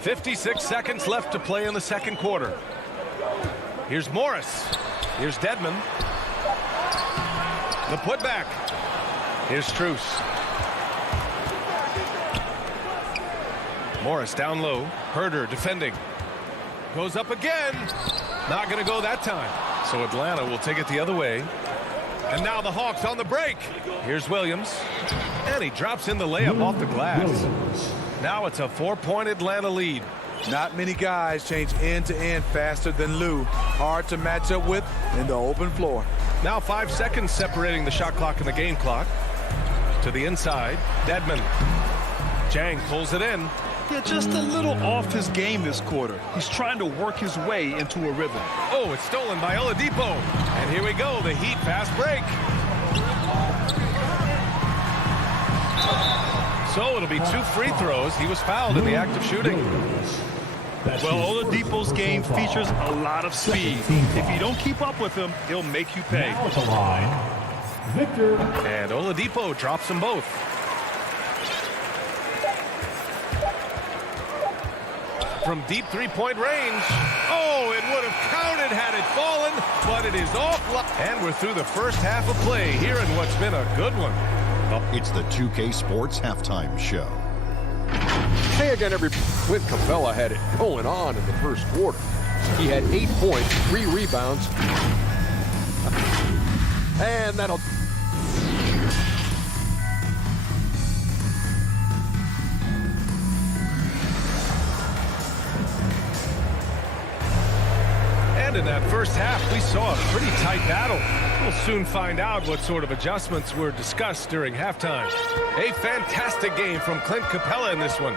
56 seconds left to play in the second quarter. Here's Morris. Here's Dedmon. The putback. Here's Strus. Morris down low. Herder defending. Goes up again. Not going to go that time. So Atlanta will take it the other way. And now the Hawks on the break. Here's Williams. And he drops in the layup off the glass. Now it's a 4-point Atlanta lead. Not many guys change end to end faster than Lou. Hard to match up with in the open floor. Now 5 seconds separating the shot clock and the game clock. To the inside, Dedmon. Jang pulls it in. Yeah, just a little off his game this quarter. He's trying to work his way into a rhythm. Oh, it's stolen by Oladipo. And here we go, the Heat fast break. So it'll be 2 free throws. He was fouled in the act of shooting. Well, Oladipo's game features a lot of speed. If you don't keep up with him, he'll make you pay. Now at the line, Victor. And Oladipo drops them both. From deep 3-point range. Oh, it would have counted had it fallen, but it is offline. And we're through the first half of play here in what's been a good one. It's the 2K Sports Halftime Show. Hey again, with Capella had it going on in the first quarter. He had 8 points, 3 rebounds. And that'll... And in that first half, we saw a pretty tight battle. We'll soon find out what sort of adjustments were discussed during halftime. A fantastic game from Clint Capella in this one.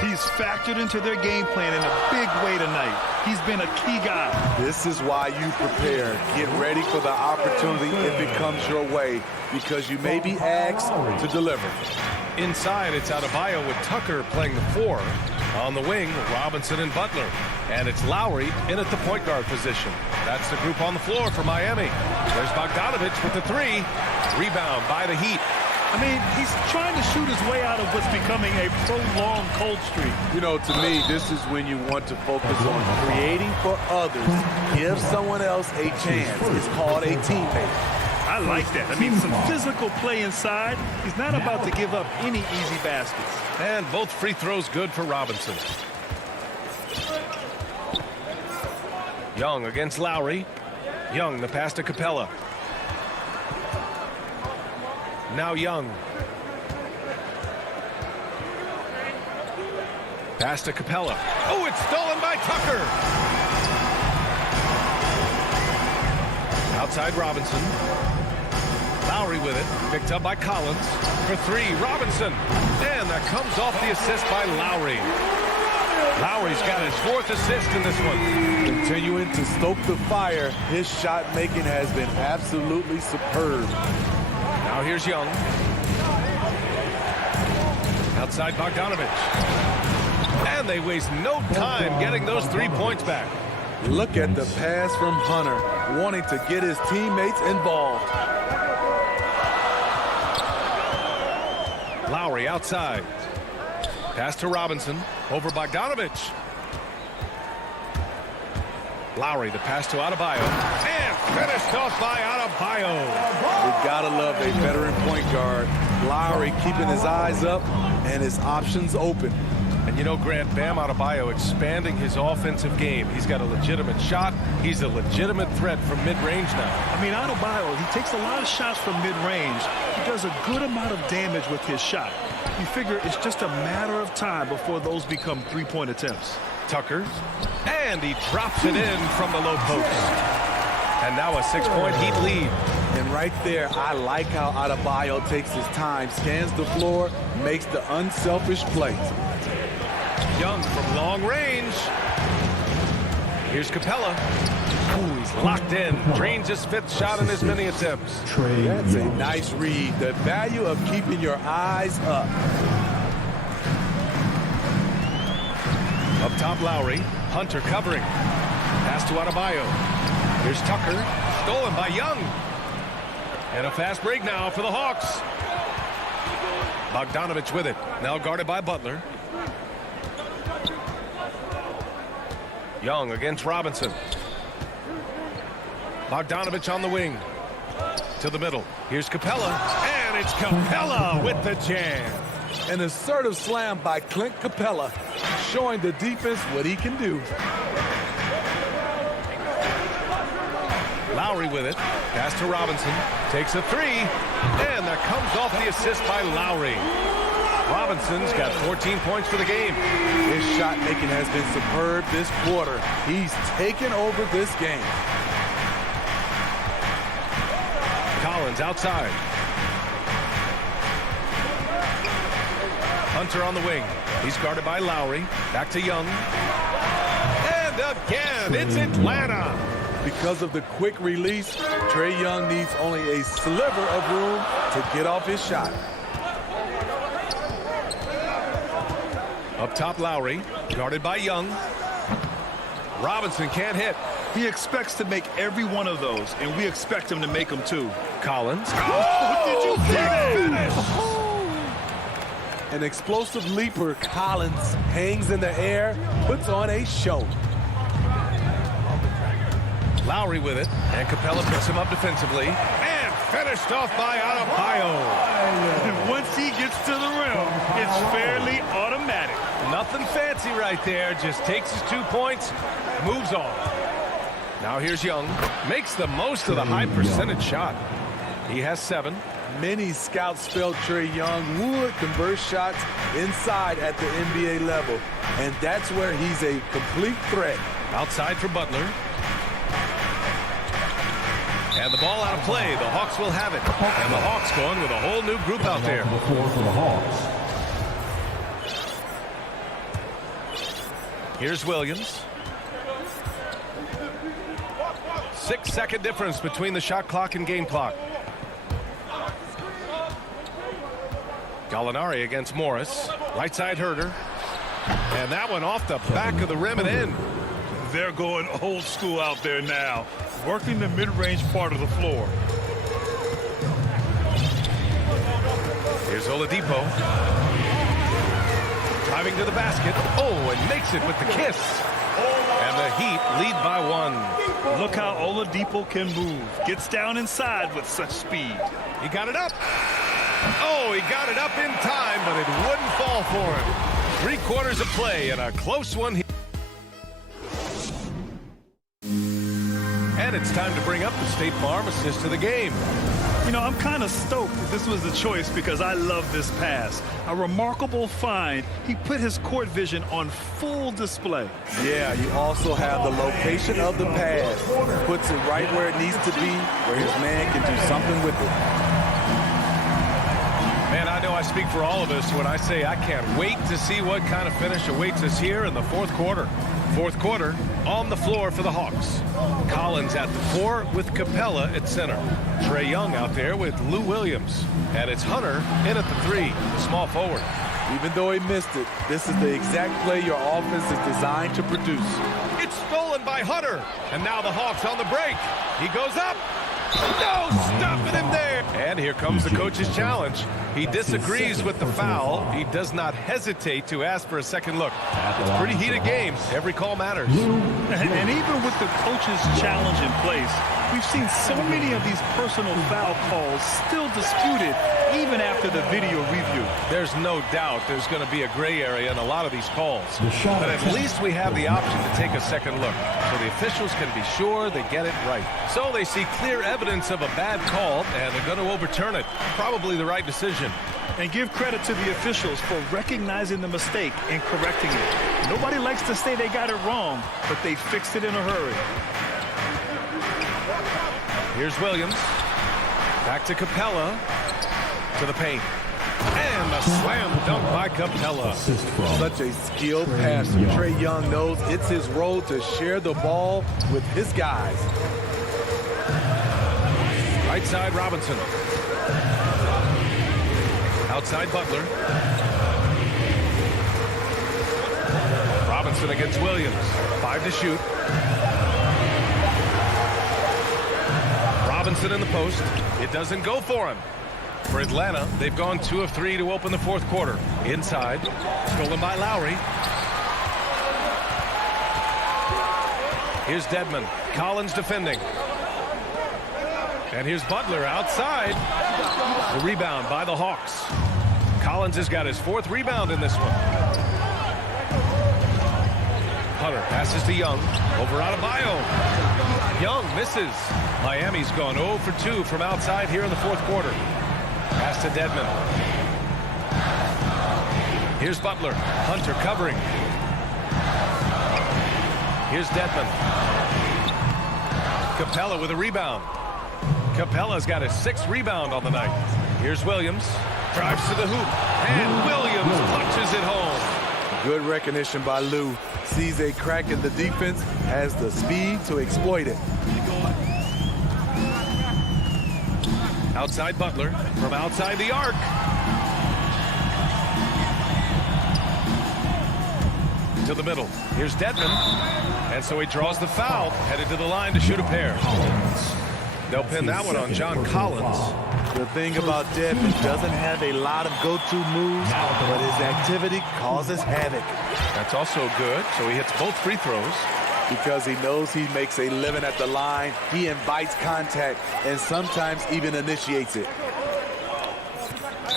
He's factored into their game plan in a big way tonight. He's been a key guy. This is why you prepare. Get ready for the opportunity if it comes your way, because you may be asked to deliver. Inside, it's Adebayo with Tucker playing the 4. On the wing, Robinson and Butler. And it's Lowry in at the point guard position. That's the group on the floor for Miami. There's Bogdanovich with the 3. Rebound by the Heat. I mean, he's trying to shoot his way out of what's becoming a prolonged cold streak. You know, to me, this is when you want to focus on creating for others. Give someone else a chance. It's called a teammate. I like that. I mean, some physical play inside. He's not about to give up any easy baskets. And both free throws good for Robinson. Young against Lowry. Young, the pass to Capella. Now Young. Pass to Capella. Oh, it's stolen by Tucker. Outside Robinson. Lowry with it. Picked up by Collins. For 3, Robinson. And that comes off the assist by Lowry. Lowry's got his 4th assist in this one. Continuing to stoke the fire, his shot making has been absolutely superb. Now here's Young. Outside Bogdanovich. And they waste no time getting those 3 points back. Look at the pass from Hunter, wanting to get his teammates involved. Lowry outside. Pass to Robinson. Over Bogdanovich. Lowry, the pass to Adebayo. And finished off by Adebayo. We gotta love a veteran point guard. Lowry keeping his eyes up and his options open. And you know, Grant, Bam Adebayo expanding his offensive game. He's got a legitimate shot. He's a legitimate threat from mid-range now. I mean, Adebayo, he takes a lot of shots from mid-range. He does a good amount of damage with his shot. You figure it's just a matter of time before those become 3-point attempts. Tucker. And he drops it in from the low post. And now a 6-point Heat lead. And right there, I like how Adebayo takes his time, scans the floor, makes the unselfish play. Young from long range. Here's Capella. Ooh, he's locked in. Drains his 5th shot in his many attempts. That's a nice read. The value of keeping your eyes up. Up top, Lowry. Hunter covering. Pass to Adebayo. Here's Tucker. Stolen by Young. And a fast break now for the Hawks. Bogdanovich with it. Now guarded by Butler. Young against Robinson. Bogdanovich on the wing. To the middle. Here's Capella. And it's Capella with the jam. An assertive slam by Clint Capella, showing the defense what he can do. Lowry with it. Pass to Robinson. Takes a three. And that comes off the assist by Lowry. Robinson's got 14 points for the game. His shot making has been superb this quarter. He's taken over this game. Collins outside. Hunter on the wing. He's guarded by Lowry. Back to Young. And again, it's Atlanta. Because of the quick release, Trae Young needs only a sliver of room to get off his shot. Up top, Lowry, guarded by Young. Robinson can't hit. He expects to make every one of those, and we expect him to make them too. Collins. Oh, did you see that finish? An explosive leaper, Collins, hangs in the air, puts on a show. Lowry with it, and Capella picks him up defensively. And finished off by Adebayo. Once he gets to the rim, it's fairly automatic. Nothing fancy right there. Just takes his 2 points, moves on. Now here's Young. Makes the most of the high percentage shot. He has 7. Many scouts felt Trae Young would convert shots inside at the NBA level. And that's where he's a complete threat. Outside for Butler. And the ball out of play. The Hawks will have it. And the Hawks going with a whole new group out there. The floor for the Hawks. Here's Williams. 6-second difference between the shot clock and game clock. Gallinari against Morris. Right side Herter. And that one off the back of the rim and in. They're going old school out there now, working the mid-range part of the floor. Here's Oladipo. Driving to the basket. Oh, and makes it with the kiss. And the Heat lead by 1. Look how Oladipo can move. Gets down inside with such speed. He got it up. Oh, he got it up in time, but it wouldn't fall for him. 3/4 of play and a close one. And it's time to bring up the State Farm assist of the game. You know, I'm kind of stoked that this was the choice because I love this pass. A remarkable find. He put his court vision on full display. Yeah, you also have the location of the pass. Puts it right where it needs to be, where his man can do something with it. Man, I know I speak for all of us when I say I can't wait to see what kind of finish awaits us here in the 4th quarter. 4th quarter on the floor for the Hawks. Collins at the 4 with Capella at center. Trae Young out there with Lou Williams. And it's Hunter in at the 3, the small forward. Even though he missed it, this is the exact play your offense is designed to produce. It's stolen by Hunter. And now the Hawks on the break. He goes up. No, stopping him there. And here comes the coach's challenge. He disagrees with the foul. He does not hesitate to ask for a second look. It's pretty heated games. Every call matters. And even with the coach's challenge in place, we've seen so many of these personal foul calls still disputed even after the video review. There's no doubt there's going to be a gray area in a lot of these calls. But at least we have the option to take a second look. So the officials can be sure they get it right. So they see clear evidence of a bad call, and they're going to overturn it. Probably the right decision. And give credit to the officials for recognizing the mistake and correcting it. Nobody likes to say they got it wrong, but they fixed it in a hurry. Here's Williams. Back to Capella. To the paint. And a slam dunk by Capella. Such a skilled passer. Trae Young knows it's his role to share the ball with his guys. Right side Robinson. Outside Butler. Robinson against Williams. 5 to shoot. Robinson in the post. It doesn't go for him. For Atlanta, they've gone 2 of 3 to open the 4th quarter. Inside. Stolen by Lowry. Here's Dedmon. Collins defending. And here's Butler outside. The rebound by the Hawks. Collins has got his 4th rebound in this one. Hunter passes to Young. Over Adebayo. Young misses. Miami's gone 0 for 2 from outside here in the 4th quarter. Pass to Dedmon. Here's Butler. Hunter covering. Here's Dedmon. Capella with a rebound. Capella's got his 6th rebound on the night. Here's Williams. Drives to the hoop. And Williams punches it home. Good recognition by Lou. Sees a crack in the defense, has the speed to exploit it. Outside Butler from outside the arc. To the middle. Here's Dedmon. And so he draws the foul, headed to the line to shoot a pair. They'll pin that one on John Collins. The thing about Dedmon, doesn't have a lot of go-to moves, but his activity causes havoc. That's also good. So he hits both free throws. Because he knows he makes a living at the line, he invites contact and sometimes even initiates it.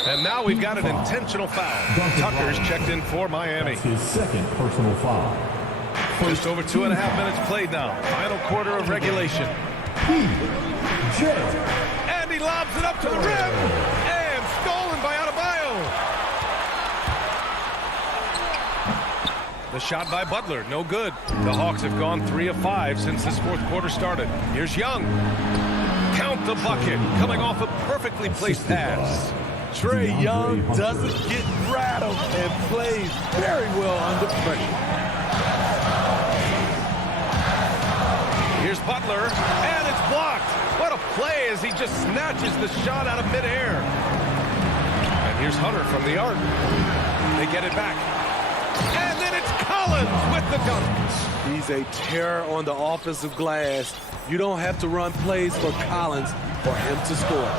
And now we've got an intentional foul. Tucker's checked in for Miami. His 2nd personal foul. Just over 2.5 minutes played now. Final quarter of regulation. And he lobs it up to the rim. And stolen by Adebayo. The shot by Butler, no good. The Hawks have gone 3 of 5 since this 4th quarter started. Here's Young. Count the bucket, coming off a perfectly placed pass. Trae Young doesn't get rattled and plays very well under pressure. Here's Butler, and it's blocked. What a play as he just snatches the shot out of midair. And here's Hunter from the arc. They get it back. And then it's Collins with the dunk. He's a terror on the offensive glass. You don't have to run plays for Collins for him to score.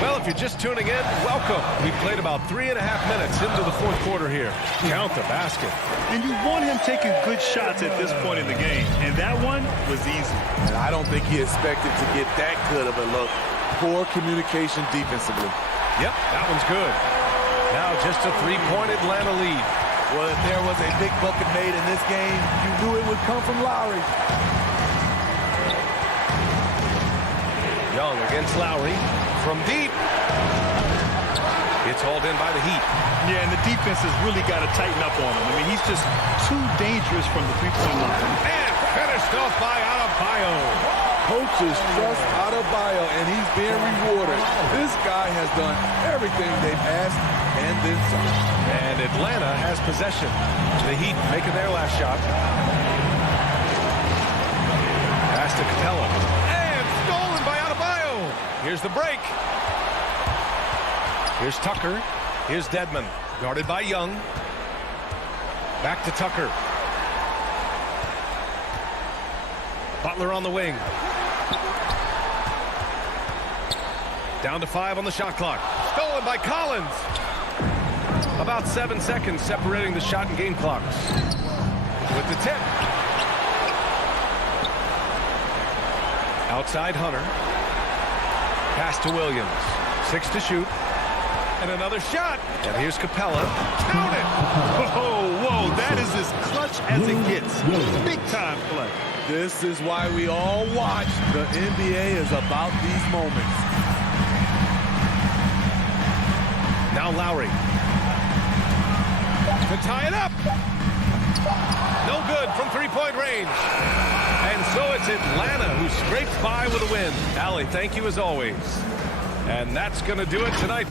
Well, if you're just tuning in, welcome. We've played about 3.5 minutes into the 4th quarter here. Count the basket. And you want him taking good shots at this point in the game. And that one was easy. And I don't think he expected to get that good of a look. Poor communication defensively. Yep, that one's good. Now just a 3-point Atlanta lead. Well, if there was a big bucket made in this game, you knew it would come from Lowry. Young against Lowry from deep. It's hauled in by the Heat. Yeah, and the defense has really got to tighten up on him. I mean, he's just too dangerous from the 3-point line. And finished off by Adebayo. Coaches trust Adebayo, and he's being rewarded. This guy has done everything they've asked and then some. And Atlanta has possession. The Heat making their last shot. Pass to Capella. And stolen by Adebayo. Here's the break. Here's Tucker. Here's Dedmon. Guarded by Young. Back to Tucker. Butler on the wing. Down to 5 on the shot clock. Stolen by Collins. About 7 seconds separating the shot and game clocks. With the tip. Outside Hunter. Pass to Williams. 6 to shoot. And another shot. And here's Capella. Count it. Whoa, that is as clutch as it gets. Big time play. This is why we all watch. The NBA is about these moments. Now Lowry. To tie it up. No good from 3-point range. And so it's Atlanta who scrapes by with a win. Allie, thank you as always. And that's going to do it tonight.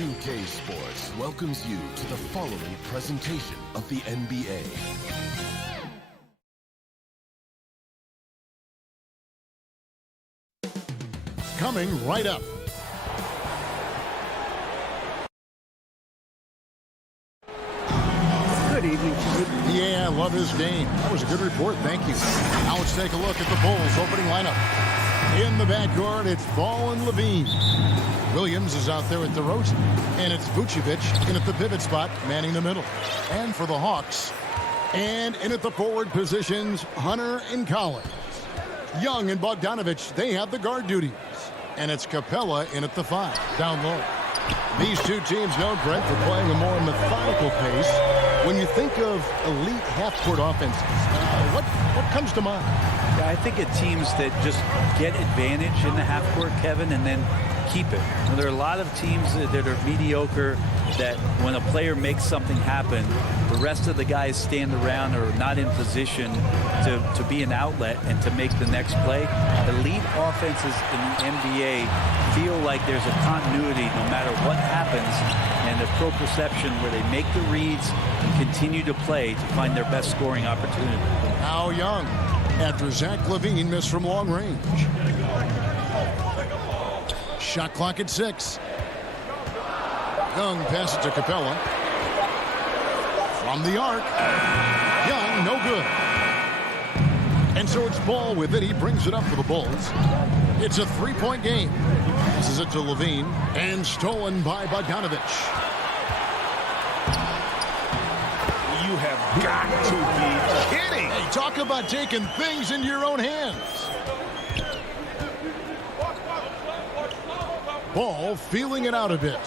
2K Sports welcomes you to the following presentation of the NBA. Coming right up. Good evening. Yeah, I love his game. That was a good report. Thank you. Now let's take a look at the Bulls opening lineup. In the backcourt, it's Ball and Levine. Williams is out there at DeRozan. And it's Vucevic in at the pivot spot, manning the middle. And for the Hawks, and in at the forward positions, Hunter and Collins. Young and Bogdanovich, they have the guard duties. And it's Capella in at the 5, down low. These two teams know, Brent, for playing a more methodical pace. When you think of elite half-court offenses, what comes to mind? Yeah, I think of teams that just get advantage in the half-court, Kevin, and then keep it. And there are a lot of teams that are mediocre, that when a player makes something happen, the rest of the guys stand around or not in position to be an outlet and to make the next play. Elite offenses in the NBA feel like there's a continuity no matter what happens, and a proprioception where they make the reads and continue to play to find their best scoring opportunity. Now Young, after Zach LaVine missed from long range. Shot clock at 6. Young passes to Capella. From the arc. Young, no good. And so it's Ball with it. He brings it up for the Bulls. It's a 3-point game. This is it to Levine. And stolen by Bogdanovich. You have got to be kidding. Hey, talk about taking things into your own hands. Ball feeling it out a bit.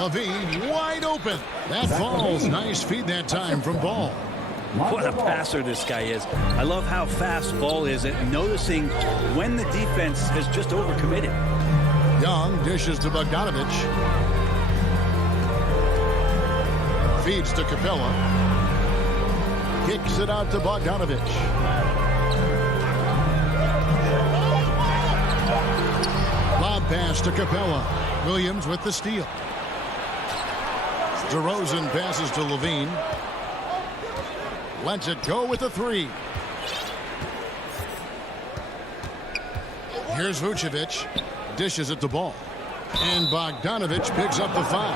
Levine wide open. That falls. Nice feed that time from Ball. What a passer this guy is. I love how fast Ball is at noticing when the defense has just overcommitted. Young dishes to Bogdanovich. Feeds to Capella. Kicks it out to Bogdanovich. Lob pass to Capella. Williams with the steal. DeRozan passes to Levine. Lets it go with the three. Here's Vucevic. Dishes it to Ball. And Bogdanovich picks up the foul.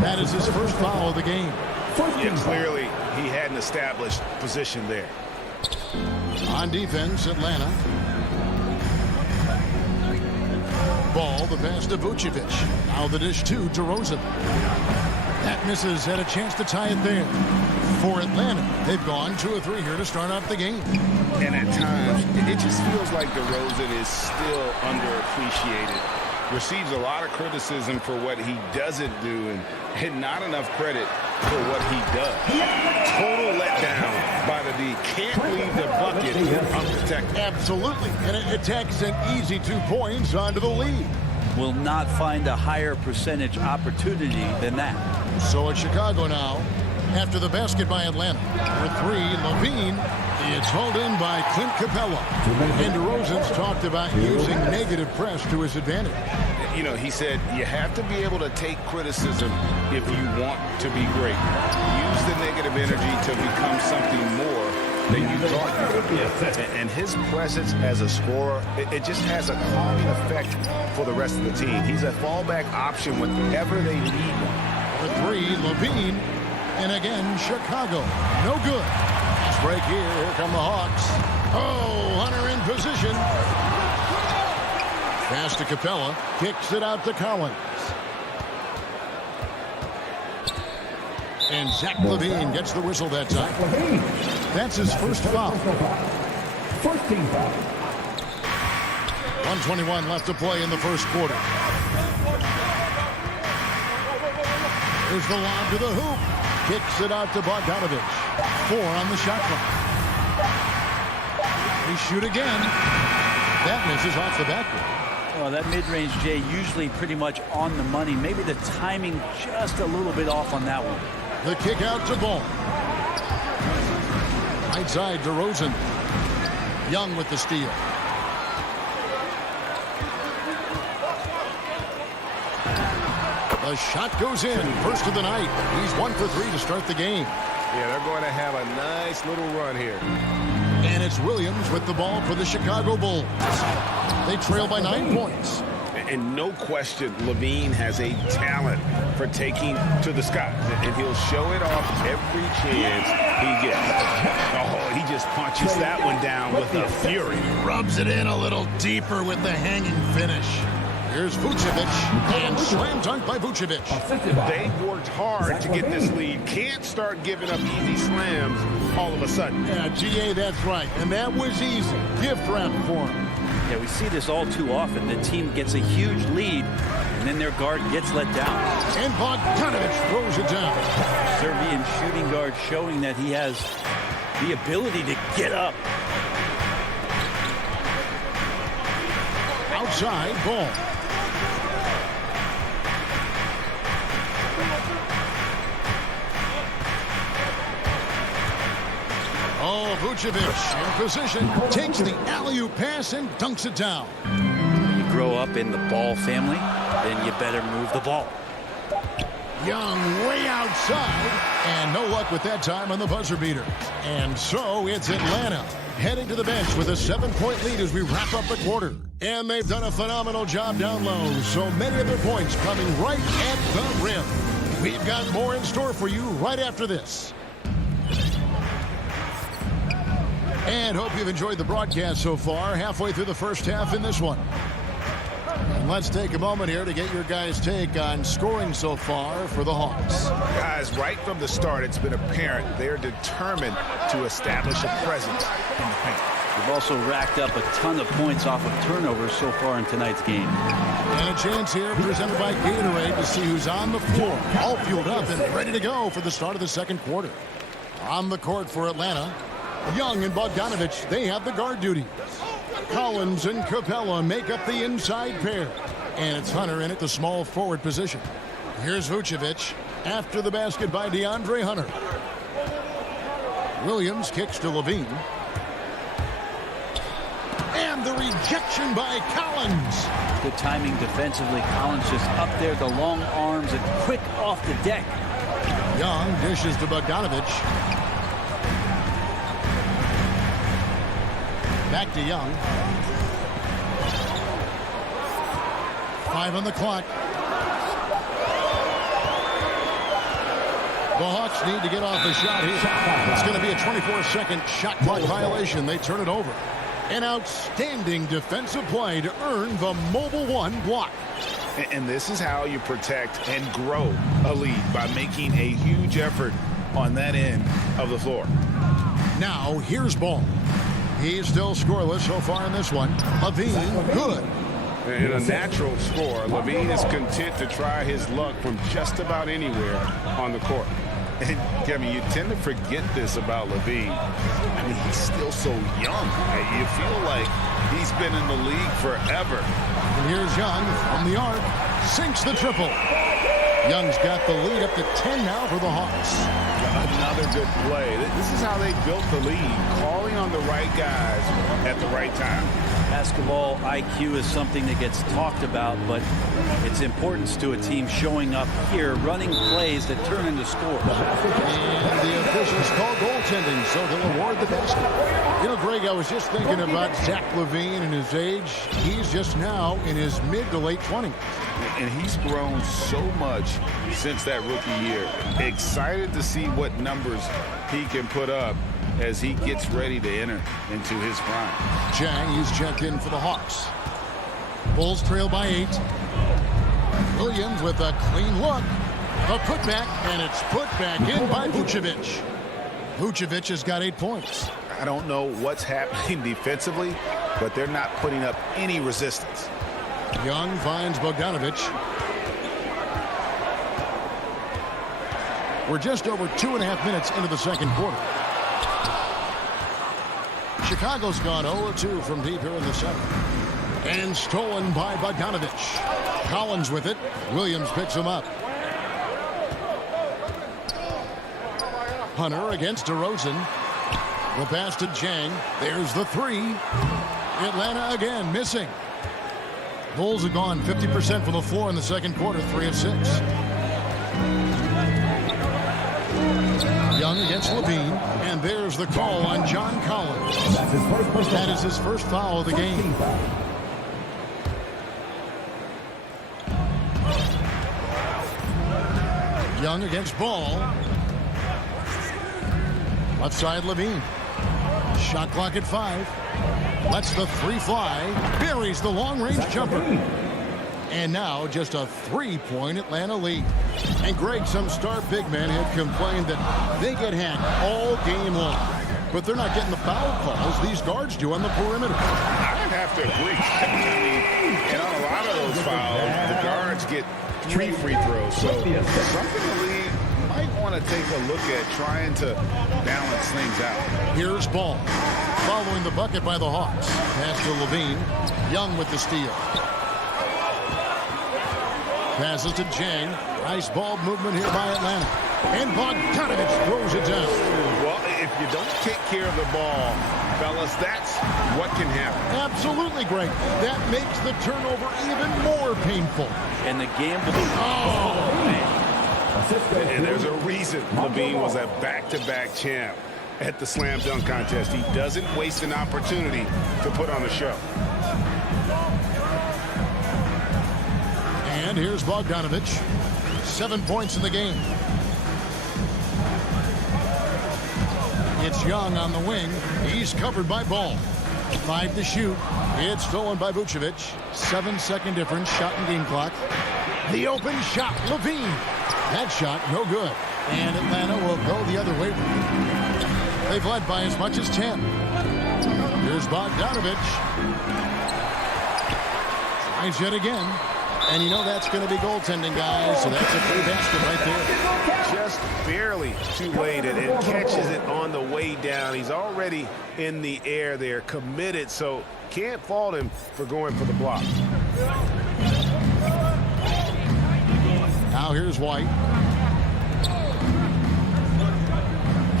That is his first foul of the game. Yeah, clearly he had an established position there. On defense, Atlanta. Ball, the pass to Vucevic. Now the dish to DeRozan. That misses. Had a chance to tie it there. For Atlanta, they've gone 2 of 3 here to start off the game. And at times, it just feels like DeRozan is still underappreciated. Receives a lot of criticism for what he doesn't do and not enough credit for what he does. Total letdown by the D. Can't leave the bucket unprotected. Absolutely. And it takes an easy 2 points onto the lead. Will not find a higher percentage opportunity than that. So it's Chicago now. After the basket by Atlanta. For 3, Levine. It's hauled in by Clint Capella. And DeRozan's talked about using negative press to his advantage. You know, he said you have to be able to take criticism if you want to be great. Use the negative energy to become something more than you thought you could be. And his presence as a scorer, it just has a calming effect for the rest of the team. He's a fallback option whenever they need one. For 3, Levine. And again, Chicago. No good. Let's break here. Here come the Hawks. Oh, Hunter in position. Pass to Capella. Kicks it out to Collins. And Zach Levine gets the whistle that time. That's his first foul. First team foul. 1:21 left to play in the first quarter. Here's the lob to the hoop. Kicks it out to Bogdanovich. 4 on the shot clock. They shoot again. That misses off the backboard. Well, that mid-range, Jay, usually pretty much on the money. Maybe the timing just a little bit off on that one. The kick out to Ball. Right side, DeRozan. Young with the steal. The shot goes in. First of the night. He's 1 for 3 to start the game. Yeah, they're going to have a nice little run here. And it's Williams with the ball for the Chicago Bulls. They trail by 9 points. And no question, Levine has a talent for taking to the sky. And he'll show it off every chance he gets. Oh, he just punches that one down with a fury. Rubs it in a little deeper with the hanging finish. Here's Vucevic, and slam dunk by Vucevic. They've worked hard to get this lead. Can't start giving up easy slams all of a sudden. Yeah, GA, that's right. And that was easy. Gift wrap for him. Yeah, we see this all too often. The team gets a huge lead, and then their guard gets let down. And Bogdanovich throws it down. Serbian shooting guard showing that he has the ability to get up. Outside, Ball. Oh, Vucevic in position, takes the alley-oop pass and dunks it down. You grow up in the Ball family, then you better move the ball. Young way outside, and no luck with that time on the buzzer beater. And so it's Atlanta heading to the bench with a 7-point lead as we wrap up the quarter. And they've done a phenomenal job down low, so many of their points coming right at the rim. We've got more in store for you right after this. And hope you've enjoyed the broadcast so far. Halfway through the first half in this one. And let's take a moment here to get your guys' take on scoring so far for the Hawks. Guys, right from the start, it's been apparent they're determined to establish a presence in the paint. They've also racked up a ton of points off of turnovers so far in tonight's game. And a chance here presented by Gatorade to see who's on the floor. All fueled up and ready to go for the start of the second quarter. On the court for Atlanta, Young and Bogdanovich, they have the guard duty. Collins and Capella make up the inside pair. And it's Hunter in at the small forward position. Here's Vucevic after the basket by DeAndre Hunter. Williams kicks to Levine. And the rejection by Collins. Good timing defensively. Collins just up there, the long arms and quick off the deck. Young dishes to Bogdanovich. Back to Young. 5 on the clock. The Hawks need to get off the shot here. It's going to be a 24-second shot clock violation. They turn it over. An outstanding defensive play to earn the mobile one block. And this is how you protect and grow a lead, by making a huge effort on that end of the floor. Now here's Ball. He's still scoreless so far in this one. Levine, good. In a natural score, Levine is content to try his luck from just about anywhere on the court. And Kevin, you tend to forget this about Levine. I mean, he's still so young. You feel like he's been in the league forever. And here's Young from the arc. Sinks the triple. Young's got the lead up to 10 now for the Hawks. Another good play. This is how they built the lead, calling on the right guys at the right time. Basketball IQ is something that gets talked about, but its importance to a team showing up here, running plays that turn into scores. And the officials call goaltending, so they'll award the basket. You know, Greg, I was just thinking about Zach LaVine and his age. He's just now in his mid to late 20s. And he's grown so much since that rookie year. Excited to see what numbers he can put up as he gets ready to enter into his prime. Chang, he's checked in for the Hawks. Bulls trail by 8. Williams with a clean look. A putback, and it's put back in by Vucevic. Vucevic has got 8 points. I don't know what's happening defensively, but they're not putting up any resistance. Young finds Bogdanovich. We're just over 2.5 minutes into the second quarter. Chicago's gone 0-2 from deep here in the second. And stolen by Bogdanovich. Collins with it. Williams picks him up. Hunter against DeRozan. The pass to Chang. There's the 3. Atlanta again missing. Bulls have gone 50% from the floor in the second quarter, 3 of 6. Young against Levine, and there's the call on John Collins. That is his first foul of the game. Young against Ball. Left side Levine. Shot clock at 5. Lets the 3 fly. Buries the long-range jumper. And now just a 3-point Atlanta lead. And Greg, some star big men had complained that they get hacked all game long. But they're not getting the foul calls these guards do on the perimeter. I'd have to agree. I mean, and on a lot of those fouls, the guards get 3 free throws. So something the league might want to take a look at, trying to balance things out. Here's Ball. Following the bucket by the Hawks. Pass to Levine. Young with the steal. Passes to Chang. Nice ball movement here by Atlanta. And Bogdanovich throws it down. Well, if you don't take care of the ball, fellas, that's what can happen. Absolutely great. That makes the turnover even more painful. And the gamble. Oh, man. And there's a reason Levine was a back-to-back champ at the slam dunk contest. He doesn't waste an opportunity to put on a show. And here's Bogdanovich. 7 points in the game. It's Young on the wing. He's covered by Ball. 5 to shoot. It's stolen by Vucevic. 7-second difference. Shot and game clock. The open shot. Levine. That shot no good. And Atlanta will go the other way. They've led by as much as 10. Here's Bogdanovich. Tries yet again. And you know that's going to be goaltending, guys, so that's a free basket right there. Just barely too late and catches it on the way down. He's already in the air there, committed, so can't fault him for going for the block. Now here's White.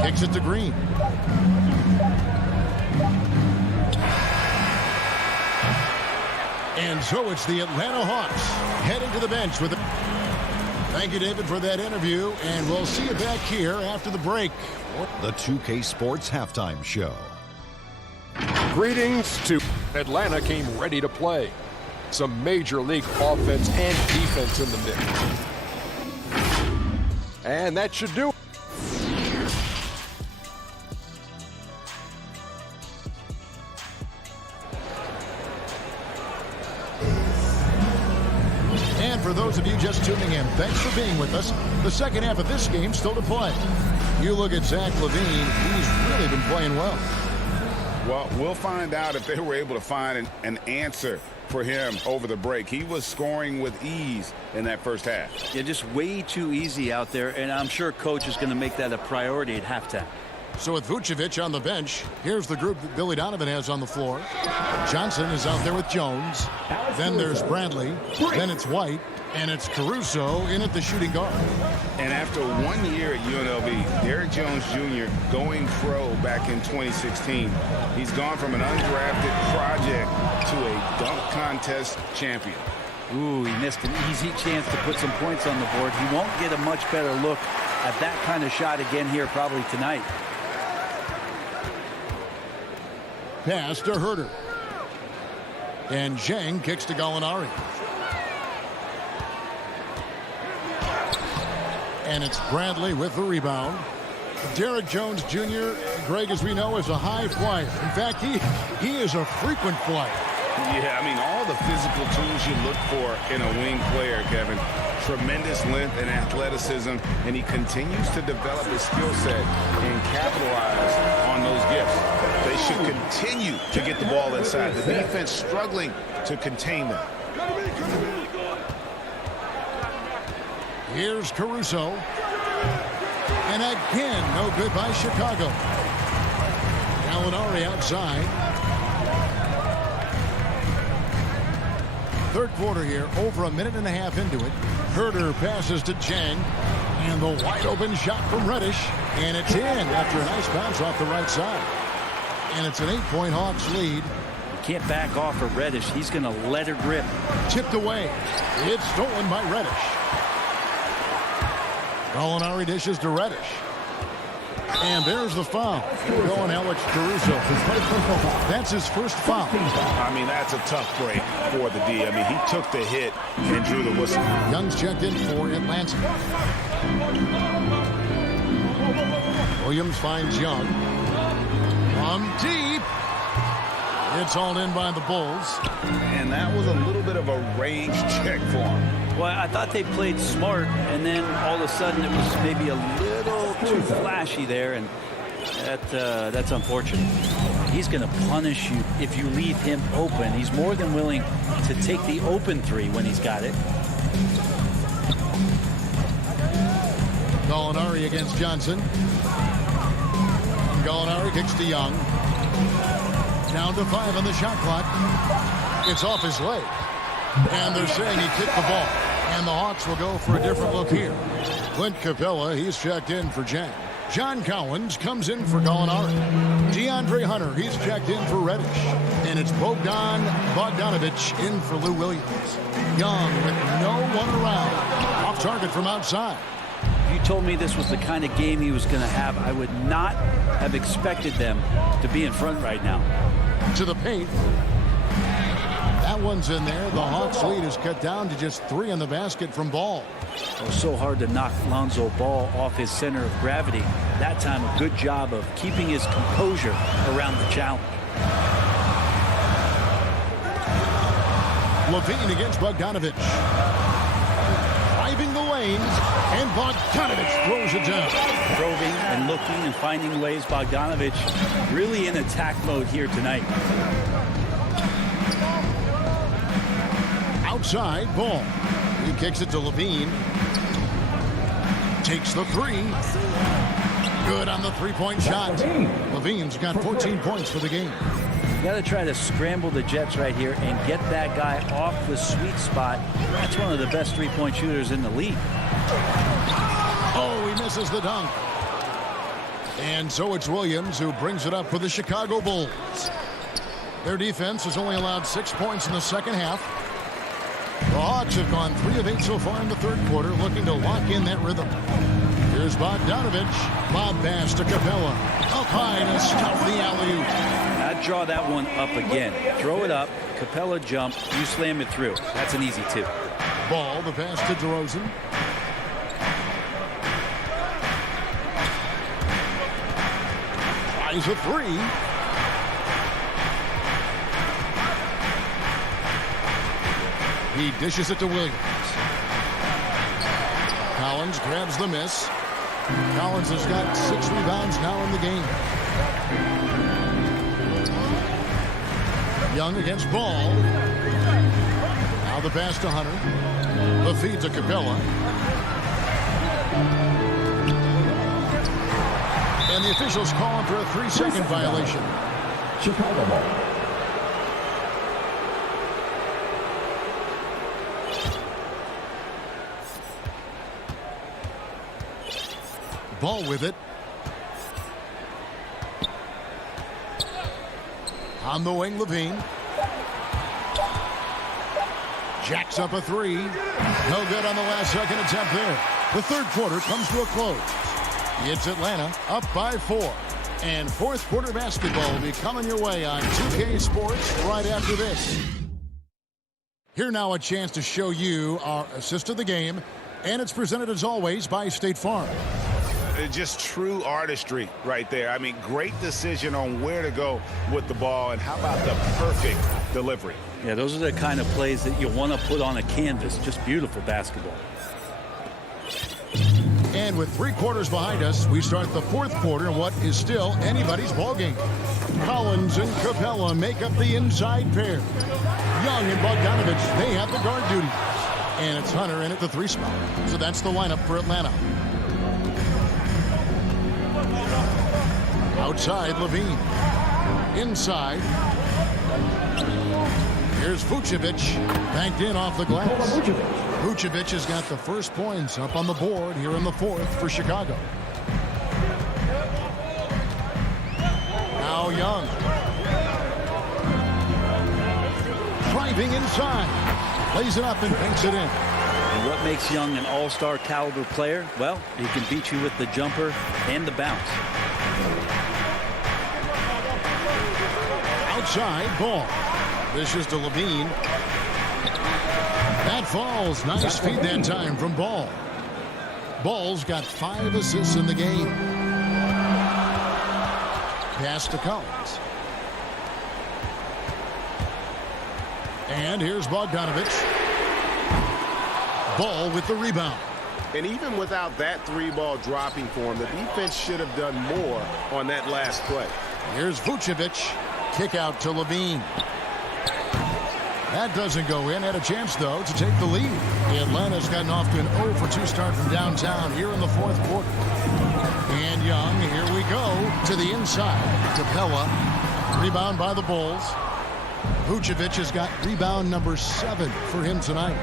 Kicks it to Green. And so it's the Atlanta Hawks heading to the bench with it. Thank you, David, for that interview, and we'll see you back here after the break. The 2K Sports Halftime Show. Greetings to Atlanta came ready to play. Some major league offense and defense in the mix. And that should do it. And for those of you just tuning in, thanks for being with us. The second half of this game still to play. You look at Zach LaVine, he's really been playing well. Well, we'll find out if they were able to find an answer for him over the break. He was scoring with ease in that first half. Yeah, just way too easy out there, and I'm sure coach is going to make that a priority at halftime. So with Vucevic on the bench, here's the group that Billy Donovan has on the floor. Johnson is out there with Jones. Then there's Bradley. Then it's White. And it's Caruso in at the shooting guard. And after 1 year at UNLV, Derrick Jones Jr. going pro back in 2016. He's gone from an undrafted project to a dunk contest champion. Ooh, he missed an easy chance to put some points on the board. He won't get a much better look at that kind of shot again here probably tonight. Pass to Herter. And Zhang kicks to Gallinari. And it's Bradley with the rebound. Derrick Jones Jr., Greg, as we know, is a high flyer. In fact, he is a frequent flyer. Yeah, I mean, all the physical tools you look for in a wing player, Kevin. Tremendous length and athleticism, and he continues to develop his skill set and capitalize on those gifts. They should continue to get the ball inside. The defense struggling to contain them. Here's Caruso. And again, no good by Chicago. Gallinari outside. Third quarter here, over a minute and a half into it. Herter passes to Zhang. And the wide open shot from Reddish. And it's in after a nice bounce off the right side. And it's an 8-point Hawks lead. You can't back off of Reddish. He's going to let her grip. Tipped away. It's stolen by Reddish. Gallinari dishes to Reddish. And there's the foul. Going Alex Caruso. That's his first foul. I mean, that's a tough break for the D. I mean, he took the hit and drew the whistle. Young's checked in for Atlanta. Williams finds Young. From deep. It's all in by the Bulls. And that was a little bit of a range check for him. Well, I thought they played smart, and then all of a sudden it was maybe a little too flashy there, and that's unfortunate. He's going to punish you if you leave him open. He's more than willing to take the open three when he's got it. Gallinari against Johnson. Gallinari kicks to Young. Down to 5 on the shot clock. It's off his leg. And they're saying he kicked the ball. And the Hawks will go for a different look here. Clint Capella, he's checked in for Zhang. John Cowens comes in for Gallinari. DeAndre Hunter, he's checked in for Reddish. And it's Bogdanovich in for Lou Williams. Young with no one around. Off target from outside. If you told me this was the kind of game he was going to have, I would not have expected them to be in front right now. To the paint. That one's in there. The Hawks lead is cut down to just 3 in the basket from Ball. It was so hard to knock Lonzo Ball off his center of gravity. That time, a good job of keeping his composure around the challenge. LaVine against Bogdanovich. Driving the lane. lanes, and Bogdanovich throws it down. Probing and looking and finding ways. Bogdanovich really in attack mode here tonight. Outside, Ball. He kicks it to Levine. Takes the three. Good on the three-point shot. Levine's got 14 points for the game. You got to try to scramble the Jets right here and get that guy off the sweet spot. That's one of the best three-point shooters in the league. Oh, he misses the dunk. And so it's Williams who brings it up for the Chicago Bulls. Their defense has only allowed 6 points in the second half. The Hawks have gone 3 of 8 so far in the third quarter, looking to lock in that rhythm. Here's Bogdanovich. Lob pass to Capella. Up high to stop the alley-oop. Not draw that one up again. Throw it up. Capella jump. You slam it through. That's an easy two. Ball, the pass to DeRozan. Tries a three. He dishes it to Williams. Collins grabs the miss. Collins has got 6 rebounds now in the game. Young against Ball. Now the pass to Hunter. The feed to Capella. And the officials calling for a 3-second violation. Chicago ball. Ball with it. On the wing, Levine. Jacks up a three. No good on the last second attempt there. The third quarter comes to a close. It's Atlanta up by 4. And fourth quarter basketball will be coming your way on 2K Sports right after this. Here now a chance to show you our assist of the game. And it's presented as always by State Farm. Just true artistry right there. I mean, great decision on where to go with the ball, and how about the perfect delivery? Yeah, those are the kind of plays that you want to put on a canvas. Just beautiful basketball. And with 3 quarters behind us, we start the fourth quarter in what is still anybody's ballgame. Collins and Capella make up the inside pair. Young and Bogdanovich, they have the guard duty. And it's Hunter in at the 3 spot. So that's the lineup for Atlanta. Outside, Levine. Inside. Here's Vucevic. Banked in off the glass. Vucevic has got the first points up on the board here in the fourth for Chicago. Now Young. Driving inside. Lays it up and banks it in. And what makes Young an all-star caliber player? Well, he can beat you with the jumper and the bounce. Outside, Ball. This is to Levine. That falls. Nice feed that time from Ball. Ball's got 5 assists in the game. Pass to Collins. And here's Bogdanovich. Ball with the rebound. And even without that 3-ball dropping for him, the defense should have done more on that last play. Here's Vucevic. Kick out to Levine. That doesn't go in. Had a chance, though, to take the lead. Atlanta's gotten off to an 0-for-2 start from downtown here in the fourth quarter. And Young, here we go to the inside. Capella, rebound by the Bulls. Vucevic has got rebound number 7 for him tonight.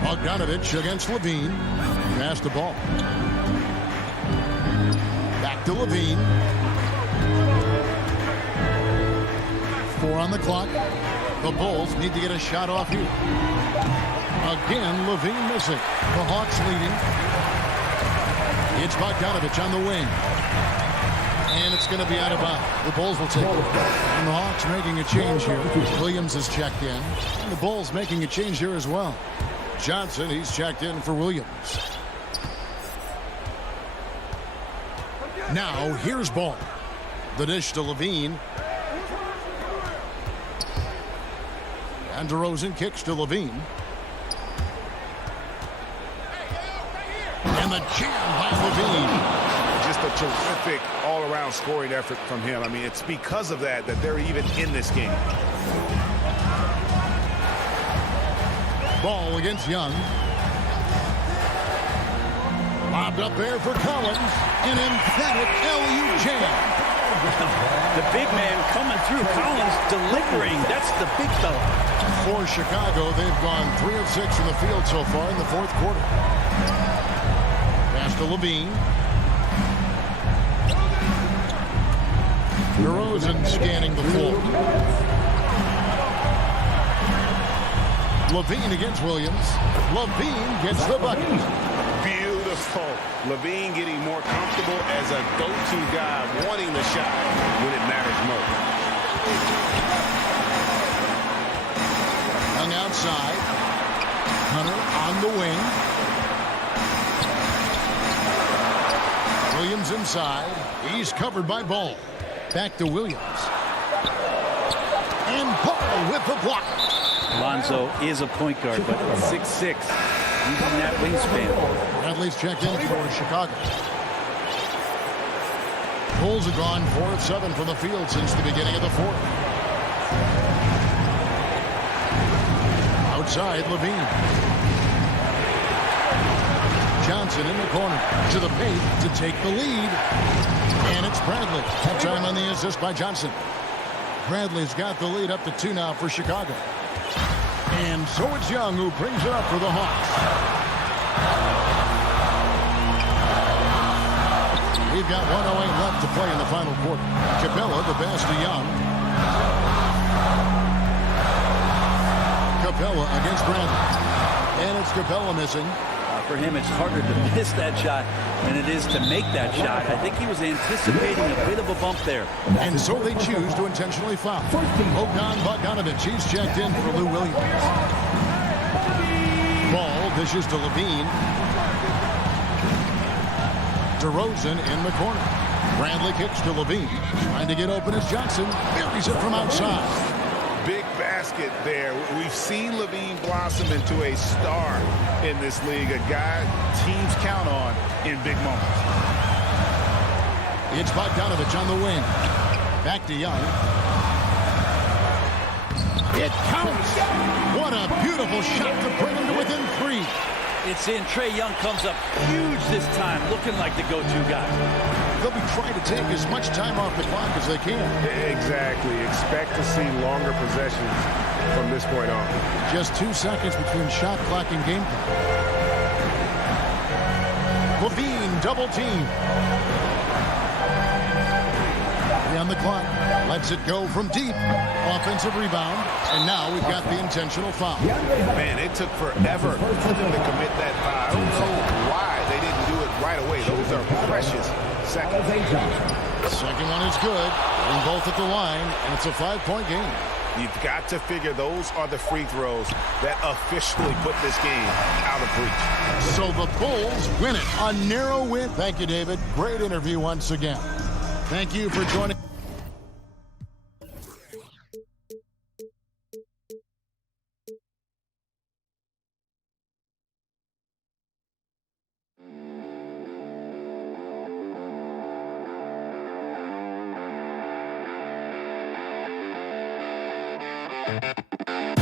Bogdanovich against Levine. Pass the ball. Back to Levine. 4 on the clock. The Bulls need to get a shot off here. Again, Levine missing. The Hawks leading. It's Bogdanovich on the wing. And it's going to be out of bounds. The Bulls will take it. And the Hawks making a change here. Williams is checked in. And the Bulls making a change here as well. Johnson, he's checked in for Williams. Now, here's Ball. The dish to Levine. And DeRozan kicks to Levine. And the jam by Levine. Just a terrific all-around scoring effort from him. I mean, it's because of that they're even in this game. Ball against Young. Lobbed up there for Collins. An emphatic LU jam. The big man coming through. Collins delivering. That's the big fella. For Chicago, they've gone 3 of 6 from the field so far in the fourth quarter. Pass to Levine. DeRozan scanning the floor. Levine against Williams. Levine gets the bucket. Beautiful. Levine getting more comfortable as a go-to guy, wanting the shot when it matters most. Young outside. Hunter on the wing. Williams inside. He's covered by Ball. Back to Williams. And Ball with the block. Lonzo is a point guard, but 6'6", using that wingspan. Bradley's checked in for Chicago. Bulls have gone 4 of 7 from the field since the beginning of the fourth. Outside, Levine. Johnson in the corner to the paint to take the lead. And it's Bradley. Time on the assist by Johnson. Bradley's got the lead up to 2 now for Chicago. And so it's Young who brings it up for the Hawks. We've got 1:08 left to play in the final quarter. Capella, the pass to Young. Capella against Bradley. And it's Capella missing. For him, it's harder to miss that shot than it is to make that shot. I think he was anticipating a bit of a bump there. And so they choose to intentionally foul. Bogdan Bogdanovic, he's checked in for Lou Williams. Ball dishes to Levine. DeRozan in the corner. Bradley kicks to Levine. Trying to get open as Johnson buries it from outside. Big basket there. We've seen Levine blossom into a star in this league, a guy teams count on in big moments. It's Bogdanovic on the wing. Back to Young. It counts. What a beautiful shot to bring him to within 3. It's in. Trae Young comes up huge this time, looking like the go-to guy. They'll be trying to take as much time off the clock as they can. Exactly. Expect to see longer possessions from this point on. Just 2 seconds between shot clock and game clock. Levine double team. On the clock. Lets it go from deep. Offensive rebound. And now we've got the intentional foul. Man, it took forever for them to commit that foul. I don't know why they didn't do it right away. Those are precious seconds. Second one is good. And both at the line. And it's a 5-point game. You've got to figure those are the free throws that officially put this game out of reach. So the Bulls win it. A narrow win. Thank you, David. Great interview once again. Thank you for joining. Thank you.